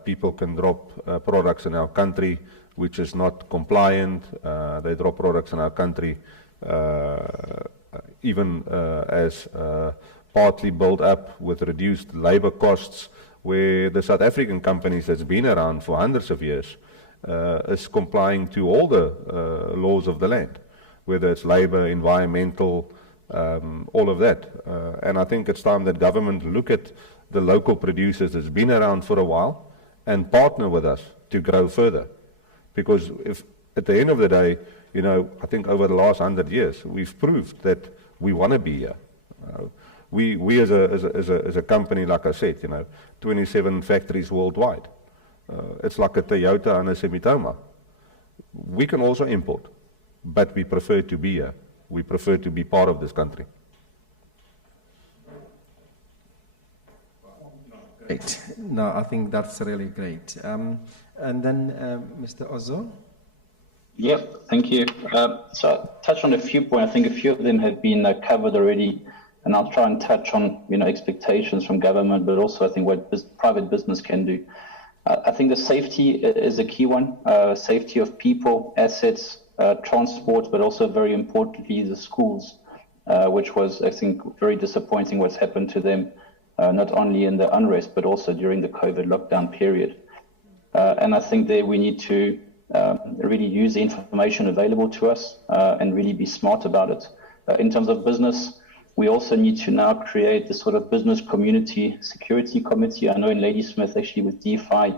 People can drop products in our country which is not compliant. They drop products in our country even as partly built up with reduced labor costs, where the South African companies that's been around for hundreds of years is complying to all the laws of the land, whether it's labor, environmental, all of that. And I think it's time that government look at the local producers that's been around for a while and partner with us to grow further. Because if at the end of the day, I think over the last 100 years, we've proved that we want to be here. We as a company, like I said, 27 factories worldwide. It's like a Toyota and a Sumitomo. We can also import, but we prefer to be here. We prefer to be part of this country. Great. No, I think that's really great. And then Mr. Ozo? Yep, thank you. So I'll touch on a few points. I think a few of them have been covered already, and I'll try and touch on expectations from government, but also I think what private business can do. I think the safety is a key one. Safety of people, assets, transport, but also very importantly the schools, which was, I think, very disappointing what's happened to them, not only in the unrest, but also during the COVID lockdown period. And I think there we need to really use the information available to us and really be smart about it. In terms of business, we also need to now create this sort of business community security committee. I know in Ladysmith, actually with DeFi,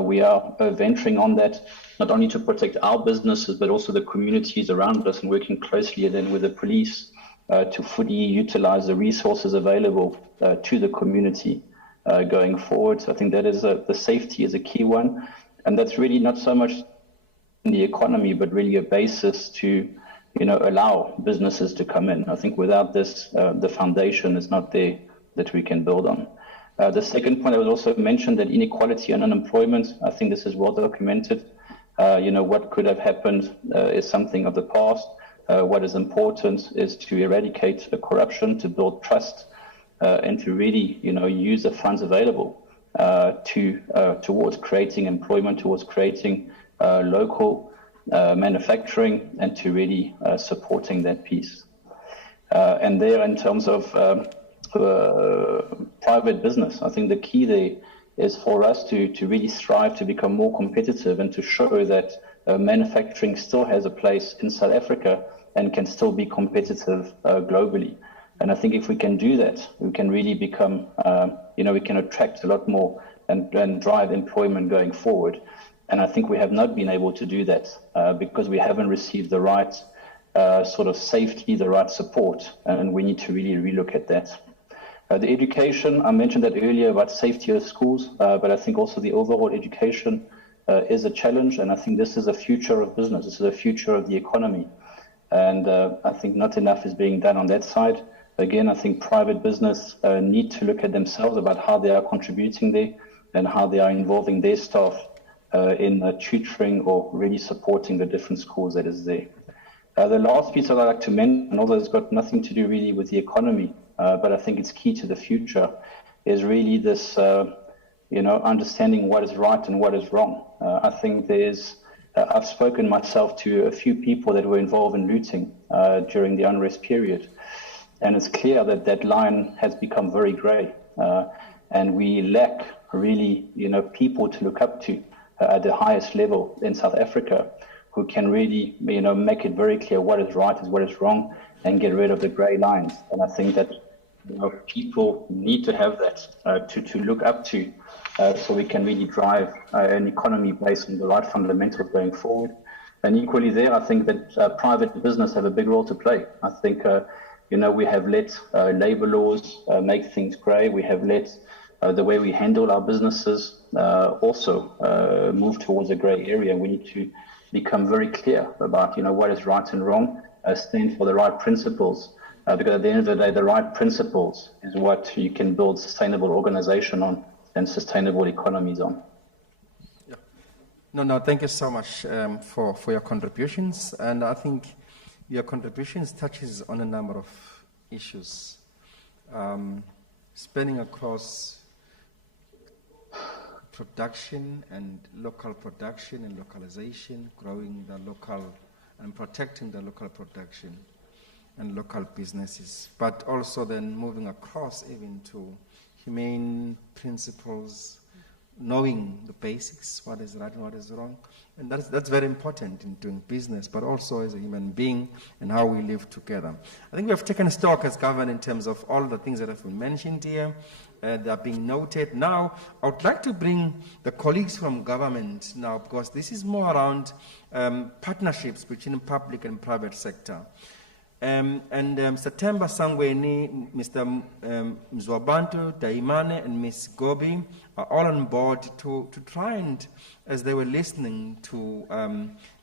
we are venturing on that, not only to protect our businesses, but also the communities around us, and working closely then with the police to fully utilize the resources available to the community going forward. So I think that is the safety is a key one. And that's really not so much in the economy, but really a basis to allow businesses to come in. I think without this, the foundation is not there that we can build on. The second point I was also mentioned that inequality and unemployment, I think this is well documented. What could have happened is something of the past. What is important is to eradicate the corruption, to build trust, and to really, use the funds available towards creating employment, towards creating local manufacturing, and to really supporting that piece. And there, in terms of private business, I think the key there is for us to really strive to become more competitive and to show that manufacturing still has a place in South Africa and can still be competitive globally. And I think if we can do that, we can really become, we can attract a lot more and drive employment going forward. And I think we have not been able to do that because we haven't received the right sort of safety, the right support, and we need to really relook at that. The education, I mentioned that earlier about safety of schools, but I think also the overall education is a challenge, and I think this is a future of business, this is a future of the economy. And I think not enough is being done on that side. Again, I think private business need to look at themselves about how they are contributing there and how they are involving their staff in tutoring or really supporting the different schools that is there. The last piece that I'd like to mention, although it's got nothing to do really with the economy, but I think it's key to the future, is really this, understanding what is right and what is wrong. I think I've spoken myself to a few people that were involved in looting during the unrest period, and it's clear that that line has become very grey, and we lack really, people to look up to at the highest level in South Africa who can really, make it very clear what is right and what is wrong and get rid of the grey lines. And I think that people need to have that to look up to so we can really drive an economy based on the right fundamentals going forward. And equally there, I think that private business have a big role to play. I think, we have let labor laws make things grey. We have let the way we handle our businesses also move towards a grey area. We need to become very clear about, what is right and wrong, stand for the right principles, because at the end of the day, the right principles is what you can build sustainable organization on and sustainable economies on. Yeah. No, thank you so much for your contributions. And I think your contributions touches on a number of issues, spanning across production and local production and localization, growing the local and protecting the local production and local businesses, but also then moving across even to humane principles, knowing the basics, what is right and what is wrong. And that's very important in doing business, but also as a human being and how we live together. I think we have taken stock as government in terms of all the things that have been mentioned here. They are being noted. Now, I would like to bring the colleagues from government now, because this is more around partnerships between public and private sector. September Sangweni, Mr. Mzwabantu, Daimane, and Ms. Gobi are all on board to try and, as they were listening to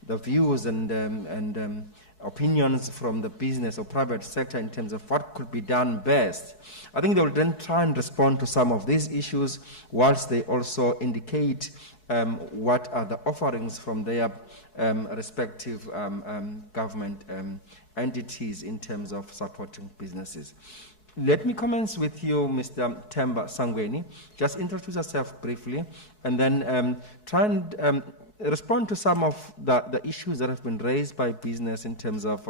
the views and opinions from the business or private sector in terms of what could be done best, I think they will then try and respond to some of these issues whilst they also indicate what are the offerings from their respective government entities in terms of supporting businesses. Let me commence with you, Mr. Temba Sangweni. Just introduce yourself briefly and then try and respond to some of the issues that have been raised by business in terms of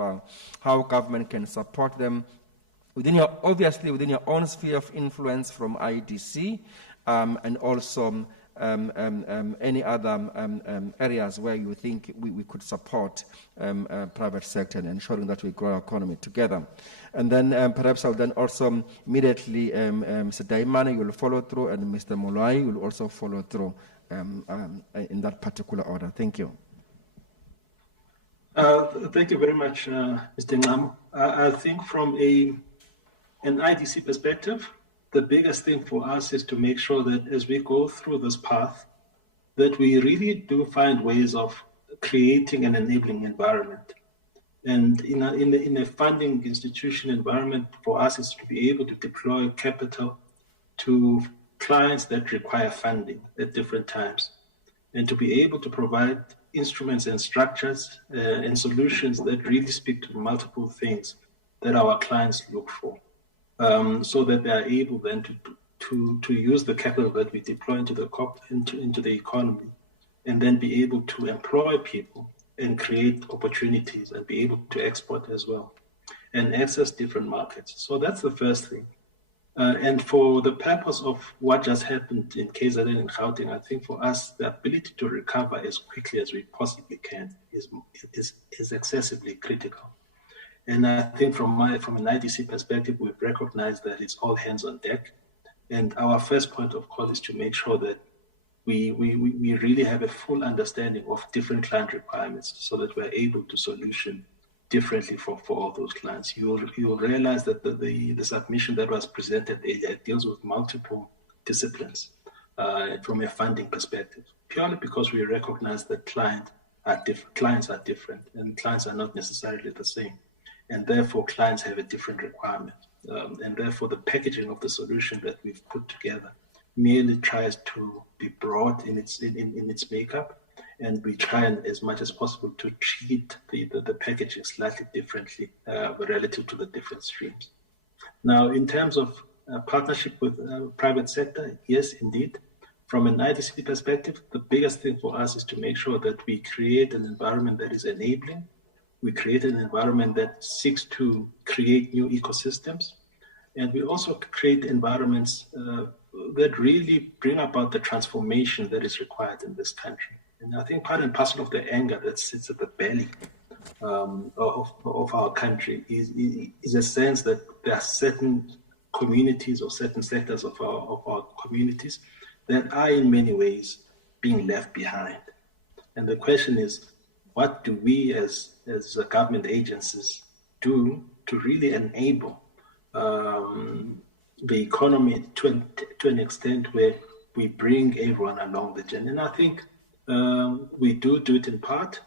how government can support them obviously within your own sphere of influence from IDC, and also any other areas where you think we could support private sector and ensuring that we grow our economy together. And then perhaps I'll then also immediately, Mr. Daimane, you will follow through, and Mr. Molai will also follow through in that particular order. Thank you. Thank you very much, Mr. Ngam. I think from an IDC perspective, the biggest thing for us is to make sure that as we go through this path, that we really do find ways of creating an enabling environment. And in a funding institution environment, for us is to be able to deploy capital to clients that require funding at different times, and to be able to provide instruments and structures and solutions that really speak to multiple things that our clients look for. So that they are able then to use the capital that we deploy into the economy, and then be able to employ people and create opportunities and be able to export as well and access different markets. So that's the first thing. And for the purpose of what just happened in KZN and Gauteng, I think for us, the ability to recover as quickly as we possibly can is excessively critical. And I think from an IDC perspective, we've recognized that it's all hands on deck. And our first point of call is to make sure that we really have a full understanding of different client requirements so that we're able to solution differently for all those clients. You'll realize that the submission that was presented earlier deals with multiple disciplines from a funding perspective, purely because we recognize that clients are different and clients are not necessarily the same. And therefore, clients have a different requirement. And therefore, the packaging of the solution that we've put together merely tries to be broad in its makeup, and we try and, as much as possible, to treat the packaging slightly differently relative to the different streams. Now, in terms of partnership with private sector, yes, indeed. From an IDC perspective, the biggest thing for us is to make sure that we create an environment that is enabling. We create an environment that seeks to create new ecosystems. And we also create environments that really bring about the transformation that is required in this country. And I think part and parcel of the anger that sits at the belly of our country is a sense that there are certain communities or certain sectors of our communities that are in many ways being left behind. And the question is, what do we as government agencies do to really enable the economy to an extent where we bring everyone along the journey? And I think we do it in part.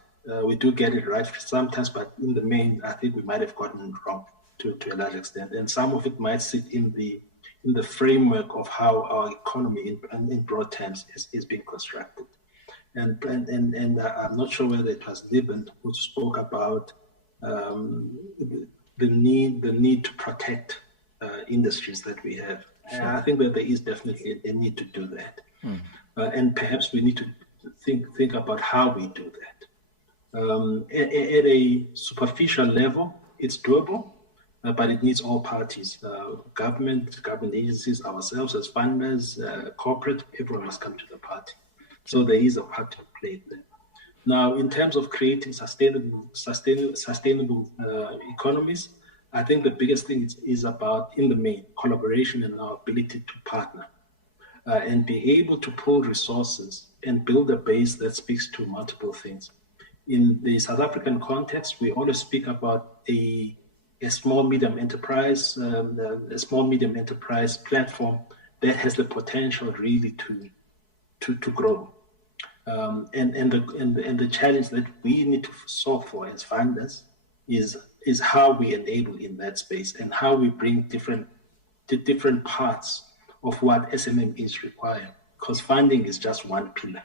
We do get it right sometimes, but in the main, I think we might have gotten it wrong to a large extent. And some of it might sit in the framework of how our economy in broad terms is being constructed. And I'm not sure whether it was Liband who spoke about the need to protect industries that we have. Sure. I think that there is definitely a need to do that. And perhaps we need to think about how we do that. At a superficial level, it's doable, but it needs all parties, government agencies, ourselves as funders, corporate, everyone must come to the party. So there is a part to play there. Now, in terms of creating sustainable economies, I think the biggest thing is about, in the main, collaboration and our ability to partner and be able to pool resources and build a base that speaks to multiple things. In the South African context, we always speak about a small medium enterprise, a small medium enterprise platform that has the potential really to grow. And the challenge that we need to solve for as funders is how we enable in that space and how we bring different parts of what SMMEs require, because funding is just one pillar.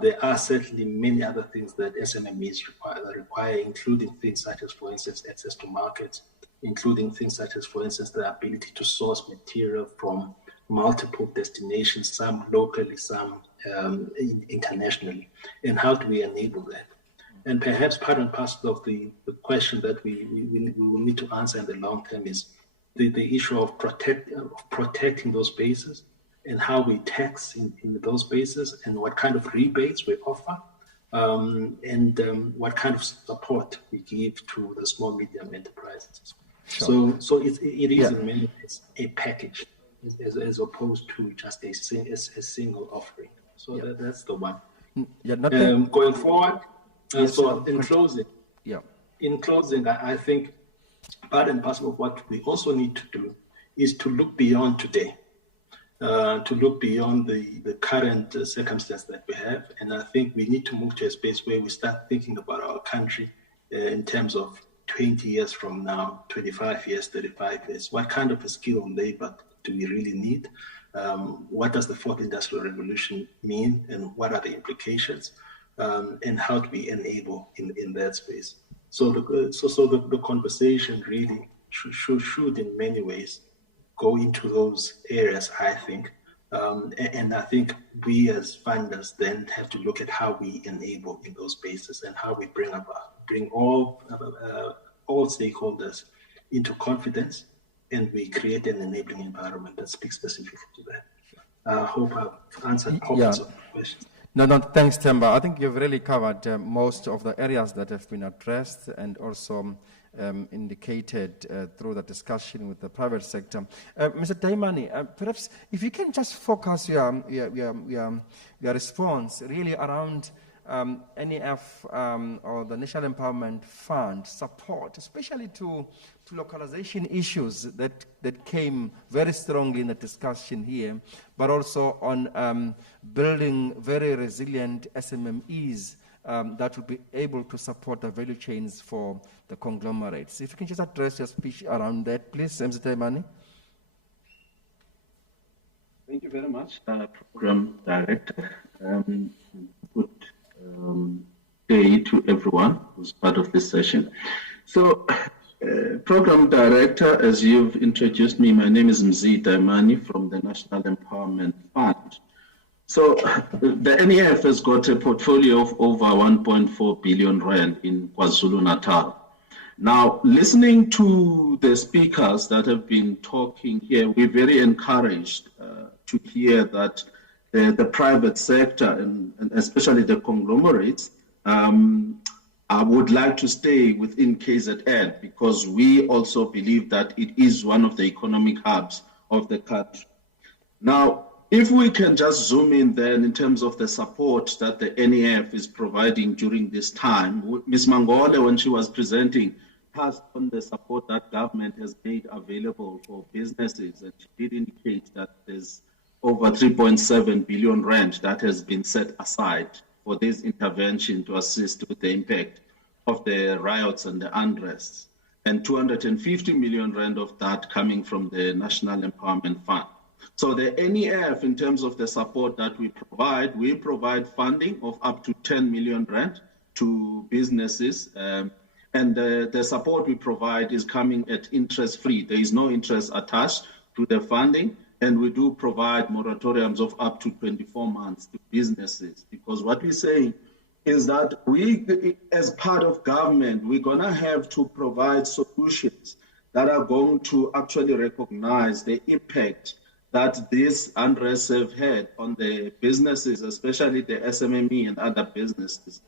There are certainly many other things that SMMEs require, including things such as, for instance, access to markets, including things such as, for instance, the ability to source material from multiple destinations, some locally, some internationally, and how do we enable that? And perhaps part and parcel of the question that we will need to answer in the long term is the issue of protecting those bases and how we tax in those spaces, and what kind of rebates we offer, and what kind of support we give to the small medium enterprises. Sure. So it is in many ways a package, as opposed to just a single offering. So that's the one. Going forward, in closing, I think part and parcel of what we also need to do is to look beyond today, to look beyond the current circumstance that we have. And I think we need to move to a space where we start thinking about our country in terms of 20 years from now, 25 years, 35 years. What kind of a skill and labor do we really need? What does the fourth industrial revolution mean, and what are the implications? And how do we enable in that space? So the conversation really should in many ways go into those areas, I think. And I think we as funders then have to look at how we enable in those spaces and how we bring all stakeholders into confidence, and we create an enabling environment that speaks specifically to that. I hope I've answered pockets of questions. No, thanks, Themba. I think you've really covered most of the areas that have been addressed and also indicated through the discussion with the private sector. Mr. Daimani, perhaps if you can just focus your response really around NEF or the National Empowerment Fund support, especially to localization issues that came very strongly in the discussion here, but also on building very resilient SMMEs that will be able to support the value chains for the conglomerates. If you can just address your speech around that, please, Mr. Daimani. Thank you very much, Program Director. Good day to everyone who's part of this session. So, Program Director, as you've introduced me, my name is Mzi Daimani from the National Empowerment Fund. So, the NEF has got a portfolio of over 1.4 billion rand in KwaZulu-Natal. Now, listening to the speakers that have been talking here, we're very encouraged to hear that the private sector and especially the conglomerates I would like to stay within KZN because we also believe that it is one of the economic hubs of the country. Now, if we can just zoom in then in terms of the support that the NEF is providing during this time, Ms. Mangole, when she was presenting, passed on the support that government has made available for businesses, and she did indicate that there's over 3.7 billion rand that has been set aside for this intervention to assist with the impact of the riots and the unrests, and 250 million rand of that coming from the National Empowerment Fund. So the NEF, in terms of the support that we provide funding of up to 10 million rand to businesses, and the support we provide is coming at interest-free. There is no interest attached to the funding, and we do provide moratoriums of up to 24 months to businesses, because what we're saying is that we, as part of government, we're going to have to provide solutions that are going to actually recognize the impact that these unrest have had on the businesses, especially the SMME and other businesses.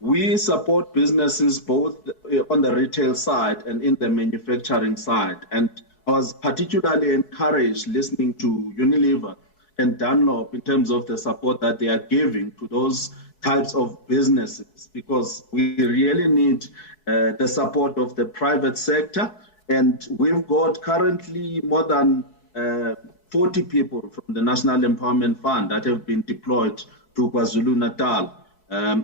We support businesses both on the retail side and in the manufacturing side. And I was particularly encouraged listening to Unilever and Dunlop in terms of the support that they are giving to those types of businesses, because we really need the support of the private sector. And we've got currently more than 40 people from the National Empowerment Fund that have been deployed to KwaZulu-Natal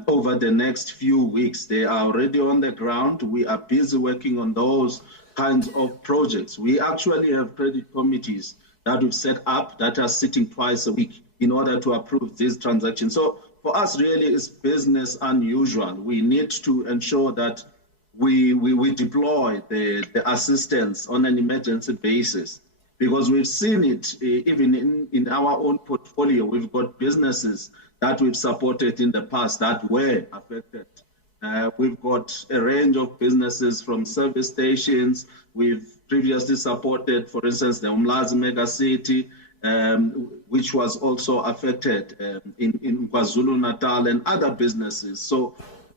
over the next few weeks. They are already on the ground. We are busy working on those kinds of projects. We actually have credit committees that we've set up that are sitting twice a week in order to approve these transactions. So for us, really, it's business unusual. We need to ensure that we deploy the assistance on an emergency basis, because we've seen it even in our own portfolio. We've got businesses that we've supported in the past that were affected. We've got a range of businesses from service stations. We've previously supported, for instance, the Umlazi Mega City, which was also affected in KwaZulu-Natal and other businesses. So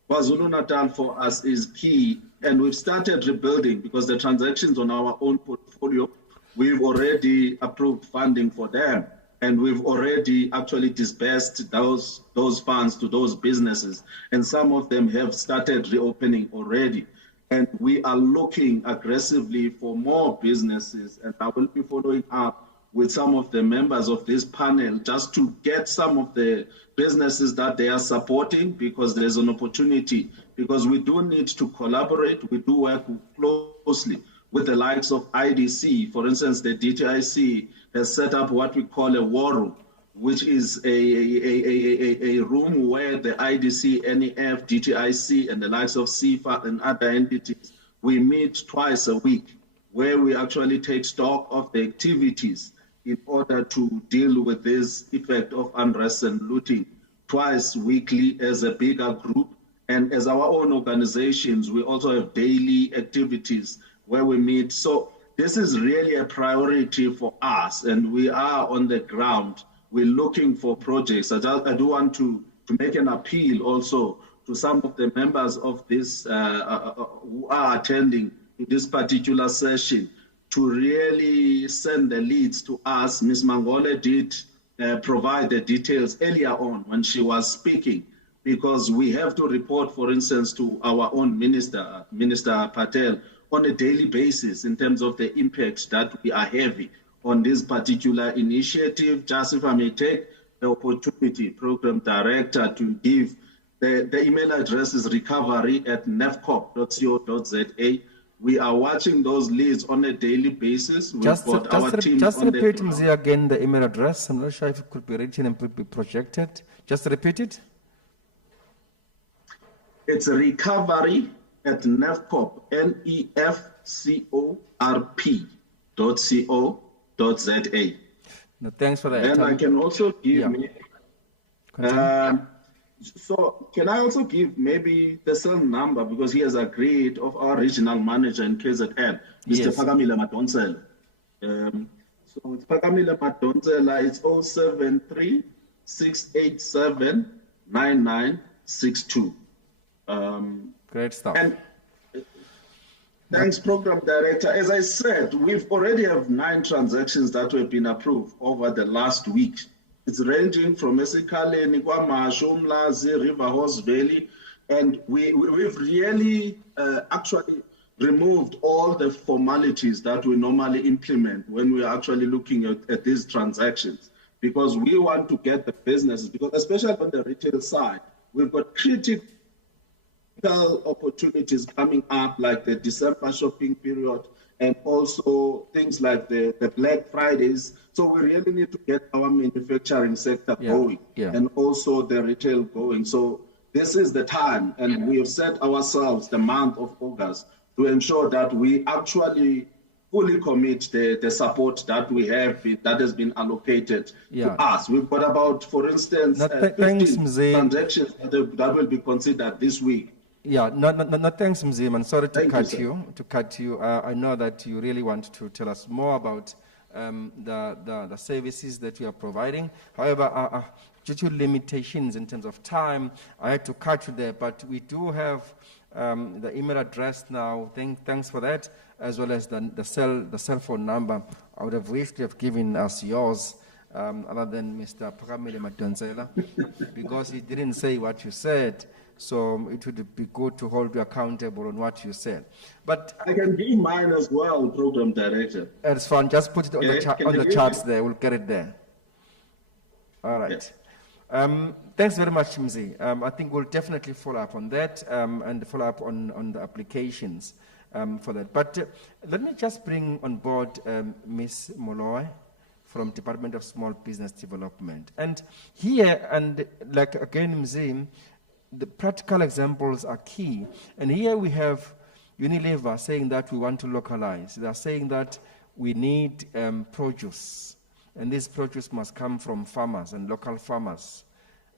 KwaZulu-Natal for us is key, and we've started rebuilding because the transactions on our own portfolio, we've already approved funding for them, and we've already actually disbursed those funds to those businesses, and some of them have started reopening already. And we are looking aggressively for more businesses, and I will be following up with some of the members of this panel just to get some of the businesses that they are supporting, because there's an opportunity, because we do need to collaborate. We do work closely with the likes of IDC. For instance, the DTIC has set up what we call a war room, which is a room where the IDC, NEF, DTIC, and the likes of CIFA and other entities, we meet twice a week, where we actually take stock of the activities in order to deal with this effect of unrest and looting twice weekly as a bigger group. And as our own organizations, we also have daily activities where we meet. So this is really a priority for us, and we are on the ground. We're looking for projects. I do want to make an appeal also to some of the members of this who are attending to this particular session to really send the leads to us. Ms. Mangole did provide the details earlier on when she was speaking, because we have to report, for instance, to our own minister, Minister Patel, on a daily basis in terms of the impact that we are having on this particular initiative. Just if I may take the opportunity, Program Director, to give the email address is recovery@nefcop.co.za. We are watching those leads on a daily basis. Just repeat again the email address. I'm not sure if it could be written and be projected. Just repeat it. It's recovery@nefcop, nefcorp.co.za. No, thanks for that. And I can also give so can I also give maybe the same number, because he has agreed, of our regional manager in KZN, Mr. Pakamile Madonsela. So it's Pakamile Madonsela, it's 073 687 9962. Great stuff. And thanks, Program Director. As I said, we've already have 9 transactions that have been approved over the last week. It's ranging from Esikaleni, KwaMashu, Umlazi, River Horse Valley, and we've really actually removed all the formalities that we normally implement when we're actually looking at these transactions, because we want to get the businesses, because especially on the retail side, we've got critical opportunities coming up, like the December shopping period, and also things like the Black Fridays. So we really need to get our manufacturing sector going, and also the retail going. So this is the time, and we have set ourselves the month of August to ensure that we actually fully commit the support that we have, that has been allocated to us. We've got about, for instance, 15 transactions that will be considered this week. Yeah, no, thanks, Mzim. I'm sorry to cut you. I know that you really want to tell us more about the services that we are providing. However, due to limitations in terms of time, I had to cut you there. But we do have the email address now. Thanks for that, as well as the cell phone number. I would have wished to have given us yours, other than Mr. Pakamile Madonsela, because he didn't say what you said. So it would be good to hold you accountable on what you said. But I can give mine as well, Program Director. That's fine. Just put it on the charts there. We'll get it there. All right. Thanks very much, Mzi. I think we'll definitely follow up on that and follow up on the applications for that. But let me just bring on board Ms. Moloi from Department of Small Business Development. And here, and like again, Mzi, the practical examples are key. And here we have Unilever saying that we want to localize. They are saying that we need produce. And this produce must come from farmers and local farmers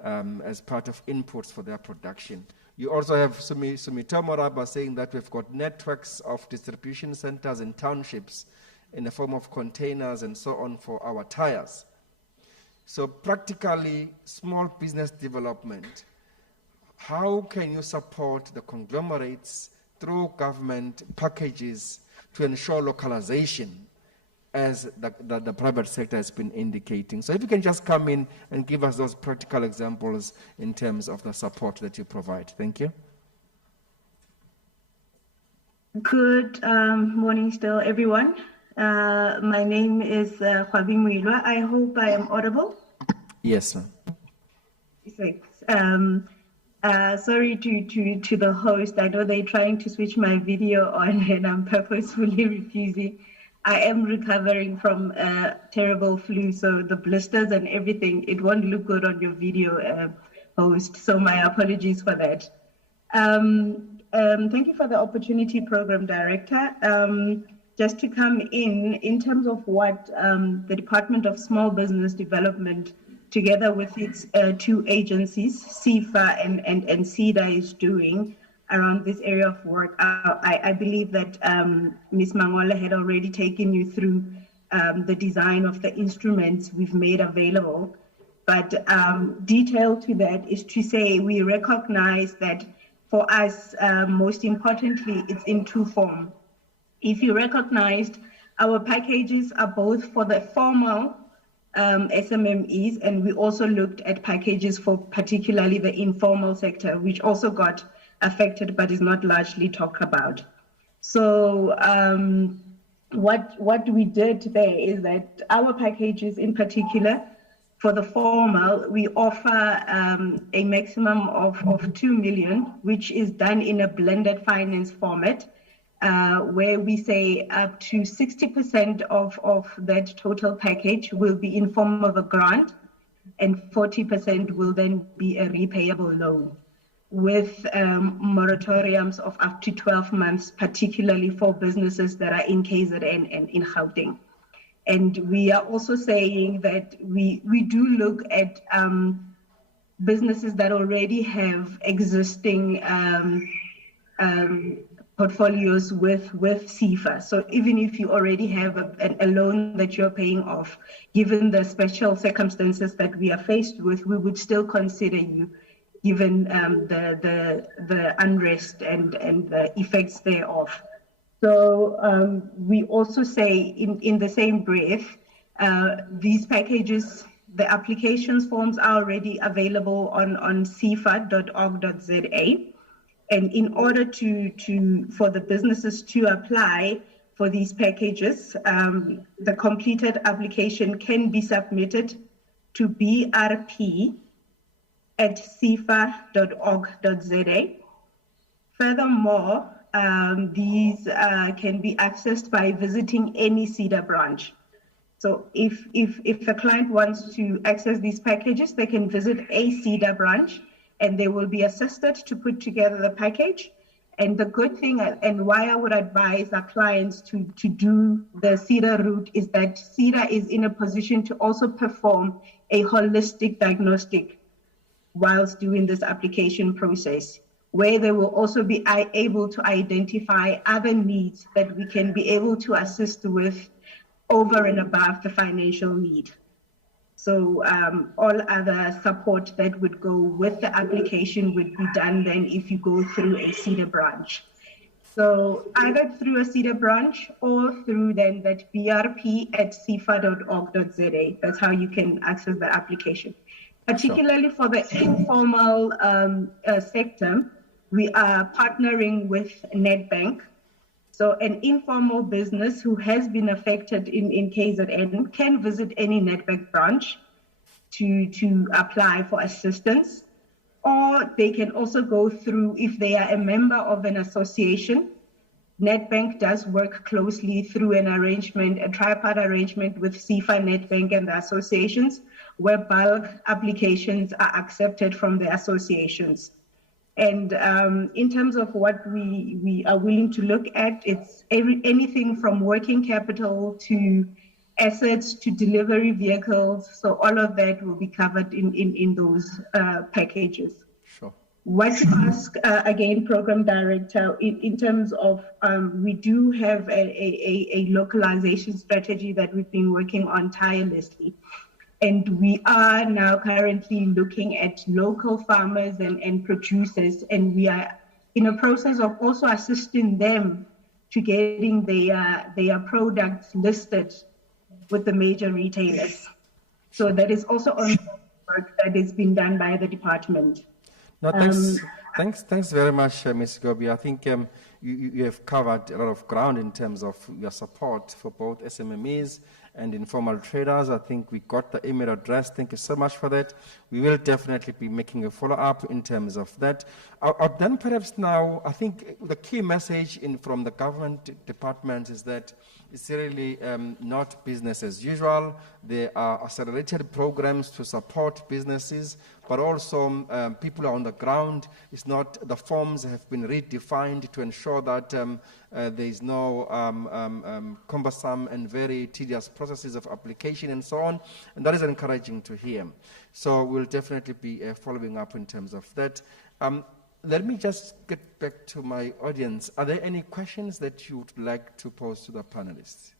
as part of inputs for their production. You also have Sumitomo Rubber saying that we've got networks of distribution centers and townships in the form of containers and so on for our tires. So practically, small business development, how can you support the conglomerates through government packages to ensure localization, as the private sector has been indicating? So if you can just come in and give us those practical examples in terms of the support that you provide. Thank you. Good morning still, everyone. My name is Khwabi Muilwa. I hope I am audible. Yes, ma'am. Sorry to the host. I know they're trying to switch my video on and I'm purposefully refusing. I am recovering from a terrible flu, so the blisters and everything, it won't look good on your video, host. So my apologies for that. Thank you for the opportunity, Program Director. Just to come in terms of what the Department of Small Business Development, together with its two agencies, CIFA and CEDA, is doing around this area of work. I believe that Ms. Mangola had already taken you through the design of the instruments we've made available. But detail to that is to say we recognize that for us, most importantly, it's in two forms. If you recognized, our packages are both for the formal SMMEs, and we also looked at packages for particularly the informal sector, which also got affected but is not largely talked about. So what we did there is that our packages in particular, for the formal, we offer a maximum of 2 million, which is done in a blended finance format, where we say up to 60% of that total package will be in form of a grant, and 40% will then be a repayable loan, with moratoriums of up to 12 months, particularly for businesses that are in KZN and in Gauteng. And we are also saying that we do look at businesses that already have existing portfolios with CIFA. So even if you already have a loan that you're paying off, given the special circumstances that we are faced with, we would still consider you, given the unrest and the effects thereof. So we also say in the same breath, these packages, the applications forms are already available on cifa.org.za. And in order for the businesses to apply for these packages, the completed application can be submitted to brp@cifa.org.za. Furthermore, these can be accessed by visiting any CEDA branch. So if a client wants to access these packages, they can visit a CEDA branch and they will be assisted to put together the package. And the good thing, and why I would advise our clients to do the CEDA route, is that CEDA is in a position to also perform a holistic diagnostic whilst doing this application process, where they will also be able to identify other needs that we can be able to assist with over and above the financial need. So all other support that would go with the application would be done then if you go through a CEDA branch. So either through a CEDA branch or through then that brp@cifa.org.za. That's how you can access the application. Particularly for the informal sector, we are partnering with Nedbank. So an informal business who has been affected in KZN can visit any Nedbank branch to apply for assistance, or they can also go through, if they are a member of an association. Nedbank does work closely through an arrangement, a tripart arrangement with CIFA, Nedbank, and the associations, where bulk applications are accepted from the associations. And in terms of what we are willing to look at, it's anything from working capital to assets to delivery vehicles. So all of that will be covered in those packages. Sure. What you ask, again, Program Director, in terms of, we do have a localization strategy that we've been working on tirelessly. And we are now currently looking at local farmers and producers, and we are in a process of also assisting them to getting their products listed with the major retailers. So that is also on work that is being done by the department. No, thanks very much, Ms. Gobi. I think you have covered a lot of ground in terms of your support for both SMMEs and informal traders. I think we got the email address. Thank you so much for that. We will definitely be making a follow-up in terms of that. Then perhaps now, I think the key message from the government department is that it's really not business as usual. There are accelerated programs to support businesses, but also people are on the ground. It's not, the forms have been redefined to ensure that there is no cumbersome and very tedious processes of application and so on, and that is encouraging to hear. So we'll definitely be following up in terms of that. Let me just get back to my audience. Are there any questions that you would like to pose to the panelists?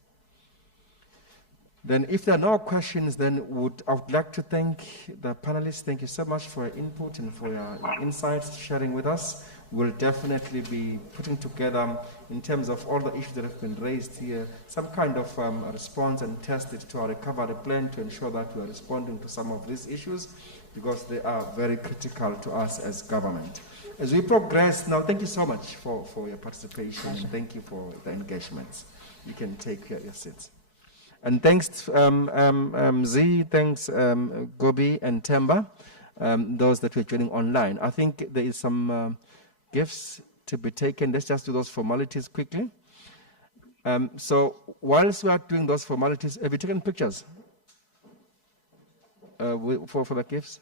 Then if there are no questions, then I would like to thank the panelists. Thank you so much for your input and for your insights sharing with us. We'll definitely be putting together, in terms of all the issues that have been raised here, some kind of response and test it to our recovery plan to ensure that we are responding to some of these issues, because they are very critical to us as government. As we progress now, thank you so much for your participation, and thank you for the engagements. You can take your seats. And thanks, Z, thanks, Gobi and Temba, those that were joining online. I think there is some gifts to be taken. Let's just do those formalities quickly. So whilst we are doing those formalities, have you taken pictures for the gifts?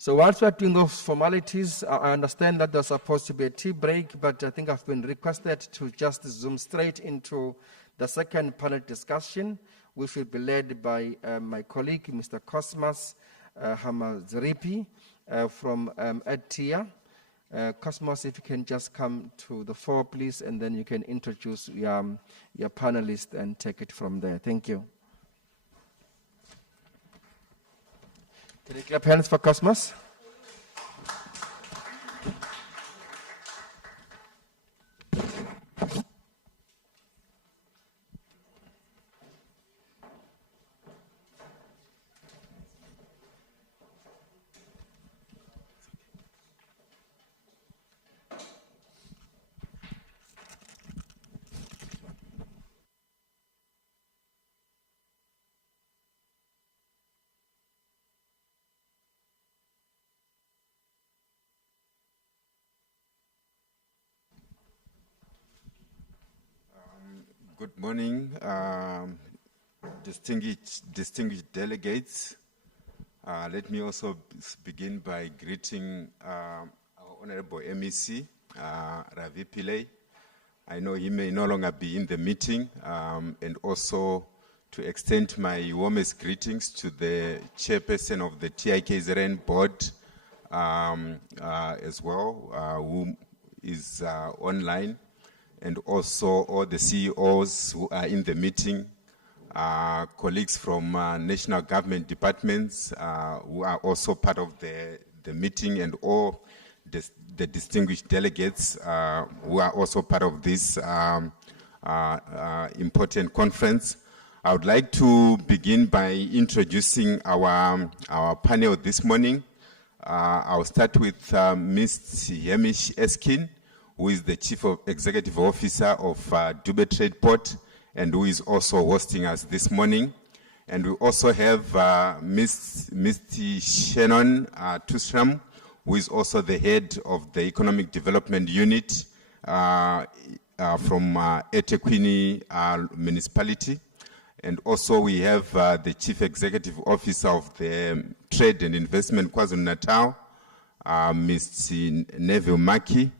So whilst we're doing those formalities, I understand that there's supposed to be a tea break, but I think I've been requested to just zoom straight into the second panel discussion, which will be led by my colleague, Mr. Cosmas Hamazripi from EdTIA. Cosmos, if you can just come to the fore, please, and then you can introduce your panelists and take it from there. Thank you. Can you clap hands for Cosmos? Good morning, distinguished delegates. Let me also begin by greeting our Honorable MEC, Ravi Pillay. I know he may no longer be in the meeting, and also to extend my warmest greetings to the chairperson of the TIKZN board as well, who is online, and also all the CEOs who are in the meeting, colleagues from national government departments who are also part of the meeting, and all the distinguished delegates who are also part of this important conference. I would like to begin by introducing our panel this morning. I'll start with Ms. Hamish Eskin, who is the Chief Executive Officer of Dube Trade Port, and who is also hosting us this morning. And we also have Ms. Shannon Tusram, who is also the head of the Economic Development Unit from eThekwini Municipality. And also we have the Chief Executive Officer of the Trade and Investment KwaZulu-Natal, Ms. Neville Maki,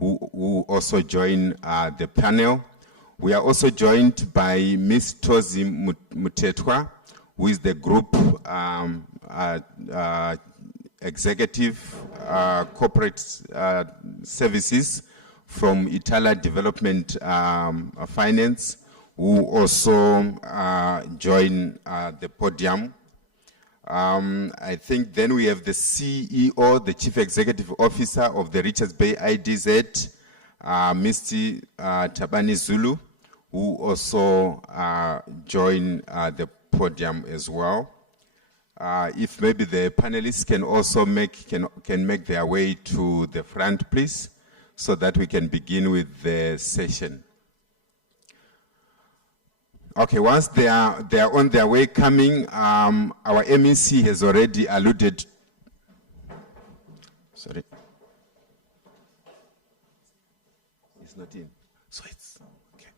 who also join the panel. We are also joined by Ms. Tozi Mutetwa, who is the Group Executive Corporate Services from Itala Development Finance, who also join the podium. I think then we have the CEO, the Chief Executive Officer of the Richards Bay IDZ, Mr. Tabani Zulu, who also join the podium as well. If maybe the panelists can also can make their way to the front, please, so that we can begin with the session. Okay, once they are on their way coming, our MEC has already alluded. Sorry, it's not in. So it's okay.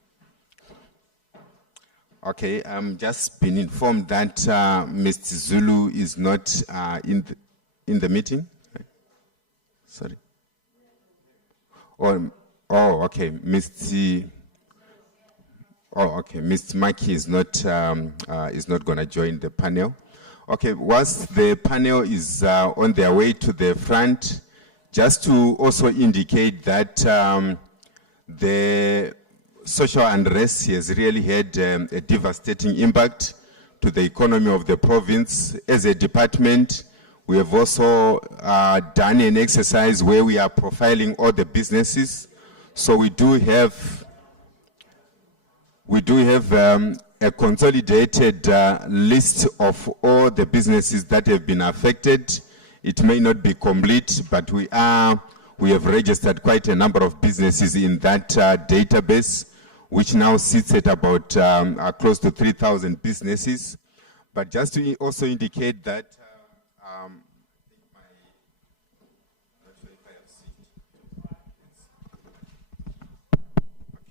Okay, I'm just been informed that Mr. Zulu is not in the meeting. Sorry. Oh, okay, Mr. Oh, okay. Mr. Maki is not going to join the panel. Okay. Once the panel is on their way to the front, just to also indicate that the social unrest has really had a devastating impact to the economy of the province. As a department, we have also done an exercise where we are profiling all the businesses. So we do have a consolidated list of all the businesses that have been affected. It may not be complete, but we have registered quite a number of businesses in that database, which now sits at about close to 3,000 businesses. But just to also indicate that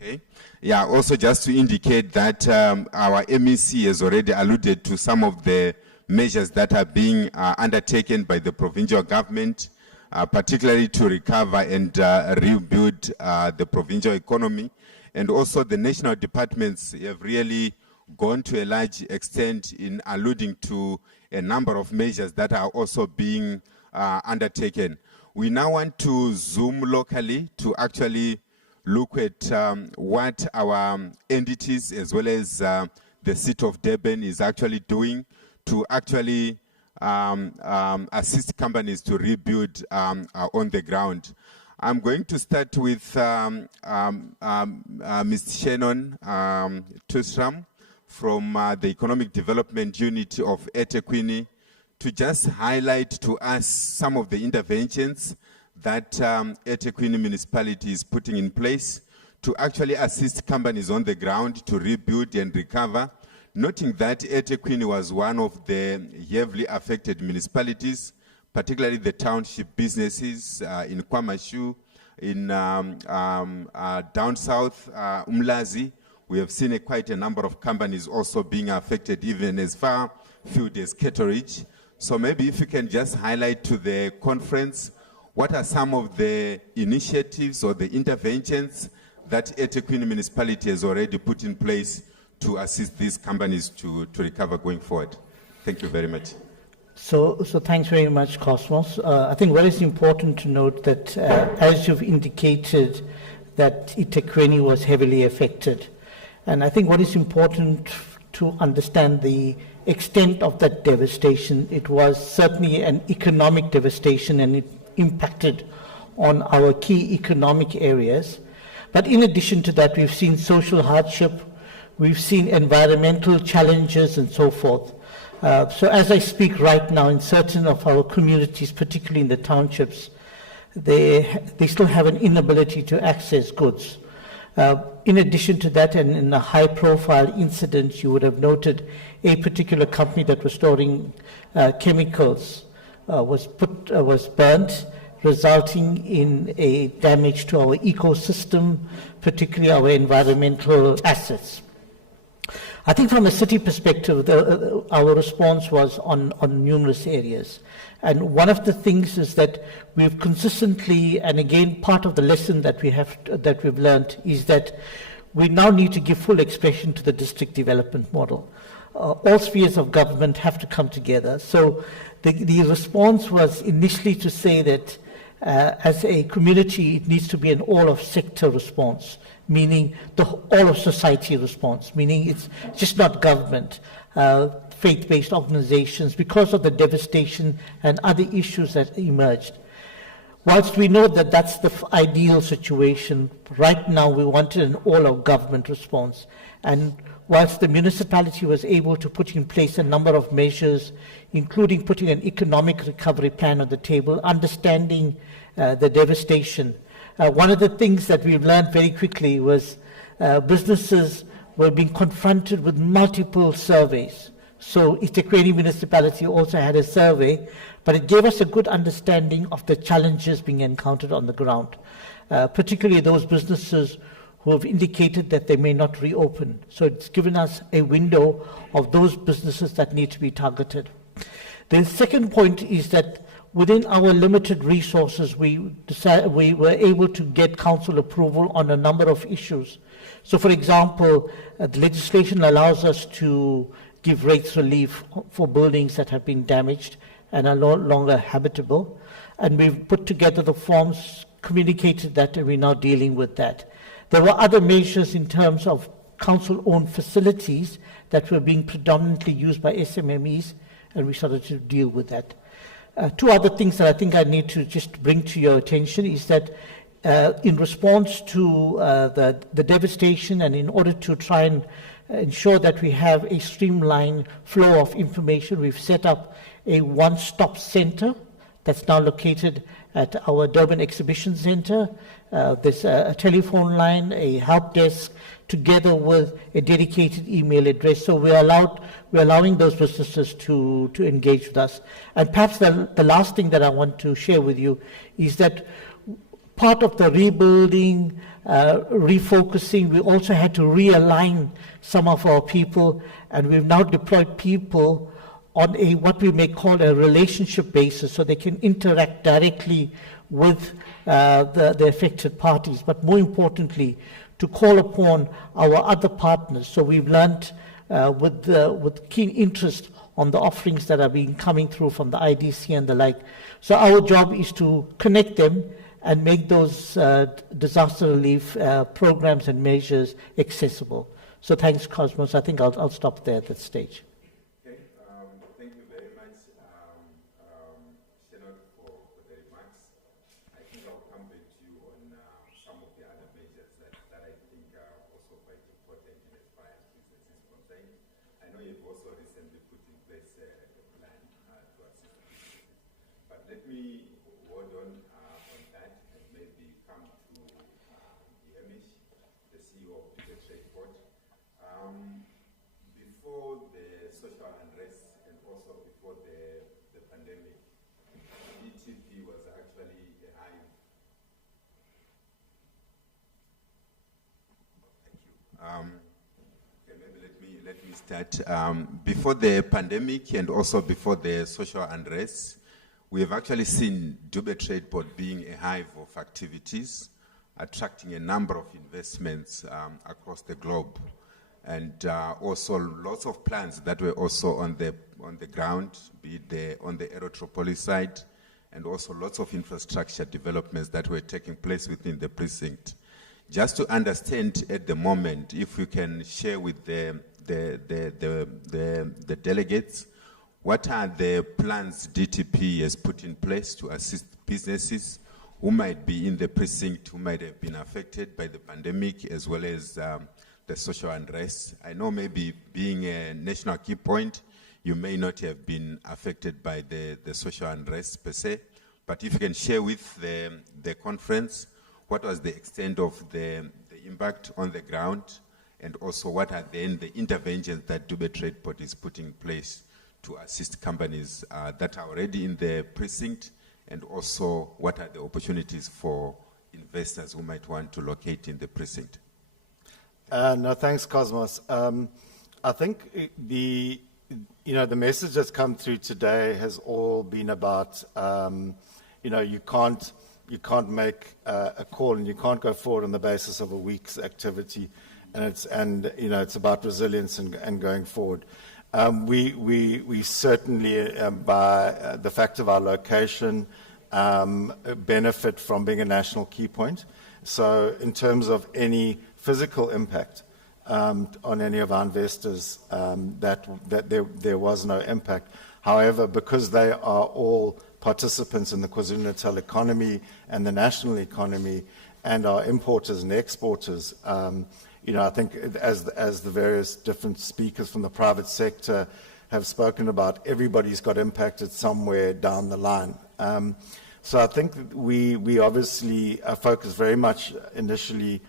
okay. Yeah, also just to indicate that our MEC has already alluded to some of the measures that are being undertaken by the provincial government, particularly to recover and rebuild the provincial economy. And also the national departments have really gone to a large extent in alluding to a number of measures that are also being undertaken. We now want to zoom locally to actually look at what our entities as well as the City of Durban is actually doing to actually assist companies to rebuild on the ground. I'm going to start with Ms. Shannon Tusram from the Economic Development Unit of eThekwini to just highlight to us some of the interventions that eThekwini municipality is putting in place to actually assist companies on the ground to rebuild and recover, noting that eThekwini was one of the heavily affected municipalities, particularly the township businesses in KwaMashu, in down south, Umlazi. We have seen quite a number of companies also being affected, even as far field as Ketteridge. So maybe if you can just highlight to the conference, what are some of the initiatives or the interventions that eThekwini municipality has already put in place to assist these companies to recover going forward? Thank you very much. So thanks very much, Cosmos. I think what is important to note that as you've indicated that eThekwini was heavily affected. And I think what is important to understand the extent of that devastation, it was certainly an economic devastation and it impacted on our key economic areas. But in addition to that, we've seen social hardship, we've seen environmental challenges and so forth. So as I speak right now, in certain of our communities, particularly in the townships, they still have an inability to access goods. In addition to that, and in a high-profile incident, you would have noted a particular company that was storing chemicals was burnt, resulting in a damage to our ecosystem, particularly our environmental assets. I think from a city perspective, our response was on numerous areas. And one of the things is that we've consistently, and again, part of the lesson that we've learned is that we now need to give full expression to the district development model. All spheres of government have to come together. So The response was initially to say that as a community, it needs to be an all-of-sector response, meaning the all-of-society response, meaning it's just not government, faith-based organizations, because of the devastation and other issues that emerged. Whilst we know that that's the ideal situation, right now we wanted an all-of-government response. And whilst the municipality was able to put in place a number of measures, including putting an economic recovery plan on the table, understanding the devastation. One of the things that we've learned very quickly was businesses were being confronted with multiple surveys. So eThekwini municipality also had a survey, but it gave us a good understanding of the challenges being encountered on the ground, particularly those businesses who have indicated that they may not reopen. So it's given us a window of those businesses that need to be targeted. The second point is that within our limited resources, we were able to get council approval on a number of issues. So for example, the legislation allows us to give rates relief for buildings that have been damaged and are no longer habitable. And we've put together the forms, communicated that, and we're now dealing with that. There were other measures in terms of council-owned facilities that were being predominantly used by SMMEs, and we started to deal with that. Two other things that I think I need to just bring to your attention is that in response to the devastation, and in order to try and ensure that we have a streamlined flow of information, we've set up a one-stop center that's now located at our Durban Exhibition Center. There's a telephone line, a help desk, together with a dedicated email address. So we're allowing those businesses to engage with us. And perhaps the last thing that I want to share with you is that part of the rebuilding, refocusing, we also had to realign some of our people, and we've now deployed people on a what we may call a relationship basis, so they can interact directly with the affected parties, but more importantly, to call upon our other partners. So we've learned with keen interest on the offerings that are coming through from the IDC and the like. So our job is to connect them and make those disaster relief programs and measures accessible. So thanks, Cosmos. I think I'll stop there at that stage. Okay, thank you very much, Shannon, for the remarks. I think I'll come back to you on some of the other measures that I think are also quite important in as far as business is concerned. I know you've also recently put in place a plan to assist businesses. But let me hold on that and maybe come to Hamish, the CEO of the Trade Port. Before the social unrest and also before the pandemic, ETP was actually a hive. Thank you. Okay, maybe let me start. Before the pandemic and also before the social unrest, we have actually seen Durban Trade Port being a hive of activities, attracting a number of investments across the globe. And also lots of plans that were also on the ground, be it on the Aerotropolis side, and also lots of infrastructure developments that were taking place within the precinct. Just to understand at the moment, if we can share with the delegates, what are the plans DTP has put in place to assist businesses who might be in the precinct, who might have been affected by the pandemic, as well as the social unrest? I know maybe being a national key point, you may not have been affected by the social unrest per se, but if you can share with the conference, what was the extent of the impact on the ground, and also what are then the interventions that Durban Trade Port is putting in place to assist companies that are already in the precinct, and also what are the opportunities for investors who might want to locate in the precinct? No, thanks, Cosmos. I think the message that's come through today has all been about, you can't make a call and you can't go forward on the basis of a week's activity, and it's about resilience and going forward. We certainly, by the fact of our location, benefit from being a national key point. So in terms of any physical impact on any of our investors, there was no impact. However, because they are all participants in the KwaZulu-Natal economy and the national economy and are importers and exporters, I think as the various different speakers from the private sector have spoken about, everybody's got impacted somewhere down the line. So I think we obviously focus very much initially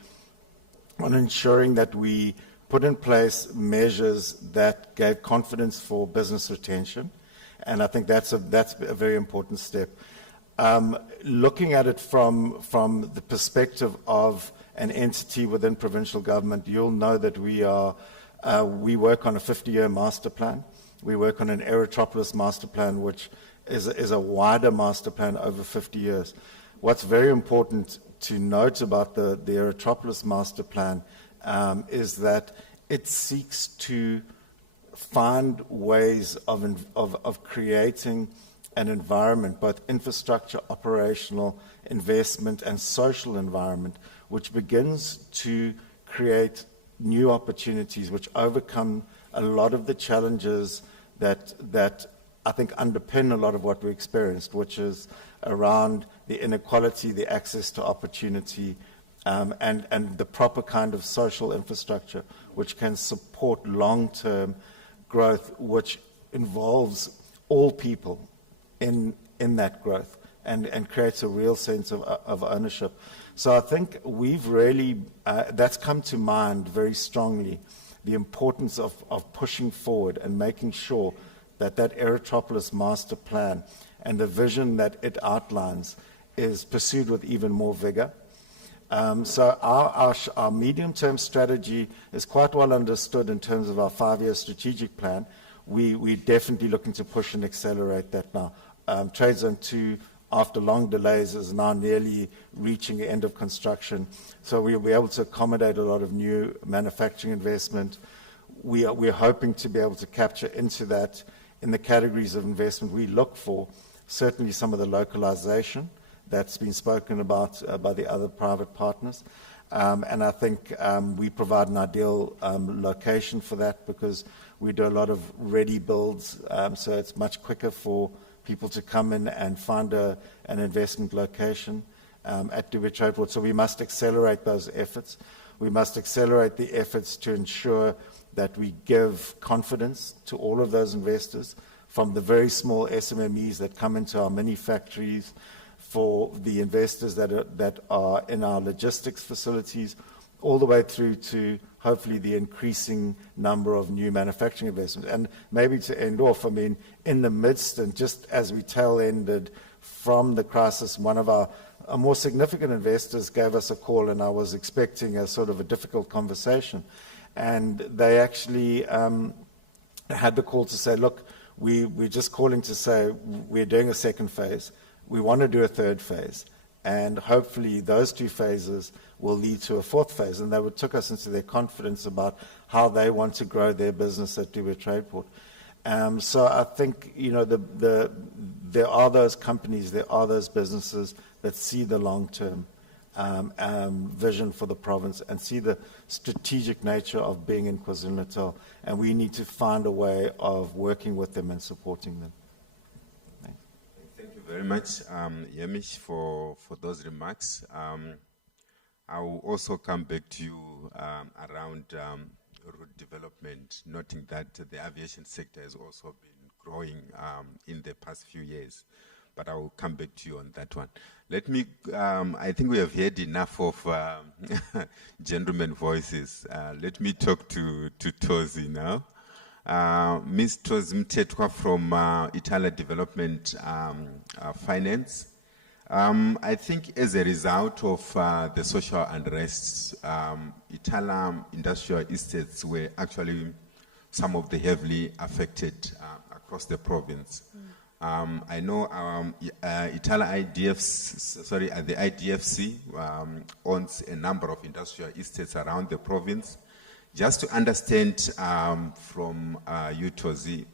on ensuring that we put in place measures that gave confidence for business retention, and I think that's a very important step. Looking at it from the perspective of an entity within provincial government, you'll know that we work on a 50-year master plan. We work on an Aerotropolis master plan, which is a wider master plan over 50 years. What's very important to note about the Aerotropolis master plan is that it seeks to find ways of creating an environment, both infrastructure, operational, investment, and social environment, which begins to create new opportunities, which overcome a lot of the challenges that I think underpin a lot of what we experienced, which is around the inequality, the access to opportunity, and the proper kind of social infrastructure, which can support long-term growth, which involves all people in that growth and creates a real sense of ownership. So I think we've really, that's come to mind very strongly, the importance of pushing forward and making sure that Aerotropolis master plan and the vision that it outlines is pursued with even more vigor. So our medium-term strategy is quite well understood in terms of our 5-year strategic plan. We're definitely looking to push and accelerate that now. Trade Zone 2, after long delays, is now nearly reaching the end of construction. So we'll be able to accommodate a lot of new manufacturing investment. We're hoping to be able to capture into that in the categories of investment we look for, certainly some of the localization that's been spoken about by the other private partners. And I think we provide an ideal location for that because we do a lot of ready builds, so it's much quicker for people to come in and find an investment location at Dubai Trade Port. So we must accelerate those efforts. We must accelerate the efforts to ensure that we give confidence to all of those investors, from the very small SMMEs that come into our mini factories, for the investors that are in our logistics facilities, all the way through to hopefully the increasing number of new manufacturing investments. And maybe to end off, I mean, in the midst and just as we tail-ended from the crisis, one of our more significant investors gave us a call, and I was expecting a sort of a difficult conversation. And they actually had the call to say, look, we're just calling to say we're doing a second phase. We want to do a third phase. And hopefully those 2 phases will lead to a 4th phase. And they took us into their confidence about how they want to grow their business at Dubai Trade Port. So I think, there are those companies, there are those businesses that see the long-term vision for the province and see the strategic nature of being in KwaZulu-Natal. And we need to find a way of working with them and supporting them. Thank you very much, Yemish, for those remarks. I will also come back to you around route development, noting that the aviation sector has also been growing in the past few years. But I will come back to you on that one. Let me, I think we have heard enough of gentlemen voices. Let me talk to Tozi now. Ms. Tozi Mtetwa from Itala Development Finance. I think as a result of the social unrest, Itala industrial estates were actually some of the heavily affected across the province. I know Itala the IDFC owns a number of industrial estates around the province. Just to understand from you, Tozi,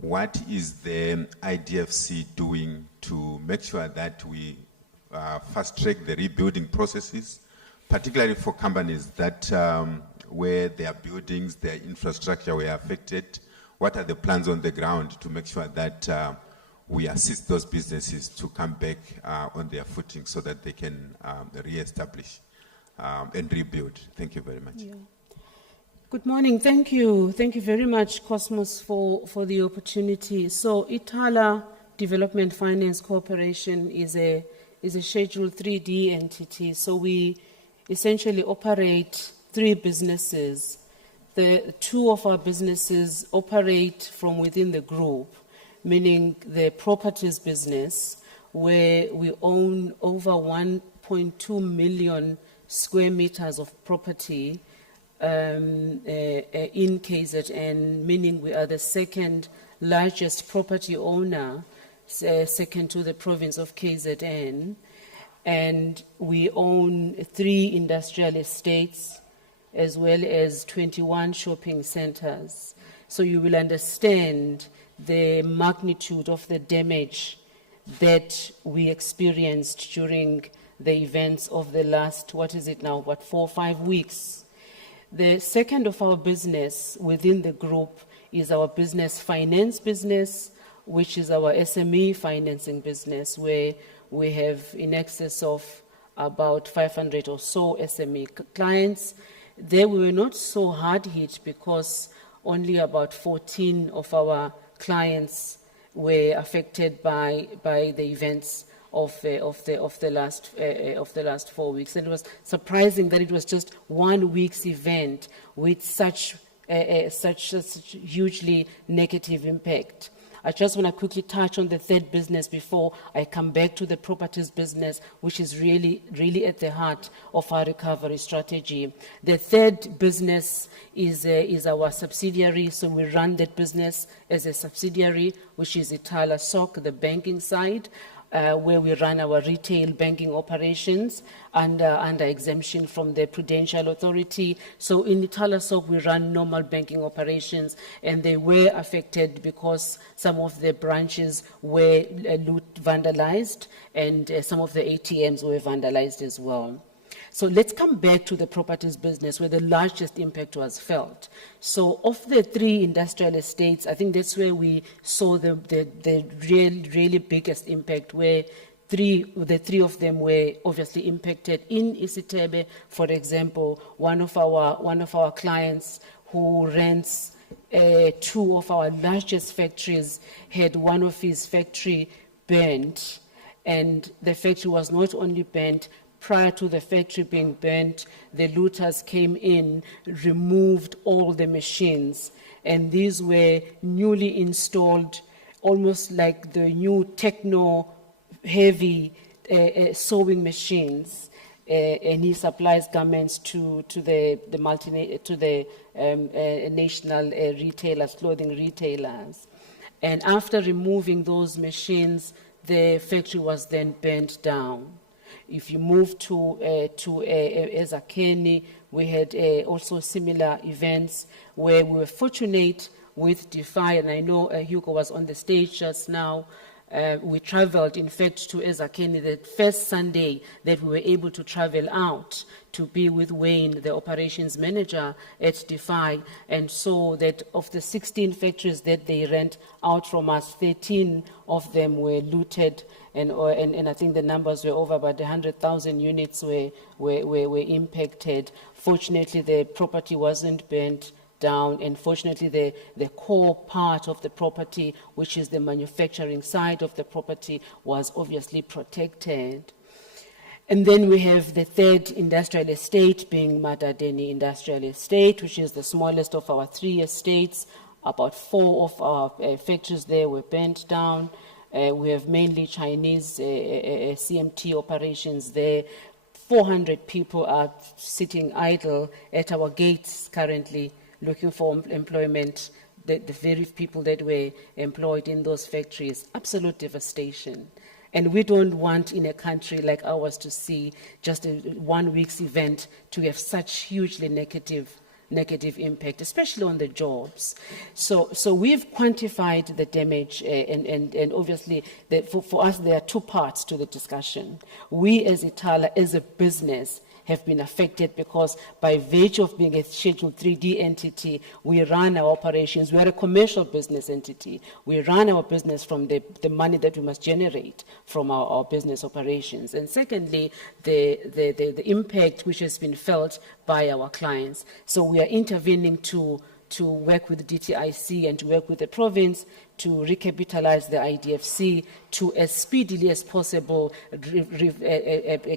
what is the IDFC doing to make sure that we fast-track the rebuilding processes, particularly for companies that where their buildings, their infrastructure were affected? What are the plans on the ground to make sure that we assist those businesses to come back on their footing so that they can re-establish and rebuild? Thank you very much. Yeah. Good morning. Thank you. Thank you very much, Cosmos, for the opportunity. So Itala Development Finance Corporation is a Schedule 3D entity. So we essentially operate 3 businesses. The 2 of our businesses operate from within the group, meaning the properties business, where we own over 1.2 million square meters of property in KZN, meaning we are the second largest property owner, second to the province of KZN. And we own 3 industrial estates as well as 21 shopping centers. So you will understand the magnitude of the damage that we experienced during the events of the last, 4 or 5 weeks. The second of our business within the group is our business finance business, which is our SME financing business, where we have in excess of about 500 or so SME clients. There we were not so hard hit because only about 14 of our clients were affected by the events of the last 4 weeks. And it was surprising that it was just 1 week's event with such hugely negative impact. I just want to quickly touch on the third business before I come back to the properties business, which is really at the heart of our recovery strategy. The third business is our subsidiary, so we run that business as a subsidiary, which is Itala SOC, the banking side, where we run our retail banking operations under exemption from the Prudential Authority. So in Itala SOC, we run normal banking operations, and they were affected because some of the branches were vandalized, and some of the ATMs were vandalized as well. So let's come back to the properties business, where the largest impact was felt. So of the 3 industrial estates, I think that's where we saw the really biggest impact, where the 3 of them were obviously impacted. In Isitebe, for example, one of our clients who rents 2 of our largest factories had one of his factory burnt, and the factory was not only burnt. Prior to the factory being burnt, the looters came in, removed all the machines, and these were newly installed, almost like the new techno-heavy sewing machines, and he supplies garments to the national retailers, clothing retailers. And after removing those machines, the factory was then burnt down. If you move to Ezakeni, we had also similar events where we were fortunate with DeFi, and I know Hugo was on the stage just now. We traveled, in fact, to Ezakeni the first Sunday that we were able to travel out to be with Wayne, the operations manager at DeFi, and saw that of the 16 factories that they rent out from us, 13 of them were looted, and I think the numbers were over about 100,000 units were impacted. Fortunately, the property wasn't burnt down, and fortunately the core part of the property, which is the manufacturing side of the property, was obviously protected. And then we have the third industrial estate being Madadeni Industrial Estate, which is the smallest of our 3 estates. About 4 of our factories there were burnt down. We have mainly Chinese CMT operations there. 400 people are sitting idle at our gates currently, looking for employment, the very people that were employed in those factories. Absolute devastation. And we don't want in a country like ours to see just a 1 week's event to have such hugely negative negative impact, especially on the jobs. So we've quantified the damage, and obviously for us there are two parts to the discussion. We as Itala, as a business, have been affected because by virtue of being a Schedule 3D entity, we run our operations. We are a commercial business entity. We run our business from the money that we must generate from our business operations. And secondly, the impact which has been felt by our clients. So we are intervening to work with the DTIC and to work with the province to recapitalize the IDFC to, as speedily as possible,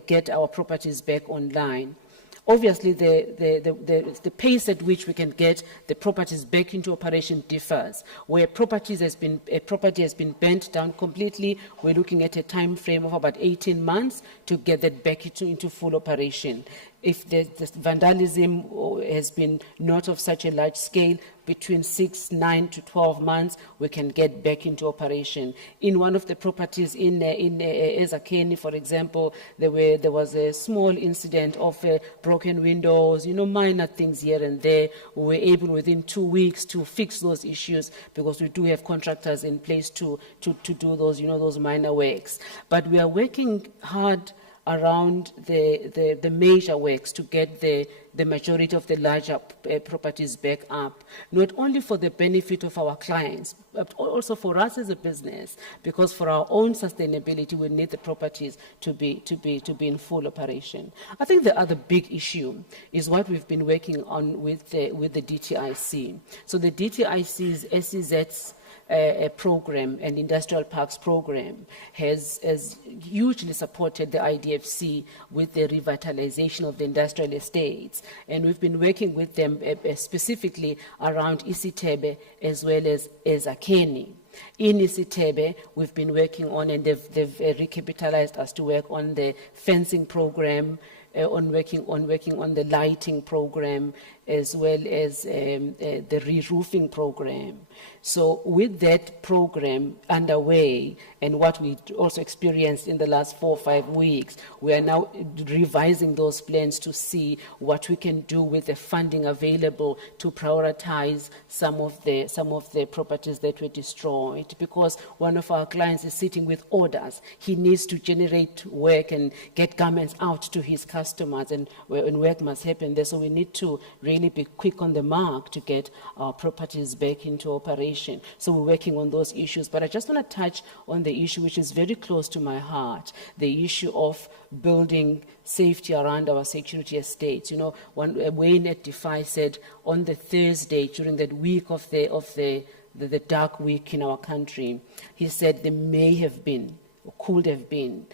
get our properties back online. Obviously, the pace at which we can get the properties back into operation differs. Where a property has been burnt down completely, we're looking at a time frame of about 18 months to get that back into full operation. If the vandalism has been not of such a large scale, between 6, 9 to 12 months, we can get back into operation. In one of the properties in Ezakeni, for example, there was a small incident of broken windows, minor things here and there. We were able within 2 weeks to fix those issues because we do have contractors in place to do those, those minor works. But we are working hard around the major works to get the majority of the larger properties back up, not only for the benefit of our clients, but also for us as a business, because for our own sustainability, we need the properties to be in full operation. I think the other big issue is what we've been working on with the DTIC. So the DTIC's SEZ's program, an industrial parks program, has hugely supported the IDFC with the revitalization of the industrial estates. And we've been working with them specifically around Isitebe as well as Ezakeni. In Isitebe, we've been working on, and they've recapitalized us to work on the fencing program, on working on the lighting program, as well as the re-roofing program. So with that program underway, and what we also experienced in the last 4 or 5 weeks, we are now revising those plans to see what we can do with the funding available to prioritize some of the properties that were destroyed. Because one of our clients is sitting with orders. He needs to generate work and get garments out to his customers, and work must happen there. So we need to really be quick on the mark to get our properties back into operation. So we're working on those issues. But I just want to touch on the issue which is very close to my heart, the issue of building safety around our security estates. Wayne at DeFi said on the Thursday during that week of the dark week in our country, he said there may have been, or could have been,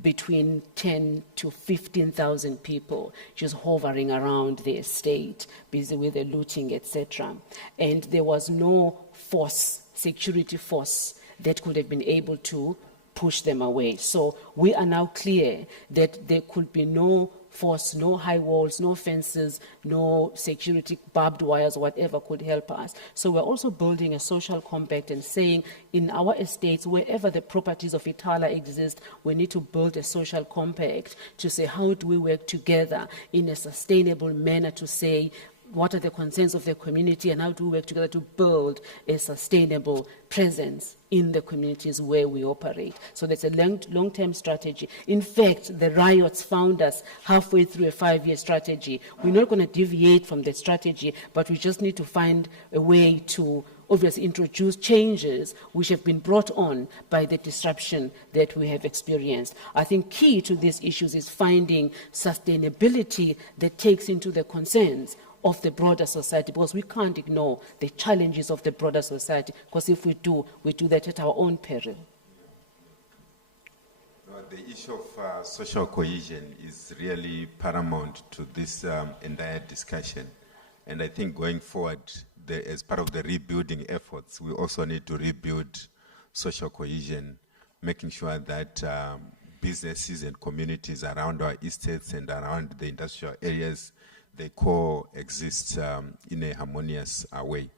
between 10 to 15,000 people just hovering around the estate, busy with the looting, etc. And there was no security force that could have been able to push them away. So we are now clear that there could be no force, no high walls, no fences, no security barbed wires, whatever could help us. So we're also building a social compact and saying in our estates, wherever the properties of Itala exist, we need to build a social compact to say how do we work together in a sustainable manner to say what are the concerns of the community and how do we work together to build a sustainable presence in the communities where we operate. So that's a long-term strategy. In fact, the riots found us halfway through a 5-year strategy. We're not going to deviate from the strategy, but we just need to find a way to obviously introduce changes which have been brought on by the disruption that we have experienced. I think key to these issues is finding sustainability that takes into the concerns of the broader society, because we can't ignore the challenges of the broader society, because if we do that at our own peril. The issue of social cohesion is really paramount to this entire discussion. And I think going forward, as part of the rebuilding efforts, we also need to rebuild social cohesion, making sure that businesses and communities around our estates and around the industrial areas, they coexist in a harmonious way.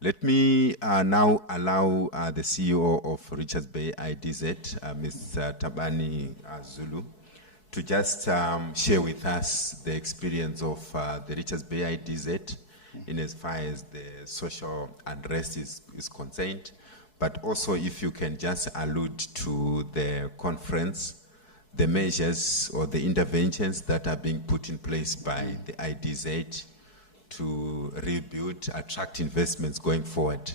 Let me now allow the CEO of Richards Bay IDZ, Ms. Tabani Zulu, to just share with us the experience of the Richards Bay IDZ in as far as the social unrest is concerned. But also, if you can just allude to the conference, the measures or the interventions that are being put in place by the IDZ to rebuild, attract investments going forward,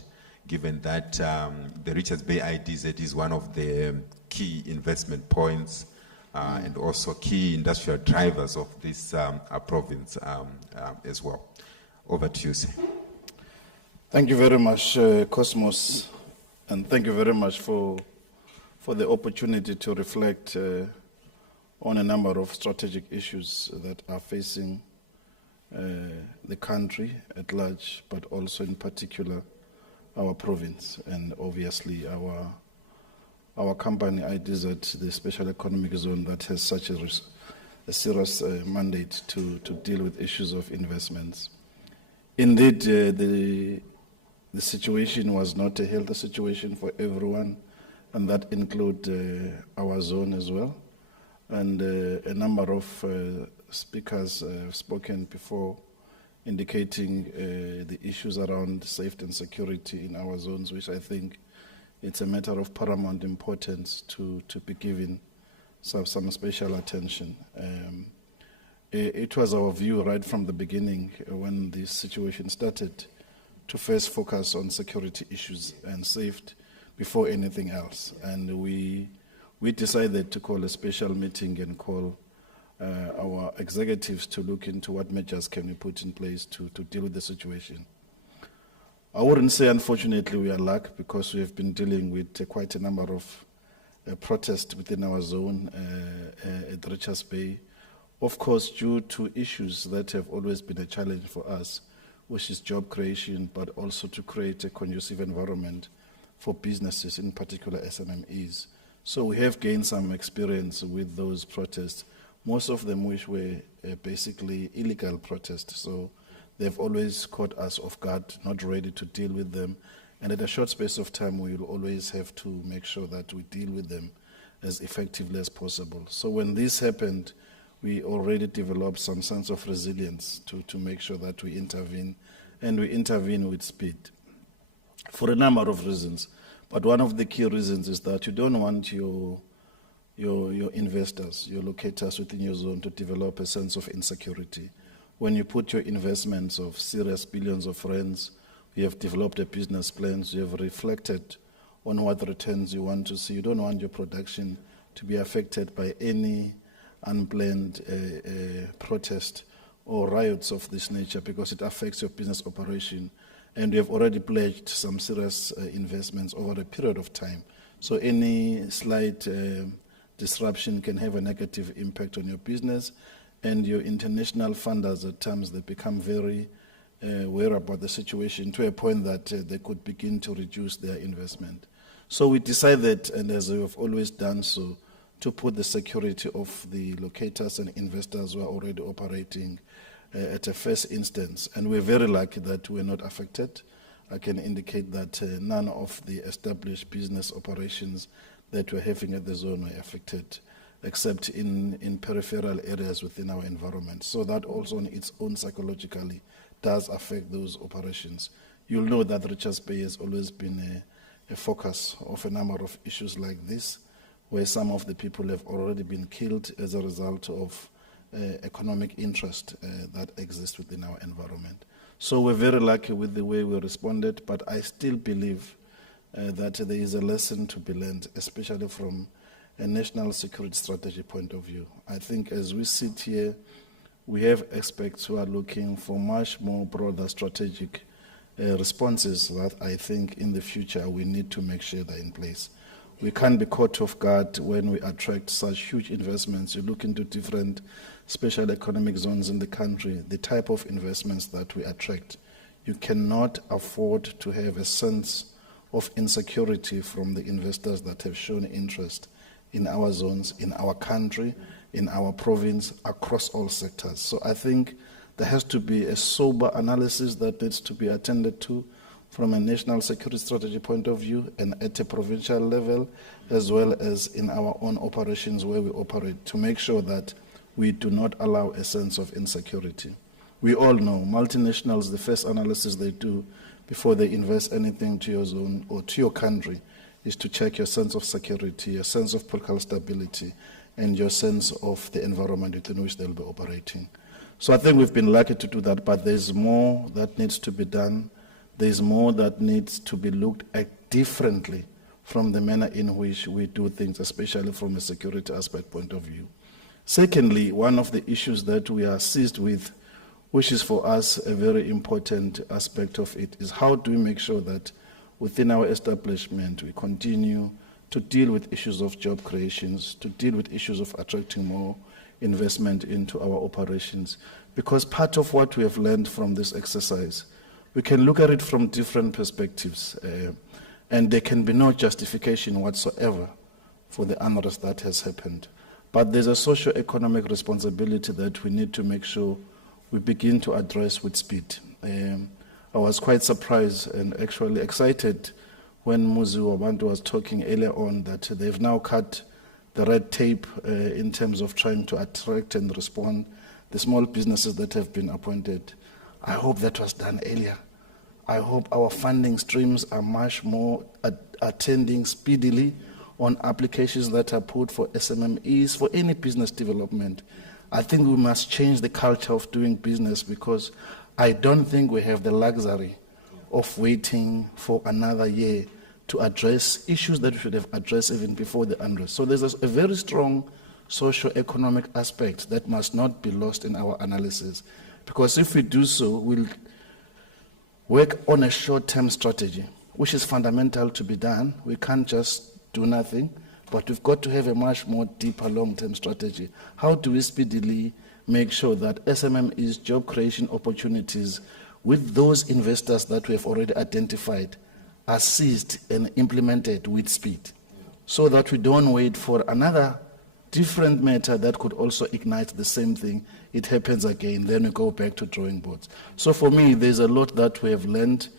given that the Richards Bay IDZ is one of the key investment points and also key industrial drivers of this province as well. Over to you, sir. Thank you very much, Cosmos, and thank you very much for the opportunity to reflect on a number of strategic issues that are facing the country at large, but also in particular our province and obviously our company IDZ, the Special Economic Zone, that has such a serious mandate to deal with issues of investments. Indeed, the situation was not a healthy situation for everyone, and that includes our zone as well. And a number of speakers have spoken before, indicating the issues around safety and security in our zones, which I think it's a matter of paramount importance to be given some special attention. It was our view right from the beginning when this situation started to first focus on security issues and safety before anything else. And we decided to call a special meeting and call our executives to look into what measures can we put in place to deal with the situation. I wouldn't say, unfortunately, we are lucky, because we have been dealing with quite a number of protests within our zone at Richards Bay, of course, due to issues that have always been a challenge for us, which is job creation, but also to create a conducive environment for businesses, in particular SMMEs. So we have gained some experience with those protests, most of them which were basically illegal protests. So they've always caught us off guard, not ready to deal with them. And at a short space of time, we will always have to make sure that we deal with them as effectively as possible. So when this happened, we already developed some sense of resilience to make sure that we intervene, and we intervene with speed for a number of reasons. But one of the key reasons is that you don't want your investors, your locators within your zone to develop a sense of insecurity. When you put your investments of serious billions of rands, you have developed a business plan, you have reflected on what returns you want to see. You don't want your production to be affected by any unplanned protest or riots of this nature, because it affects your business operation. And we have already pledged some serious investments over a period of time. So any slight disruption can have a negative impact on your business, and your international funders at times, they become very aware about the situation to a point that they could begin to reduce their investment. So we decided, and as we have always done so, to put the security of the locators and investors who are already operating at a first instance. And we're very lucky that we're not affected. I can indicate that none of the established business operations that we're having at the zone were affected, except in peripheral areas within our environment. So that also on its own psychologically does affect those operations. You'll know that Richards Bay has always been a focus of a number of issues like this, where some of the people have already been killed as a result of economic interest that exists within our environment. So we're very lucky with the way we responded, but I still believe that there is a lesson to be learned, especially from a national security strategy point of view. I think as we sit here, we have experts who are looking for much more broader strategic responses that I think in the future we need to make sure they're in place. We can't be caught off guard when we attract such huge investments. You look into different special economic zones in the country, the type of investments that we attract. You cannot afford to have a sense of insecurity from the investors that have shown interest in our zones, in our country, in our province, across all sectors. So I think there has to be a sober analysis that needs to be attended to from a national security strategy point of view and at a provincial level, as well as in our own operations where we operate, to make sure that we do not allow a sense of insecurity. We all know multinationals, the first analysis they do before they invest anything to your zone or to your country is to check your sense of security, your sense of political stability, and your sense of the environment within which they'll be operating. So I think we've been lucky to do that, but there's more that needs to be done. There's more that needs to be looked at differently from the manner in which we do things, especially from a security aspect point of view. Secondly, one of the issues that we are seized with, which is for us a very important aspect of it, is how do we make sure that within our establishment we continue to deal with issues of job creations, to deal with issues of attracting more investment into our operations. Because part of what we have learned from this exercise, we can look at it from different perspectives, and there can be no justification whatsoever for the unrest that has happened. But there's a socio-economic responsibility that we need to make sure we begin to address with speed. I was quite surprised and actually excited when Muzi Wabantu was talking earlier on that they've now cut the red tape in terms of trying to attract and respond the small businesses that have been appointed. I hope that was done earlier. I hope our funding streams are much more attending speedily on applications that are put for SMMEs, for any business development. I think we must change the culture of doing business because I don't think we have the luxury of waiting for another year to address issues that we should have addressed even before the unrest. So there's a very strong socio-economic aspect that must not be lost in our analysis, because if we do so, we'll work on a short-term strategy, which is fundamental to be done. We can't just do nothing, but we've got to have a much more deeper long-term strategy. How do we speedily make sure that SMME's job creation opportunities with those investors that we have already identified are seized and implemented with speed, so that we don't wait for another different matter that could also ignite the same thing. It happens again, then we go back to drawing boards. So for me, there's a lot that we have learned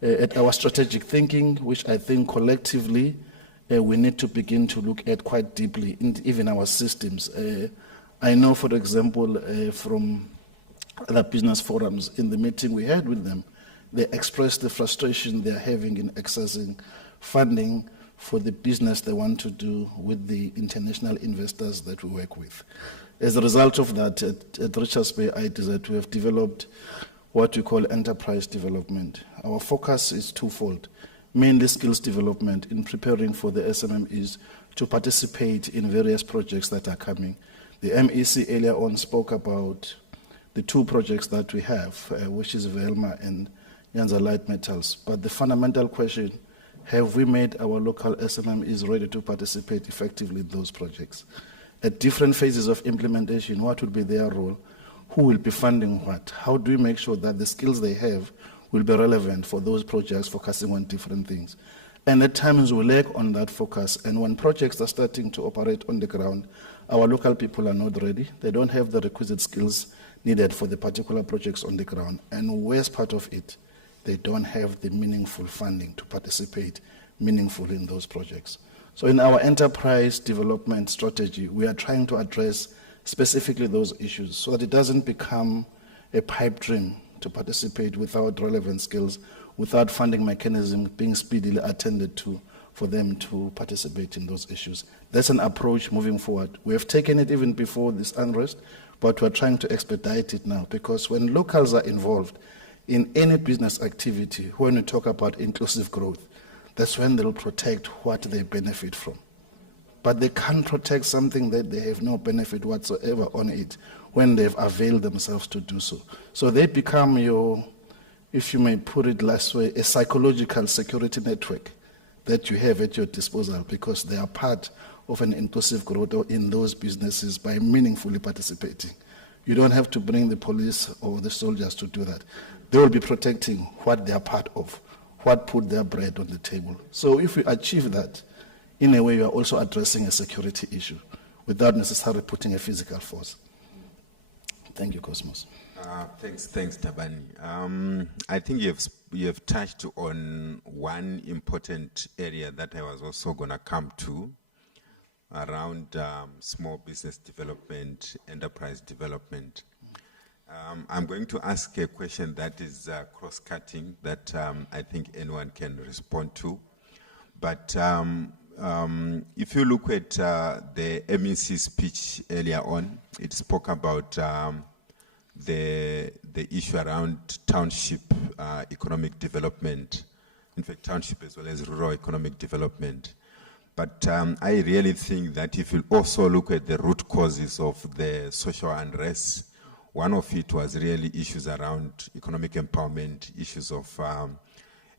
at our strategic thinking, which I think collectively we need to begin to look at quite deeply in even our systems. I know, for example, from other business forums, in the meeting we had with them, they expressed the frustration they're having in accessing funding for the business they want to do with the international investors that we work with. As a result of that, at Richards Bay ITZ, we have developed what we call enterprise development. Our focus is twofold, mainly skills development in preparing for the SMMEs to participate in various projects that are coming. The MEC earlier on spoke about the two projects that we have, which is Velma and Nyanza Light Metals. But the fundamental question, have we made our local SMMEs ready to participate effectively in those projects? At different phases of implementation, what will be their role? Who will be funding what? How do we make sure that the skills they have will be relevant for those projects focusing on different things? And at times we lack on that focus, and when projects are starting to operate on the ground, our local people are not ready. They don't have the requisite skills needed for the particular projects on the ground. And worst part of it, they don't have the meaningful funding to participate meaningfully in those projects. So in our enterprise development strategy, we are trying to address specifically those issues so that it doesn't become a pipe dream to participate without relevant skills, without funding mechanisms being speedily attended to for them to participate in those issues. That's an approach moving forward. We have taken it even before this unrest, but we're trying to expedite it now, because when locals are involved in any business activity, when we talk about inclusive growth, that's when they'll protect what they benefit from. But they can't protect something that they have no benefit whatsoever on it when they've availed themselves to do so. So they become your, if you may put it last way, a psychological security network that you have at your disposal, because they are part of an inclusive growth in those businesses by meaningfully participating. You don't have to bring the police or the soldiers to do that. They will be protecting what they are part of, what put their bread on the table. So if we achieve that, in a way, you are also addressing a security issue without necessarily putting a physical force. Thank you, Cosmos. Thanks, Tabani. I think you have touched on one important area that I was also going to come to around small business development, enterprise development. I'm going to ask a question that is cross-cutting that I think anyone can respond to. But if you look at the MEC speech earlier on, it spoke about the issue around township economic development, in fact, township as well as rural economic development. But I really think that if you also look at the root causes of the social unrest, one of it was really issues around economic empowerment, issues of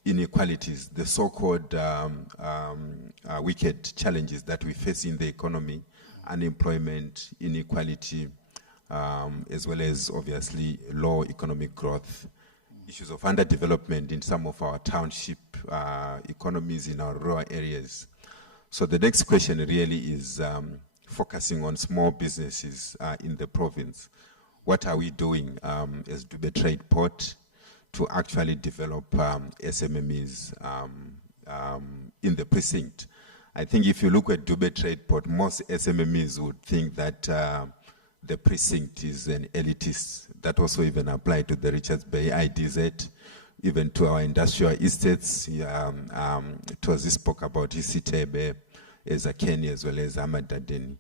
inequalities, the so-called wicked challenges that we face in the economy, unemployment, inequality, as well as obviously low economic growth, issues of underdevelopment in some of our township economies in our rural areas. So the next question really is focusing on small businesses in the province. What are we doing as Dube Trade Port to actually develop SMMEs in the precinct? I think if you look at Dube Trade Port, most SMMEs would think that the precinct is an elitist. That also even applied to the Richards Bay IDZ, even to our industrial estates. Tozi spoke about Isitebe, Ezakeni, as well as Amadadeni.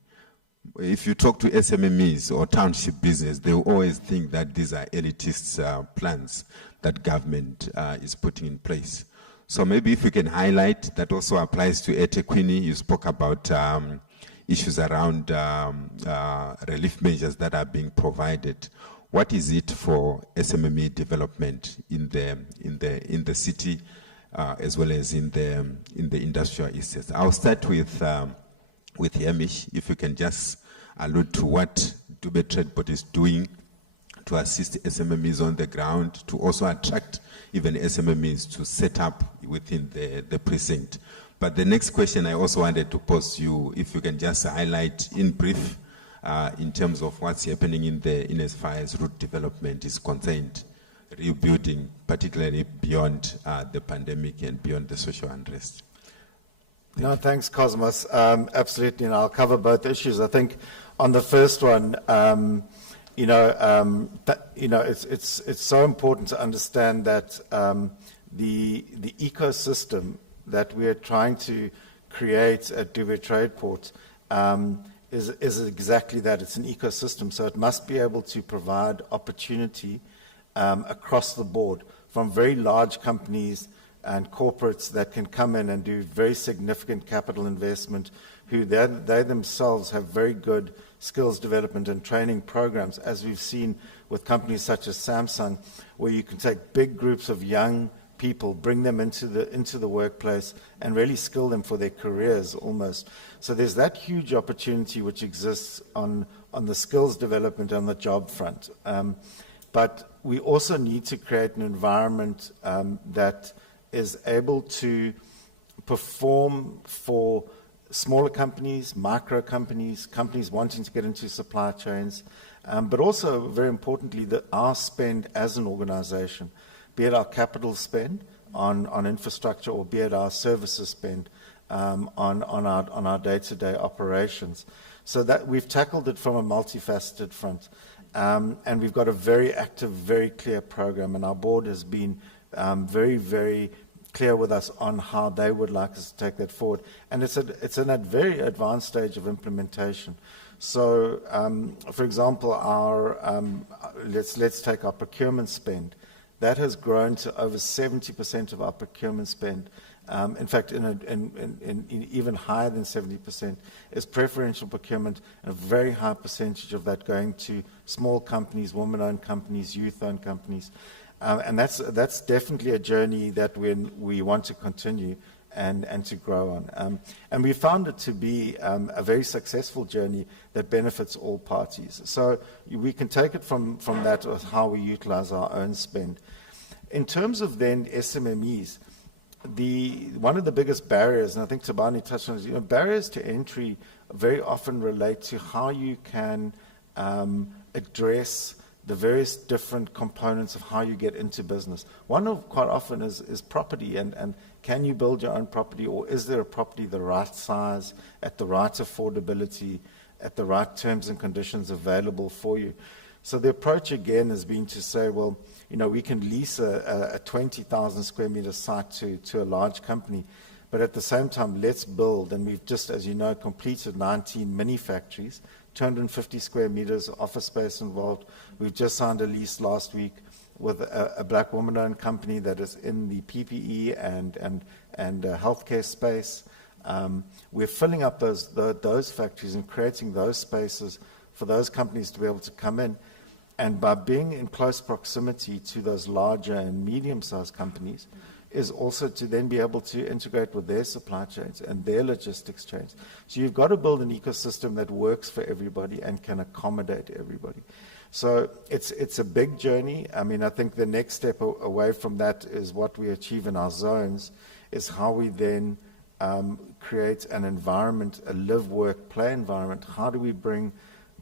If you talk to SMMEs or township business, they will always think that these are elitist plans that government is putting in place. So maybe if you can highlight, that also applies to eThekwini. You spoke about issues around relief measures that are being provided. What is it for SMME development in the city as well as in the industrial estates? I'll start with Yemish, if you can just allude to what Dube Trade Port is doing to assist SMMEs on the ground, to also attract even SMMEs to set up within the precinct. But the next question I also wanted to pose to you, if you can just highlight in brief in terms of what's happening in as far as route development is concerned, rebuilding, particularly beyond the pandemic and beyond the social unrest. Thanks, Cosmos. Absolutely, and I'll cover both issues. I think on the first one, it's so important to understand that the ecosystem that we are trying to create at Dube Trade Port is exactly that. It's an ecosystem, so it must be able to provide opportunity across the board, from very large companies and corporates that can come in and do very significant capital investment, who they themselves have very good skills development and training programs, as we've seen with companies such as Samsung, where you can take big groups of young people, bring them into the workplace and really skill them for their careers almost. So there's that huge opportunity which exists on the skills development on the job front. But we also need to create an environment that is able to perform for smaller companies, micro companies, companies wanting to get into supply chains, but also, very importantly, our spend as an organization, be it our capital spend on infrastructure or be it our services spend on our day-to-day operations. So that we've tackled it from a multifaceted front. And we've got a very active, very clear program, and our board has been very, very clear with us on how they would like us to take that forward. And it's in a very advanced stage of implementation. So, for example, let's take our procurement spend. That has grown to over 70% of our procurement spend. In fact, in even higher than 70% is preferential procurement, and a very high percentage of that going to small companies, women-owned companies, youth-owned companies. And that's definitely a journey that we want to continue and to grow on. And we found it to be a very successful journey that benefits all parties. So we can take it from that of how we utilize our own spend. In terms of then SMMEs, one of the biggest barriers, and I think Tabani touched on it, barriers to entry very often relate to how you can address the various different components of how you get into business. One of quite often is property, and can you build your own property, or is there a property the right size, at the right affordability, at the right terms and conditions available for you? So the approach again has been to say, well, we can lease a 20,000 square meter site to a large company, but at the same time, let's build, and we've just, as you know, completed 19 mini factories, 250 square meters office space involved. We've just signed a lease last week with a black woman-owned company that is in the PPE and healthcare space. We're filling up those factories and creating those spaces for those companies to be able to come in. And by being in close proximity to those larger and medium-sized companies is also to then be able to integrate with their supply chains and their logistics chains. So you've got to build an ecosystem that works for everybody and can accommodate everybody. So it's a big journey. I mean, I think the next step away from that is what we achieve in our zones, is how we then create an environment, a live, work, play environment. How do we bring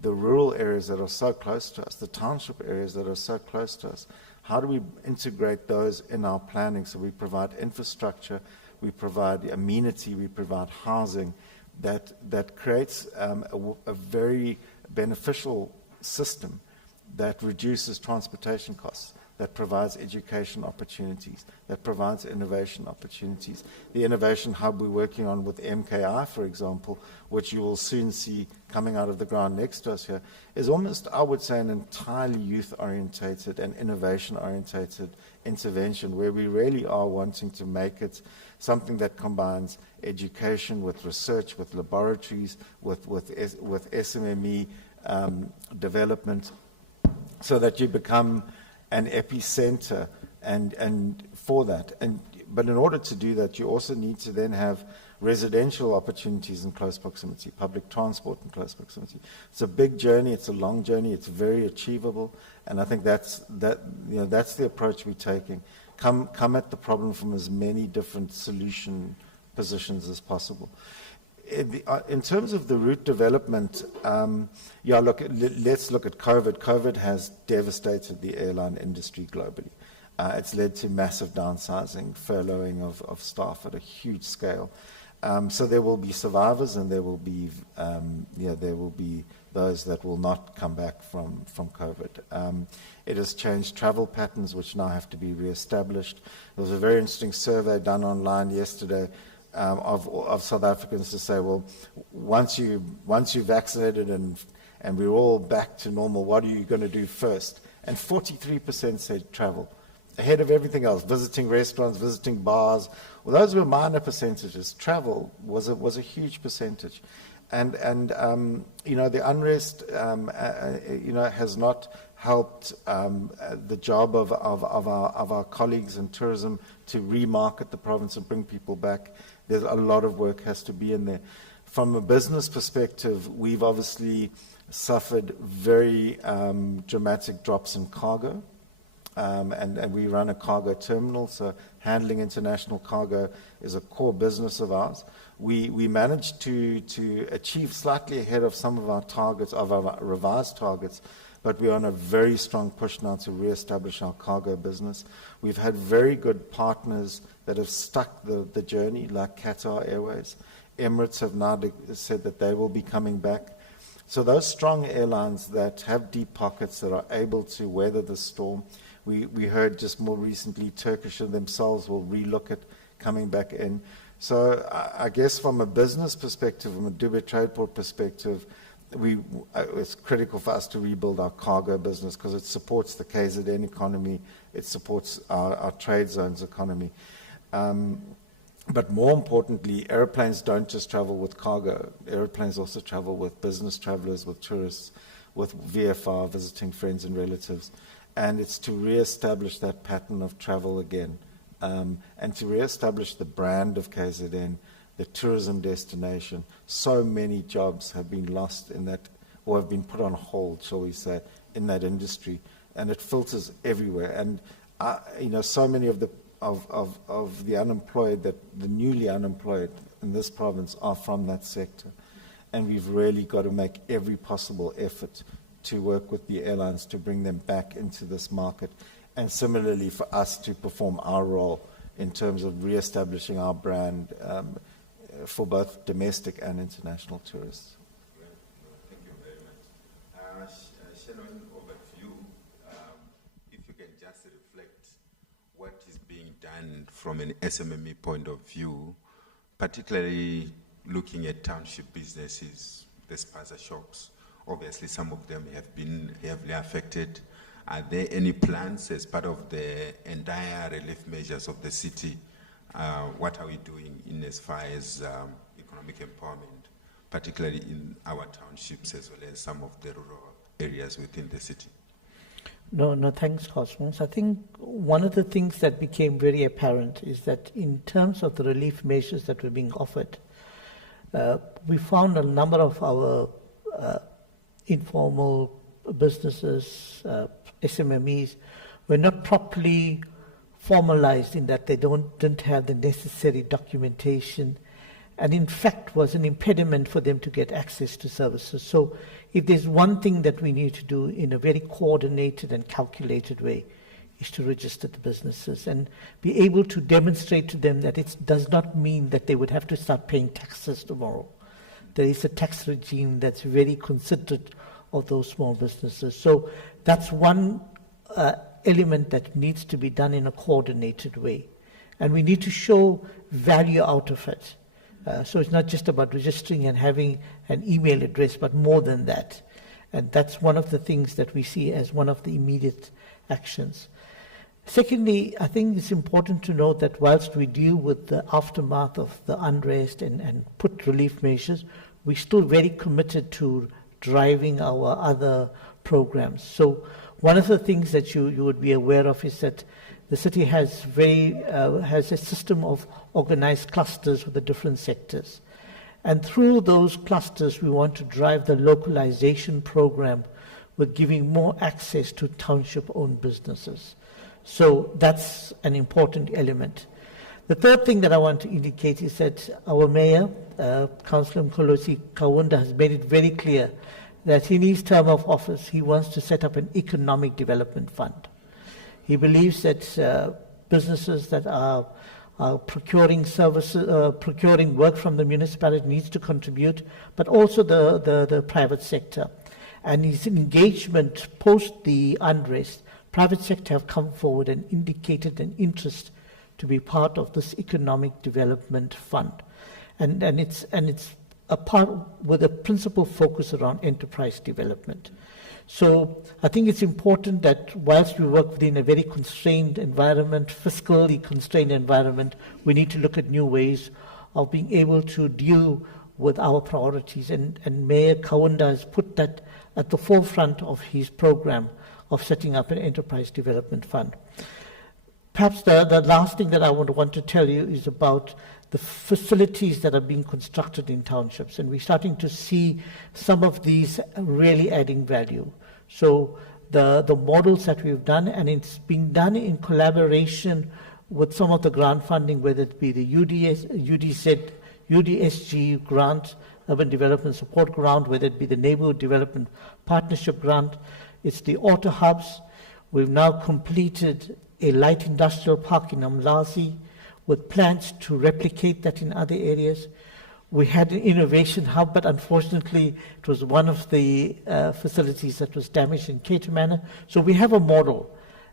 the rural areas that are so close to us, the township areas that are so close to us, how do we integrate those in our planning? So we provide infrastructure, we provide amenity, we provide housing that creates a very beneficial system that reduces transportation costs, that provides education opportunities, that provides innovation opportunities. The innovation hub we're working on with MKI, for example, which you will soon see coming out of the ground next to us here, is almost, I would say, an entirely youth-orientated and innovation-orientated intervention where we really are wanting to make it something that combines education with research, with laboratories, with SMME development, so that you become an epicenter and for that. But in order to do that, you also need to then have residential opportunities in close proximity, public transport in close proximity. It's a big journey, it's a long journey, it's very achievable, and I think that's the approach we're taking. Come at the problem from as many different solution positions as possible. In terms of the route development, let's look at COVID. COVID has devastated the airline industry globally. It's led to massive downsizing, furloughing of staff at a huge scale. So there will be survivors, and there will be those that will not come back from COVID. It has changed travel patterns, which now have to be reestablished. There was a very interesting survey done online yesterday of South Africans to say, well, once you're vaccinated and we're all back to normal, what are you going to do first? And 43% said travel, ahead of everything else, visiting restaurants, visiting bars. Well, those were minor percentages. Travel was a huge percentage. And the unrest, has not helped the job of our colleagues in tourism to remarket the province and bring people back. There's a lot of work has to be in there. From a business perspective, we've obviously suffered very dramatic drops in cargo, and we run a cargo terminal, so handling international cargo is a core business of ours. We managed to achieve slightly ahead of some of our targets, of our revised targets, but we're on a very strong push now to reestablish our cargo business. We've had very good partners that have stuck the journey, like Qatar Airways. Emirates have now said that they will be coming back. So those strong airlines that have deep pockets, that are able to weather the storm. We heard just more recently Turkish themselves will relook at coming back in. So I guess from a business perspective, from a Dubai Trade Port perspective, it's critical for us to rebuild our cargo business because it supports the KZN economy, it supports our trade zones economy. But more importantly, airplanes don't just travel with cargo. Airplanes also travel with business travelers, with tourists, with VFR, visiting friends and relatives. And it's to reestablish that pattern of travel again, and to reestablish the brand of KZN, the tourism destination. So many jobs have been lost in that, or have been put on hold, shall we say, in that industry, and it filters everywhere. And so many of the unemployed, the newly unemployed in this province, are from that sector, and we've really got to make every possible effort to work with the airlines to bring them back into this market, and similarly for us to perform our role in terms of reestablishing our brand for both domestic and international tourists. Thank you very much. Shannon, over to reflect what is being done from an SMME point of view, particularly looking at township businesses, the spaza shops. Obviously, some of them have been heavily affected. Are there any plans as part of the entire relief measures of the city? What are we doing in as far as economic empowerment, particularly in our townships as well as some of the rural areas within the city? No, thanks, Cosmos. I think one of the things that became very apparent is that in terms of the relief measures that were being offered, we found a number of our informal businesses, SMMEs, were not properly formalized in that they didn't have the necessary documentation, and in fact was an impediment for them to get access to services. So if there's one thing that we need to do in a very coordinated and calculated way, is to register the businesses and be able to demonstrate to them that it does not mean that they would have to start paying taxes tomorrow. There is a tax regime that's very considerate of those small businesses. So that's one element that needs to be done in a coordinated way. And we need to show value out of it. So it's not just about registering and having an email address, but more than that. And that's one of the things that we see as one of the immediate actions. Secondly, I think it's important to note that whilst we deal with the aftermath of the unrest and put relief measures, we're still very committed to driving our other programs. So one of the things that you would be aware of is that the city has a system of organized clusters with the different sectors. And through those clusters, we want to drive the localization program with giving more access to township-owned businesses. So that's an important element. The third thing that I want to indicate is that our mayor, Councillor Mkolosi Kaunda, has made it very clear that in his term of office, he wants to set up an economic development fund. He believes that businesses that are procuring services, procuring work from the municipality needs to contribute, but also the private sector. And his engagement post the unrest, private sector have come forward and indicated an interest to be part of this economic development fund. And it's a part with a principal focus around enterprise development. So I think it's important that whilst we work within a very constrained environment, fiscally constrained environment, we need to look at new ways of being able to deal with our priorities. And Mayor Kaunda has put that at the forefront of his program of setting up an enterprise development fund. Perhaps the last thing that I would want to tell you is about the facilities that are being constructed in townships, and we're starting to see some of these really adding value. So the models that we've done, and it's being done in collaboration with some of the grant funding, whether it be the UDSG grant, Urban Development Support Grant, whether it be the Neighborhood Development Partnership Grant, it's the auto hubs. We've now completed a light industrial park in Umlazi with plans to replicate that in other areas. We had an innovation hub, but unfortunately it was one of the facilities that was damaged in Cato Manor. So we have a model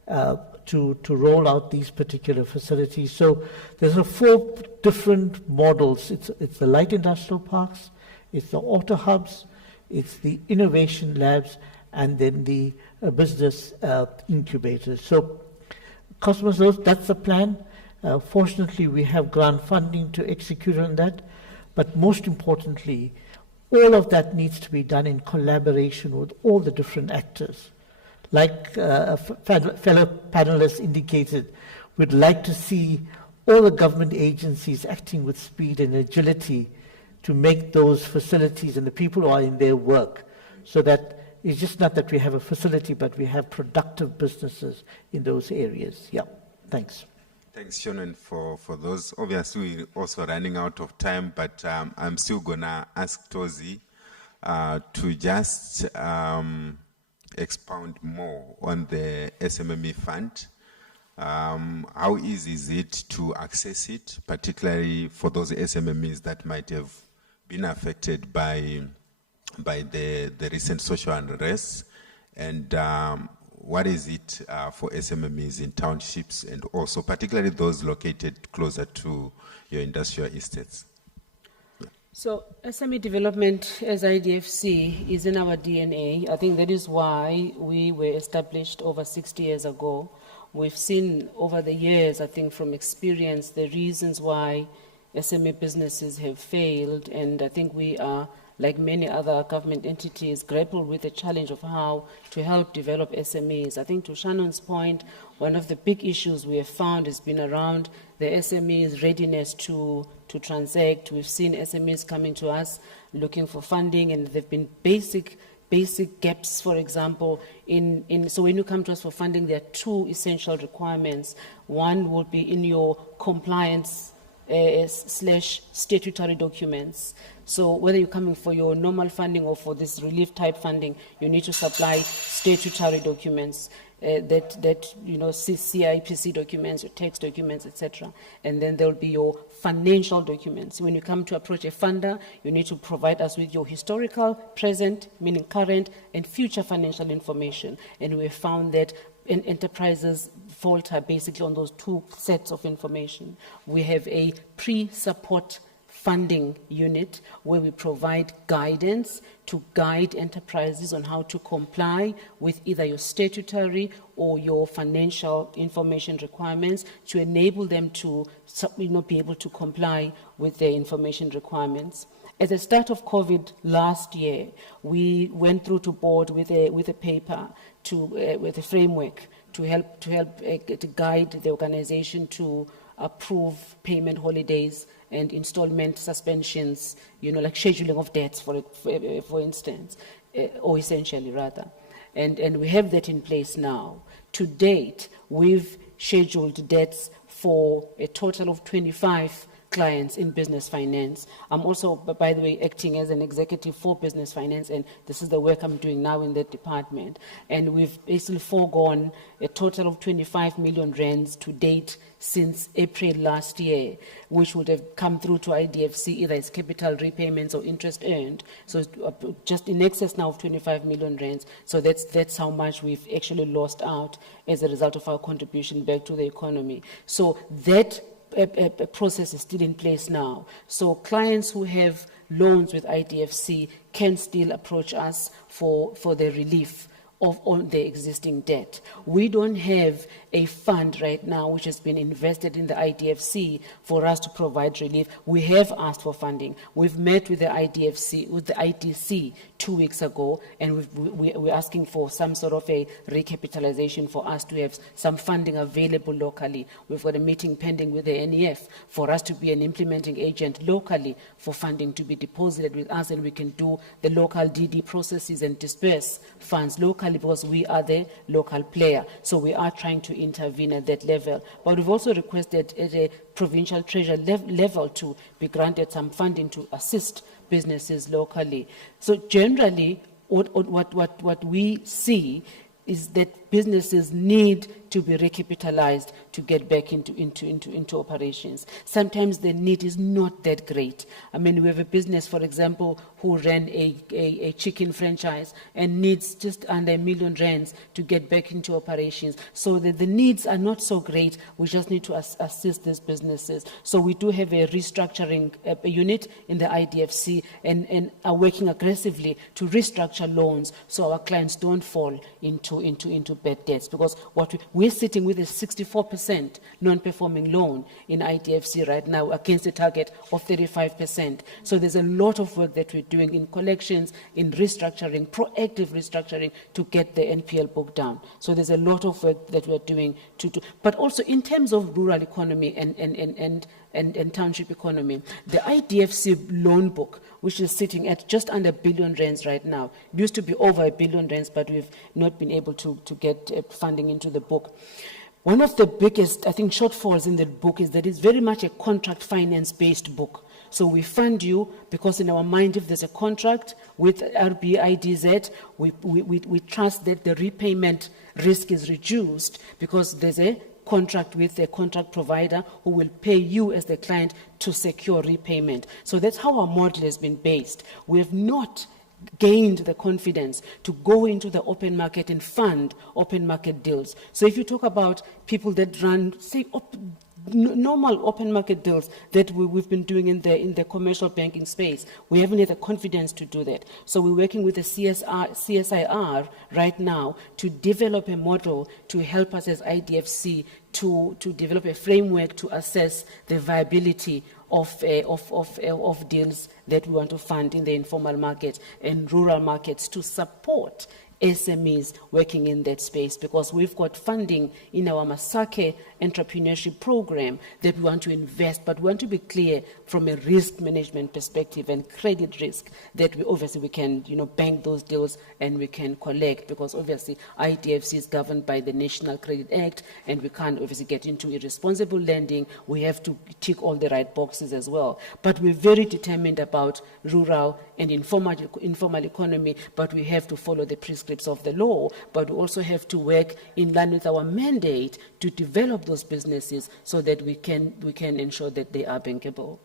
to roll out these particular facilities. So there's 4 different models. It's the light industrial parks, it's the auto hubs, it's the innovation labs, and then the business incubators. So Cosmos, that's the plan. Fortunately, we have grant funding to execute on that. But most importantly, all of that needs to be done in collaboration with all the different actors. Like a fellow panelists indicated, we'd like to see all the government agencies acting with speed and agility to make those facilities and the people who are in their work, so that it's just not that we have a facility, but we have productive businesses in those areas. Yeah, thanks. Thanks, Shannon, for those. Obviously, we're also running out of time, but I'm still going to ask Tozi to just expound more on the SMME fund. How easy is it to access it, particularly for those SMMEs that might have been affected by the recent social unrest? And what is it for SMMEs in townships and also particularly those located closer to your industrial estates? So SME development as IDFC is in our DNA. I think that is why we were established over 60 years ago. We've seen over the years, I think from experience, the reasons why SME businesses have failed, and I think we are, like many other government entities, grapple with the challenge of how to help develop SMEs. I think to Shannon's point, one of the big issues we have found has been around the SMEs' readiness to transact. We've seen SMEs coming to us looking for funding, and there have been basic gaps, for example, so when you come to us for funding, there are two essential requirements. One would be in your compliance / statutory documents. So whether you're coming for your normal funding or for this relief type funding, you need to supply statutory documents. That CIPC documents, your tax documents, etc. And then there will be your financial documents. When you come to approach a funder, you need to provide us with your historical, present, meaning current, and future financial information. And we have found that enterprises falter basically on those two sets of information. We have a pre-support funding unit where we provide guidance to guide enterprises on how to comply with either your statutory or your financial information requirements to enable them to be able to comply with their information requirements. At the start of COVID last year, we went through to board with a paper with a framework to help to guide the organization to approve payment holidays and installment suspensions, like scheduling of debts, for instance, or essentially rather. And we have that in place now. To date, we've scheduled debts for a total of 25 clients in business finance. I'm also, by the way, acting as an executive for business finance, and this is the work I'm doing now in that department. And we've basically foregone a total of 25 million rands to date since April last year, which would have come through to IDFC either as capital repayments or interest earned. So just in excess now of 25 million rands. So that's how much we've actually lost out as a result of our contribution back to the economy. So that a process is still in place now. So clients who have loans with IDFC can still approach us for the relief on the existing debt. We don't have a fund right now which has been invested in the IDFC for us to provide relief. We have asked for funding. We've met with the IDC 2 weeks ago, and we're asking for some sort of a recapitalization for us to have some funding available locally. We've got a meeting pending with the NEF for us to be an implementing agent locally for funding to be deposited with us, and we can do the local DD processes and disperse funds locally because we are the local player. So we are trying to intervene at that level. But we've also requested at a provincial treasurer level to be granted some funding to assist businesses locally. So generally, what we see is that businesses need to be recapitalized to get back into operations. Sometimes the need is not that great. I mean, we have a business, for example, who ran a chicken franchise and needs just under R1 million to get back into operations. So the needs are not so great. We just need to assist these businesses. So we do have a restructuring unit in the IDFC and are working aggressively to restructure loans so our clients don't fall into bad debts. Because we're sitting with a 64% non-performing loan in IDFC right now against a target of 35%. So there's a lot of work that we're doing in collections, in restructuring, proactive restructuring to get the NPL book down. So there's a lot of work that we're doing to do. But also in terms of rural economy and township economy, the IDFC loan book, which is sitting at just under R1 billion right now, it used to be over R1 billion, but we've not been able to get funding into the book. One of the biggest, I think, shortfalls in the book is that it's very much a contract finance-based book. So we fund you because in our mind, if there's a contract with RBIDZ, we trust that the repayment risk is reduced because there's a contract with a contract provider who will pay you as the client to secure repayment. So that's how our model has been based. We have not gained the confidence to go into the open market and fund open market deals. So if you talk about people that run, say, normal open market deals that we've been doing in the commercial banking space, we haven't had the confidence to do that. So we're working with the CSIR right now to develop a model to help us as IDFC to develop a framework to assess the viability of deals that we want to fund in the informal market and rural markets to support SMEs working in that space, because we've got funding in our Masake entrepreneurship program that we want to invest, but we want to be clear from a risk management perspective and credit risk that we can bank those deals and we can collect, because obviously IDFC is governed by the National Credit Act and we can't obviously get into irresponsible lending. We have to tick all the right boxes as well. But we're very determined about rural and informal economy, but we have to follow the prescripts of the law, but we also have to work in line with our mandate to develop those businesses so that we can ensure that they are bankable.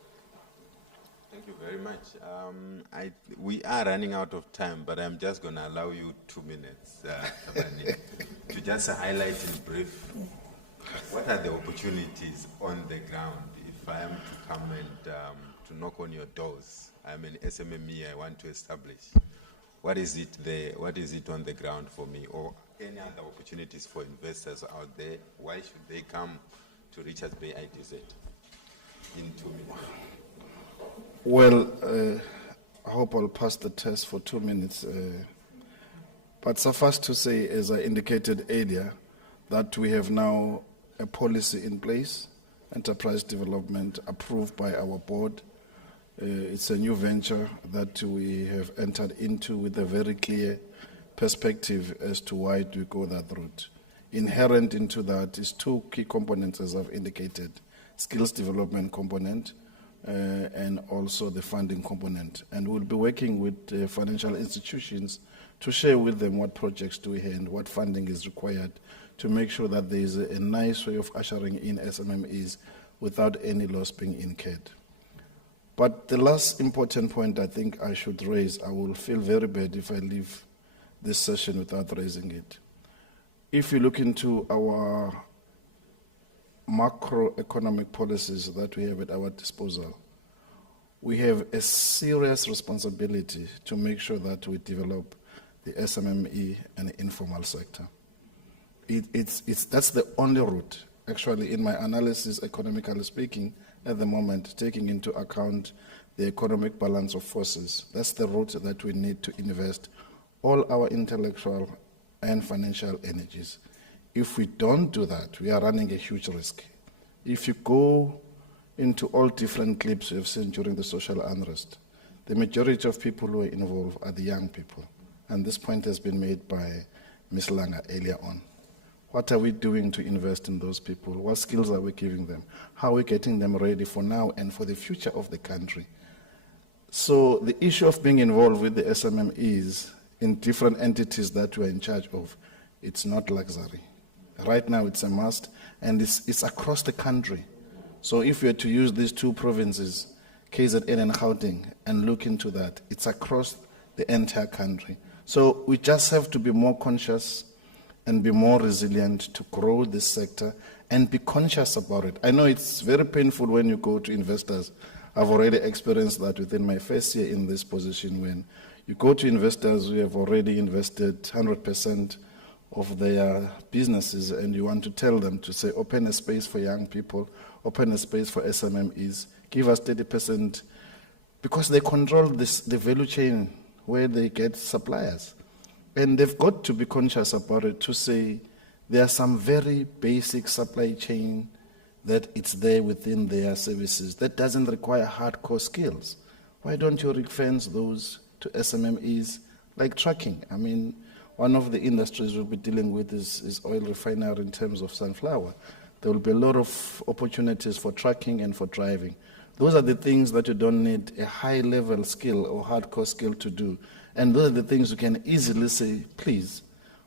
Thank you very much. We are running out of time, but I'm just going to allow you 2 minutes, to just highlight in brief what are the opportunities on the ground if I am to come and to knock on your doors. I'm an SMME I want to establish. What is it there? What is it on the ground for me? Or any other opportunities for investors out there? Why should they come to Richards Bay ITZ? In 2 minutes. Well, I hope I'll pass the test for 2 minutes. But suffice to say, as I indicated earlier, that we have now a policy in place, enterprise development approved by our board. It's a new venture that we have entered into with a very clear perspective as to why do we go that route. Inherent into that is 2 key components, as I've indicated: skills development component and also the funding component. And we'll be working with financial institutions to share with them what projects do we have and what funding is required to make sure that there is a nice way of ushering in SMMEs without any loss being incurred. But the last important point I think I should raise, I will feel very bad if I leave this session without raising it. If you look into our macroeconomic policies that we have at our disposal, we have a serious responsibility to make sure that we develop the SMME and the informal sector. That's the only route. Actually, in my analysis, economically speaking, at the moment, taking into account the economic balance of forces, that's the route that we need to invest all our intellectual and financial energies. If we don't do that, we are running a huge risk. If you go into all different clips we have seen during the social unrest, the majority of people who are involved are the young people. And this point has been made by Ms. Langa earlier on. What are we doing to invest in those people? What skills are we giving them? How are we getting them ready for now and for the future of the country? So the issue of being involved with the SMMEs in different entities that we're in charge of, it's not luxury. Right now it's a must, and it's across the country. So if we are to use these 2 provinces, KZN and Gauteng, and look into that, it's across the entire country. So we just have to be more conscious and be more resilient to grow this sector and be conscious about it. I know it's very painful when you go to investors. I've already experienced that within my first year in this position, when you go to investors who have already invested 100% of their businesses and you want to tell them to say, open a space for young people, open a space for SMMEs, give us 30%, because they control the value chain where they get suppliers. And they've got to be conscious about it to say there are some very basic supply chain that it's there within their services that doesn't require hardcore skills. Why don't you ring-fence those to SMMEs like trucking? I mean, one of the industries we'll be dealing with is oil refinery in terms of sunflower. There will be a lot of opportunities for trucking and for driving. Those are the things that you don't need a high-level skill or hardcore skill to do. And those are the things you can easily say, please,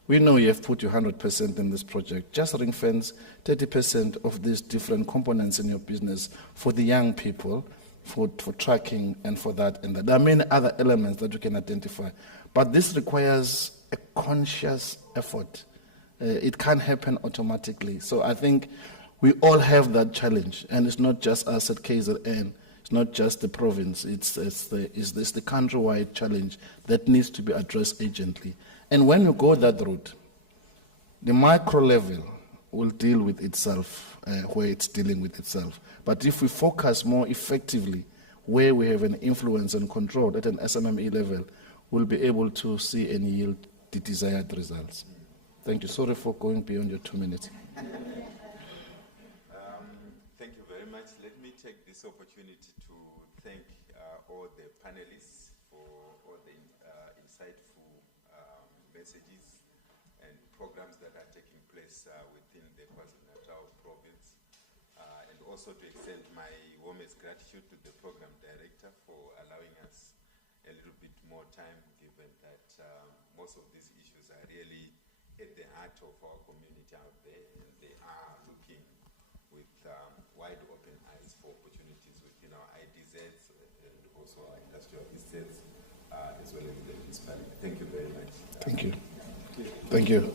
we know you have put your 100% in this project. Just ring-fence 30% of these different components in your business for the young people for tracking and for that and that. There are many other elements that you can identify, but this requires a conscious effort. It can't happen automatically. So I think we all have that challenge, and it's not just us at KZN. It's not just the province. It's the countrywide challenge that needs to be addressed urgently. And when you go that route, the micro level will deal with itself where it's dealing with itself. But if we focus more effectively where we have an influence and control at an SMME level, we'll be able to see and yield the desired results. Thank you. Sorry for going beyond your 2 minutes. Thank you very much. Let me take this opportunity to thank all the panelists for all the insightful messages and programs that are taking place within the KwaZulu-Natal province, and also to extend my warmest gratitude to the program director for allowing us a little bit more time, given that most of these issues are really at the heart of our community out there, and they are looking with wide open eyes for opportunities within our IDZs and also our industrial estates, as well as the municipality. Thank you very much. Thank you. Thank you.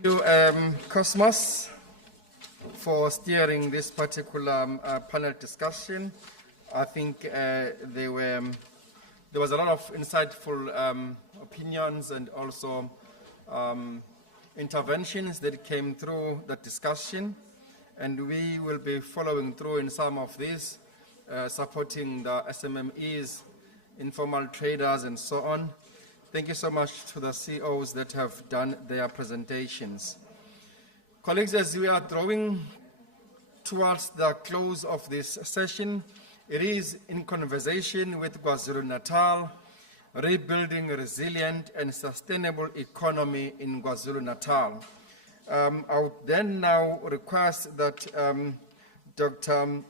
Thank you, Cosmos, for steering this particular panel discussion. I think there was a lot of insightful opinions and also interventions that came through the discussion, and we will be following through in some of these, supporting the SMMEs, informal traders, and so on. Thank you so much to the CEOs that have done their presentations. Colleagues, as we are drawing towards the close of this session, it is in conversation with KwaZulu-Natal, rebuilding a resilient and sustainable economy in KwaZulu-Natal. I would then now request that Dr.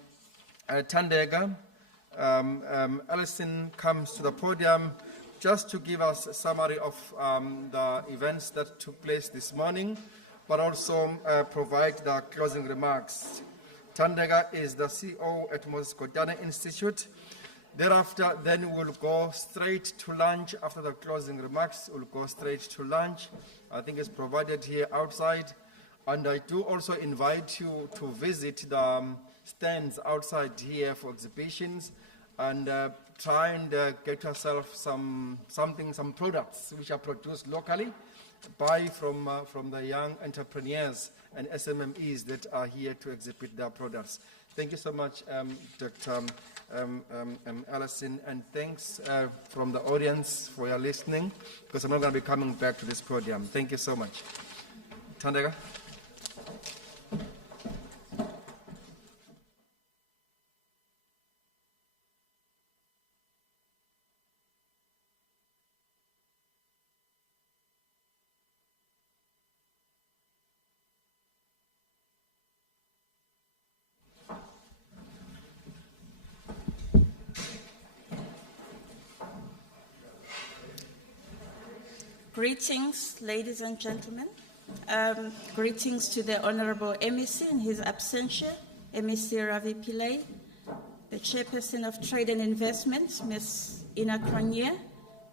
Thandeka Ellison comes to the podium just to give us a summary of the events that took place this morning, but also provide the closing remarks. Thandeka is the CEO at Moses Kotane Institute. Thereafter, then we'll go straight to lunch. After the closing remarks, we'll go straight to lunch. I think it's provided here outside. And I do also invite you to visit the stands outside here for exhibitions and try and get yourself some products which are produced locally. Buy from the young entrepreneurs and SMMEs that are here to exhibit their products. Thank you so much, Dr. Ellison, and thanks from the audience for your listening, because I'm not going to be coming back to this podium. Thank you so much. Thandeka. Greetings, ladies and gentlemen. Greetings to the Honorable MEC in his absentia, MEC Ravi Pillay, the Chairperson of Trade and Investment, Ms. Ina Cronje,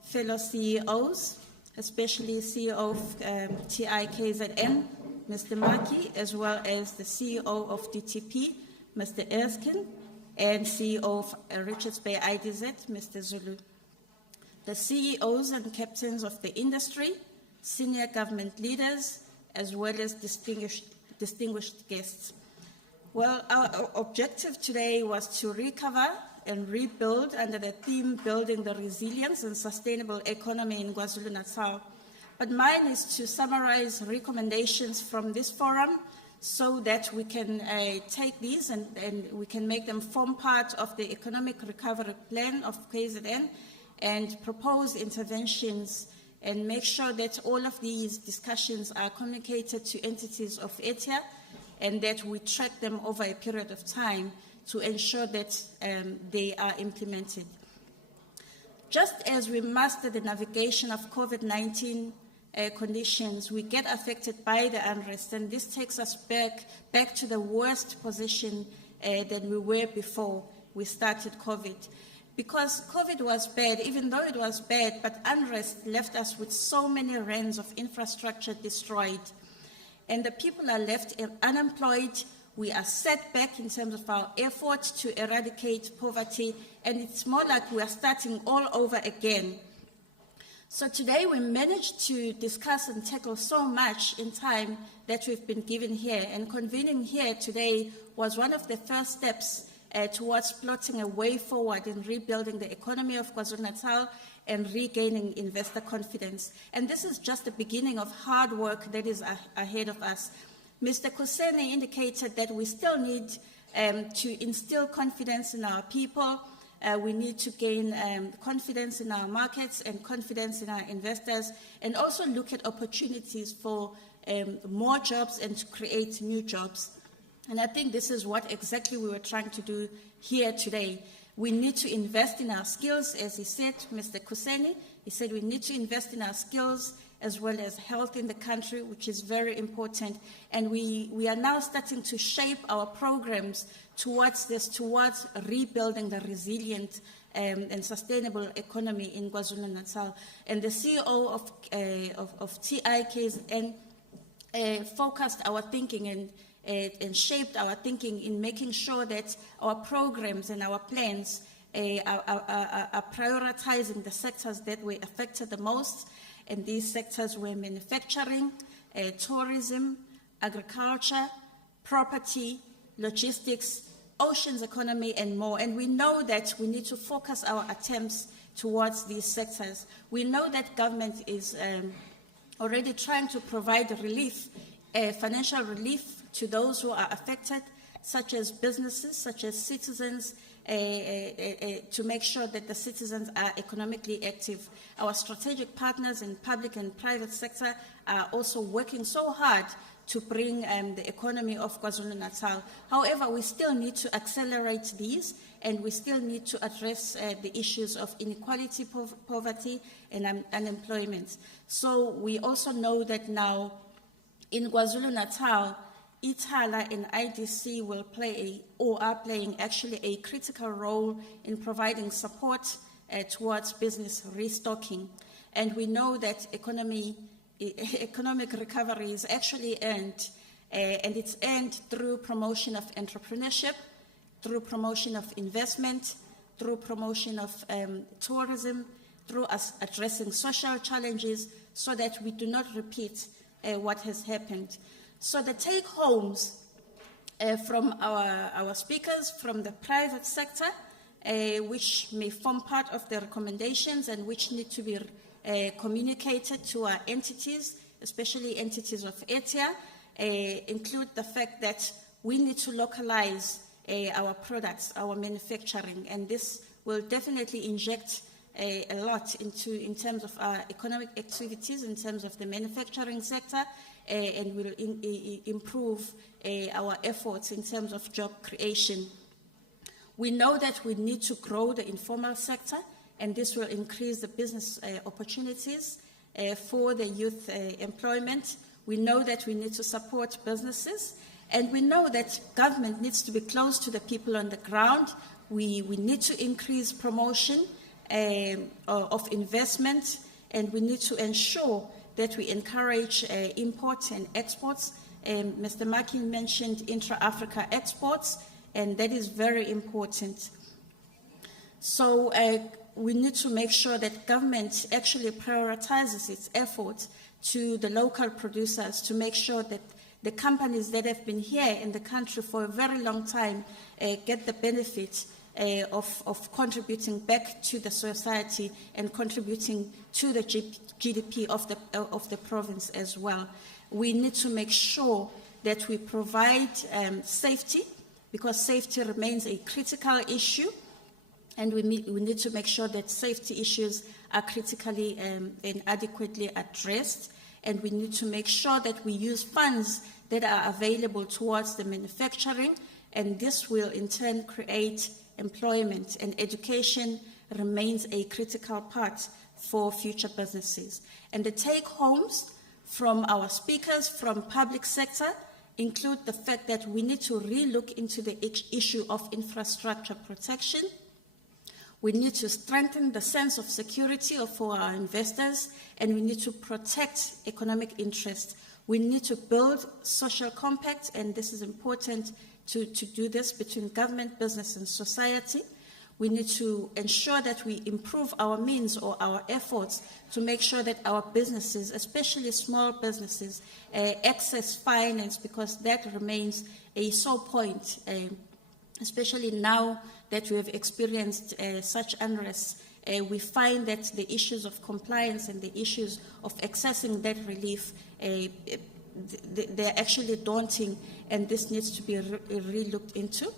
fellow CEOs, especially CEO of TIKZN, Mr. Maki, as well as the CEO of DTP, Mr. Erskine, and CEO of Richards Bay IDZ, Mr. Zulu. The CEOs and captains of the industry, senior government leaders, as well as distinguished guests. Well, our objective today was to recover and rebuild under the theme Building the Resilience and Sustainable Economy in KwaZulu-Natal. But mine is to summarize recommendations from this forum so that we can take these and we can make them form part of the economic recovery plan of KZN and propose interventions and make sure that all of these discussions are communicated to entities of ETIA and that we track them over a period of time to ensure that they are implemented. Just as we master the navigation of COVID-19 conditions, we get affected by the unrest, and this takes us back to the worst position than we were before we started COVID. Because COVID was bad, even though it was bad, but unrest left us with so many rands of infrastructure destroyed. And the people are left unemployed. We are set back in terms of our efforts to eradicate poverty, and it's more like we are starting all over again. So today we managed to discuss and tackle so much in time that we've been given here, and convening here today was one of the first steps towards plotting a way forward in rebuilding the economy of KwaZulu-Natal and regaining investor confidence. And this is just the beginning of hard work that is ahead of us. Mr. Kuseni indicated that we still need to instill confidence in our people. We need to gain confidence in our markets and confidence in our investors, and also look at opportunities for more jobs and to create new jobs. And I think this is what exactly we were trying to do here today. We need to invest in our skills, as he said, Mr. Kuseni. He said we need to invest in our skills as well as health in the country, which is very important. And we are now starting to shape our programs towards this, towards rebuilding the resilient and sustainable economy in KwaZulu-Natal. And the CEO of TIKZN focused our thinking and shaped our thinking in making sure that our programs and our plans are prioritizing the sectors that were affected the most. And these sectors were manufacturing, tourism, agriculture, property, logistics, oceans economy, and more. And we know that we need to focus our attempts towards these sectors. We know that government is already trying to provide relief, financial relief to those who are affected, such as businesses, such as citizens, to make sure that the citizens are economically active. Our strategic partners in public and private sector are also working so hard to bring the economy of KwaZulu-Natal. However, we still need to accelerate these, and we still need to address the issues of inequality, poverty, and unemployment. So we also know that now in KwaZulu-Natal, ITALA and IDC will play are playing actually a critical role in providing support towards business restocking. And we know that economic recovery is actually earned, and it's earned through promotion of entrepreneurship, through promotion of investment, through promotion of tourism, through us addressing social challenges so that we do not repeat what has happened. So the take-homes from our speakers from the private sector, which may form part of the recommendations and which need to be communicated to our entities, especially entities of ETIA, include the fact that we need to localize our products, our manufacturing, and this will definitely inject a lot in terms of our economic activities, in terms of the manufacturing sector, and will improve our efforts in terms of job creation. We know that we need to grow the informal sector, and this will increase the business opportunities for the youth employment. We know that we need to support businesses, and we know that government needs to be close to the people on the ground. We need to increase promotion of investment, and we need to ensure that we encourage imports and exports. Mr. Maki mentioned intra-Africa exports, and that is very important. So we need to make sure that government actually prioritizes its efforts to the local producers to make sure that the companies that have been here in the country for a very long time get the benefit of contributing back to the society and contributing to the GDP of the province as well. We need to make sure that we provide safety, because safety remains a critical issue, and we need to make sure that safety issues are critically and adequately addressed, and we need to make sure that we use funds that are available towards the manufacturing, and this will in turn create employment, and education remains a critical part for future businesses. And the take-homes from our speakers from public sector include the fact that we need to re-look into the issue of infrastructure protection. We need to strengthen the sense of security for our investors, and we need to protect economic interests. We need to build social compacts, and this is important to do this between government, business, and society. We need to ensure that we improve our means or our efforts to make sure that our businesses, especially small businesses, access finance, because that remains a sore point, especially now that we have experienced such unrest. We find that the issues of compliance and the issues of accessing debt relief, they're actually daunting, and this needs to be re-looked into.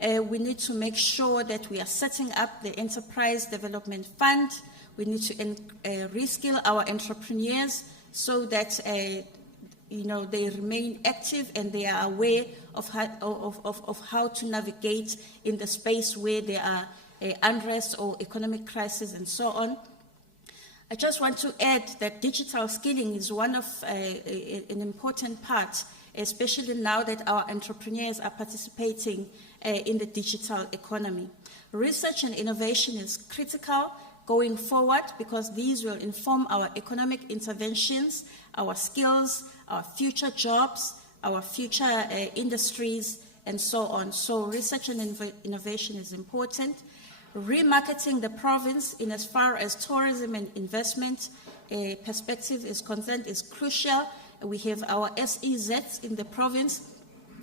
We need to make sure that we are setting up the Enterprise Development Fund. We need to reskill our entrepreneurs so that they remain active and they are aware of how to navigate in the space where there are unrest or economic crisis and so on. I just want to add that digital skilling is one of an important part, especially now that our entrepreneurs are participating in the digital economy. Research and innovation is critical going forward because these will inform our economic interventions, our skills, our future jobs, our future industries, and so on. So research and innovation is important. Remarketing the province in as far as tourism and investment perspective is concerned is crucial. We have our SEZs in the province,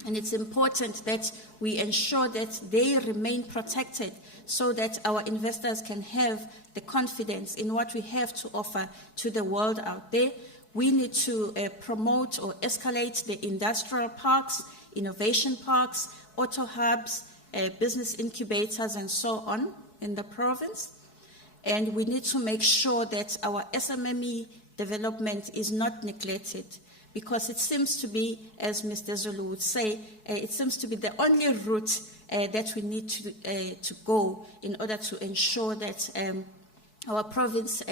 and it's important that we ensure that they remain protected so that our investors can have the confidence in what we have to offer to the world out there. We need to promote or escalate the industrial parks, innovation parks, auto hubs, business incubators, and so on in the province. And we need to make sure that our SMME development is not neglected, because it seems to be, as Mr. Zulu would say, it seems to be the only route that we need to go in order to ensure that our province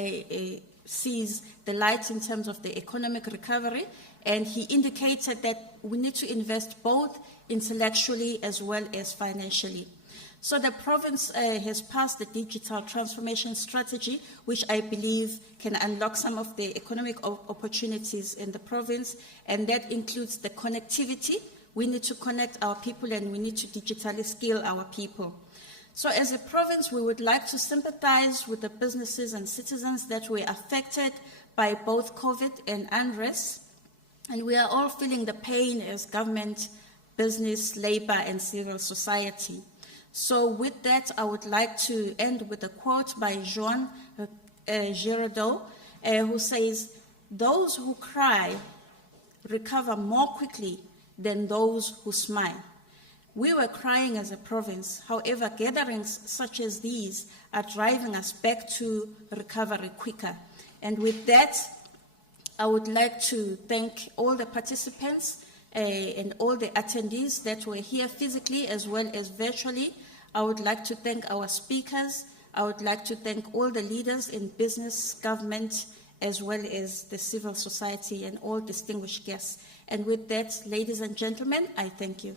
sees the light in terms of the economic recovery. And he indicated that we need to invest both intellectually as well as financially. So the province has passed the digital transformation strategy, which I believe can unlock some of the economic opportunities in the province, and that includes the connectivity. We need to connect our people and we need to digitally skill our people. So as a province, we would like to sympathize with the businesses and citizens that were affected by both COVID and unrest, and we are all feeling the pain as government, business, labor, and civil society. So with that, I would like to end with a quote by Jean Giraudoux, who says, "Those who cry recover more quickly than those who smile." We were crying as a province. However, gatherings such as these are driving us back to recovery quicker. And with that, I would like to thank all the participants and all the attendees that were here physically as well as virtually. I would like to thank our speakers. I would like to thank all the leaders in business, government, as well as the civil society and all distinguished guests. And with that, ladies and gentlemen, I thank you.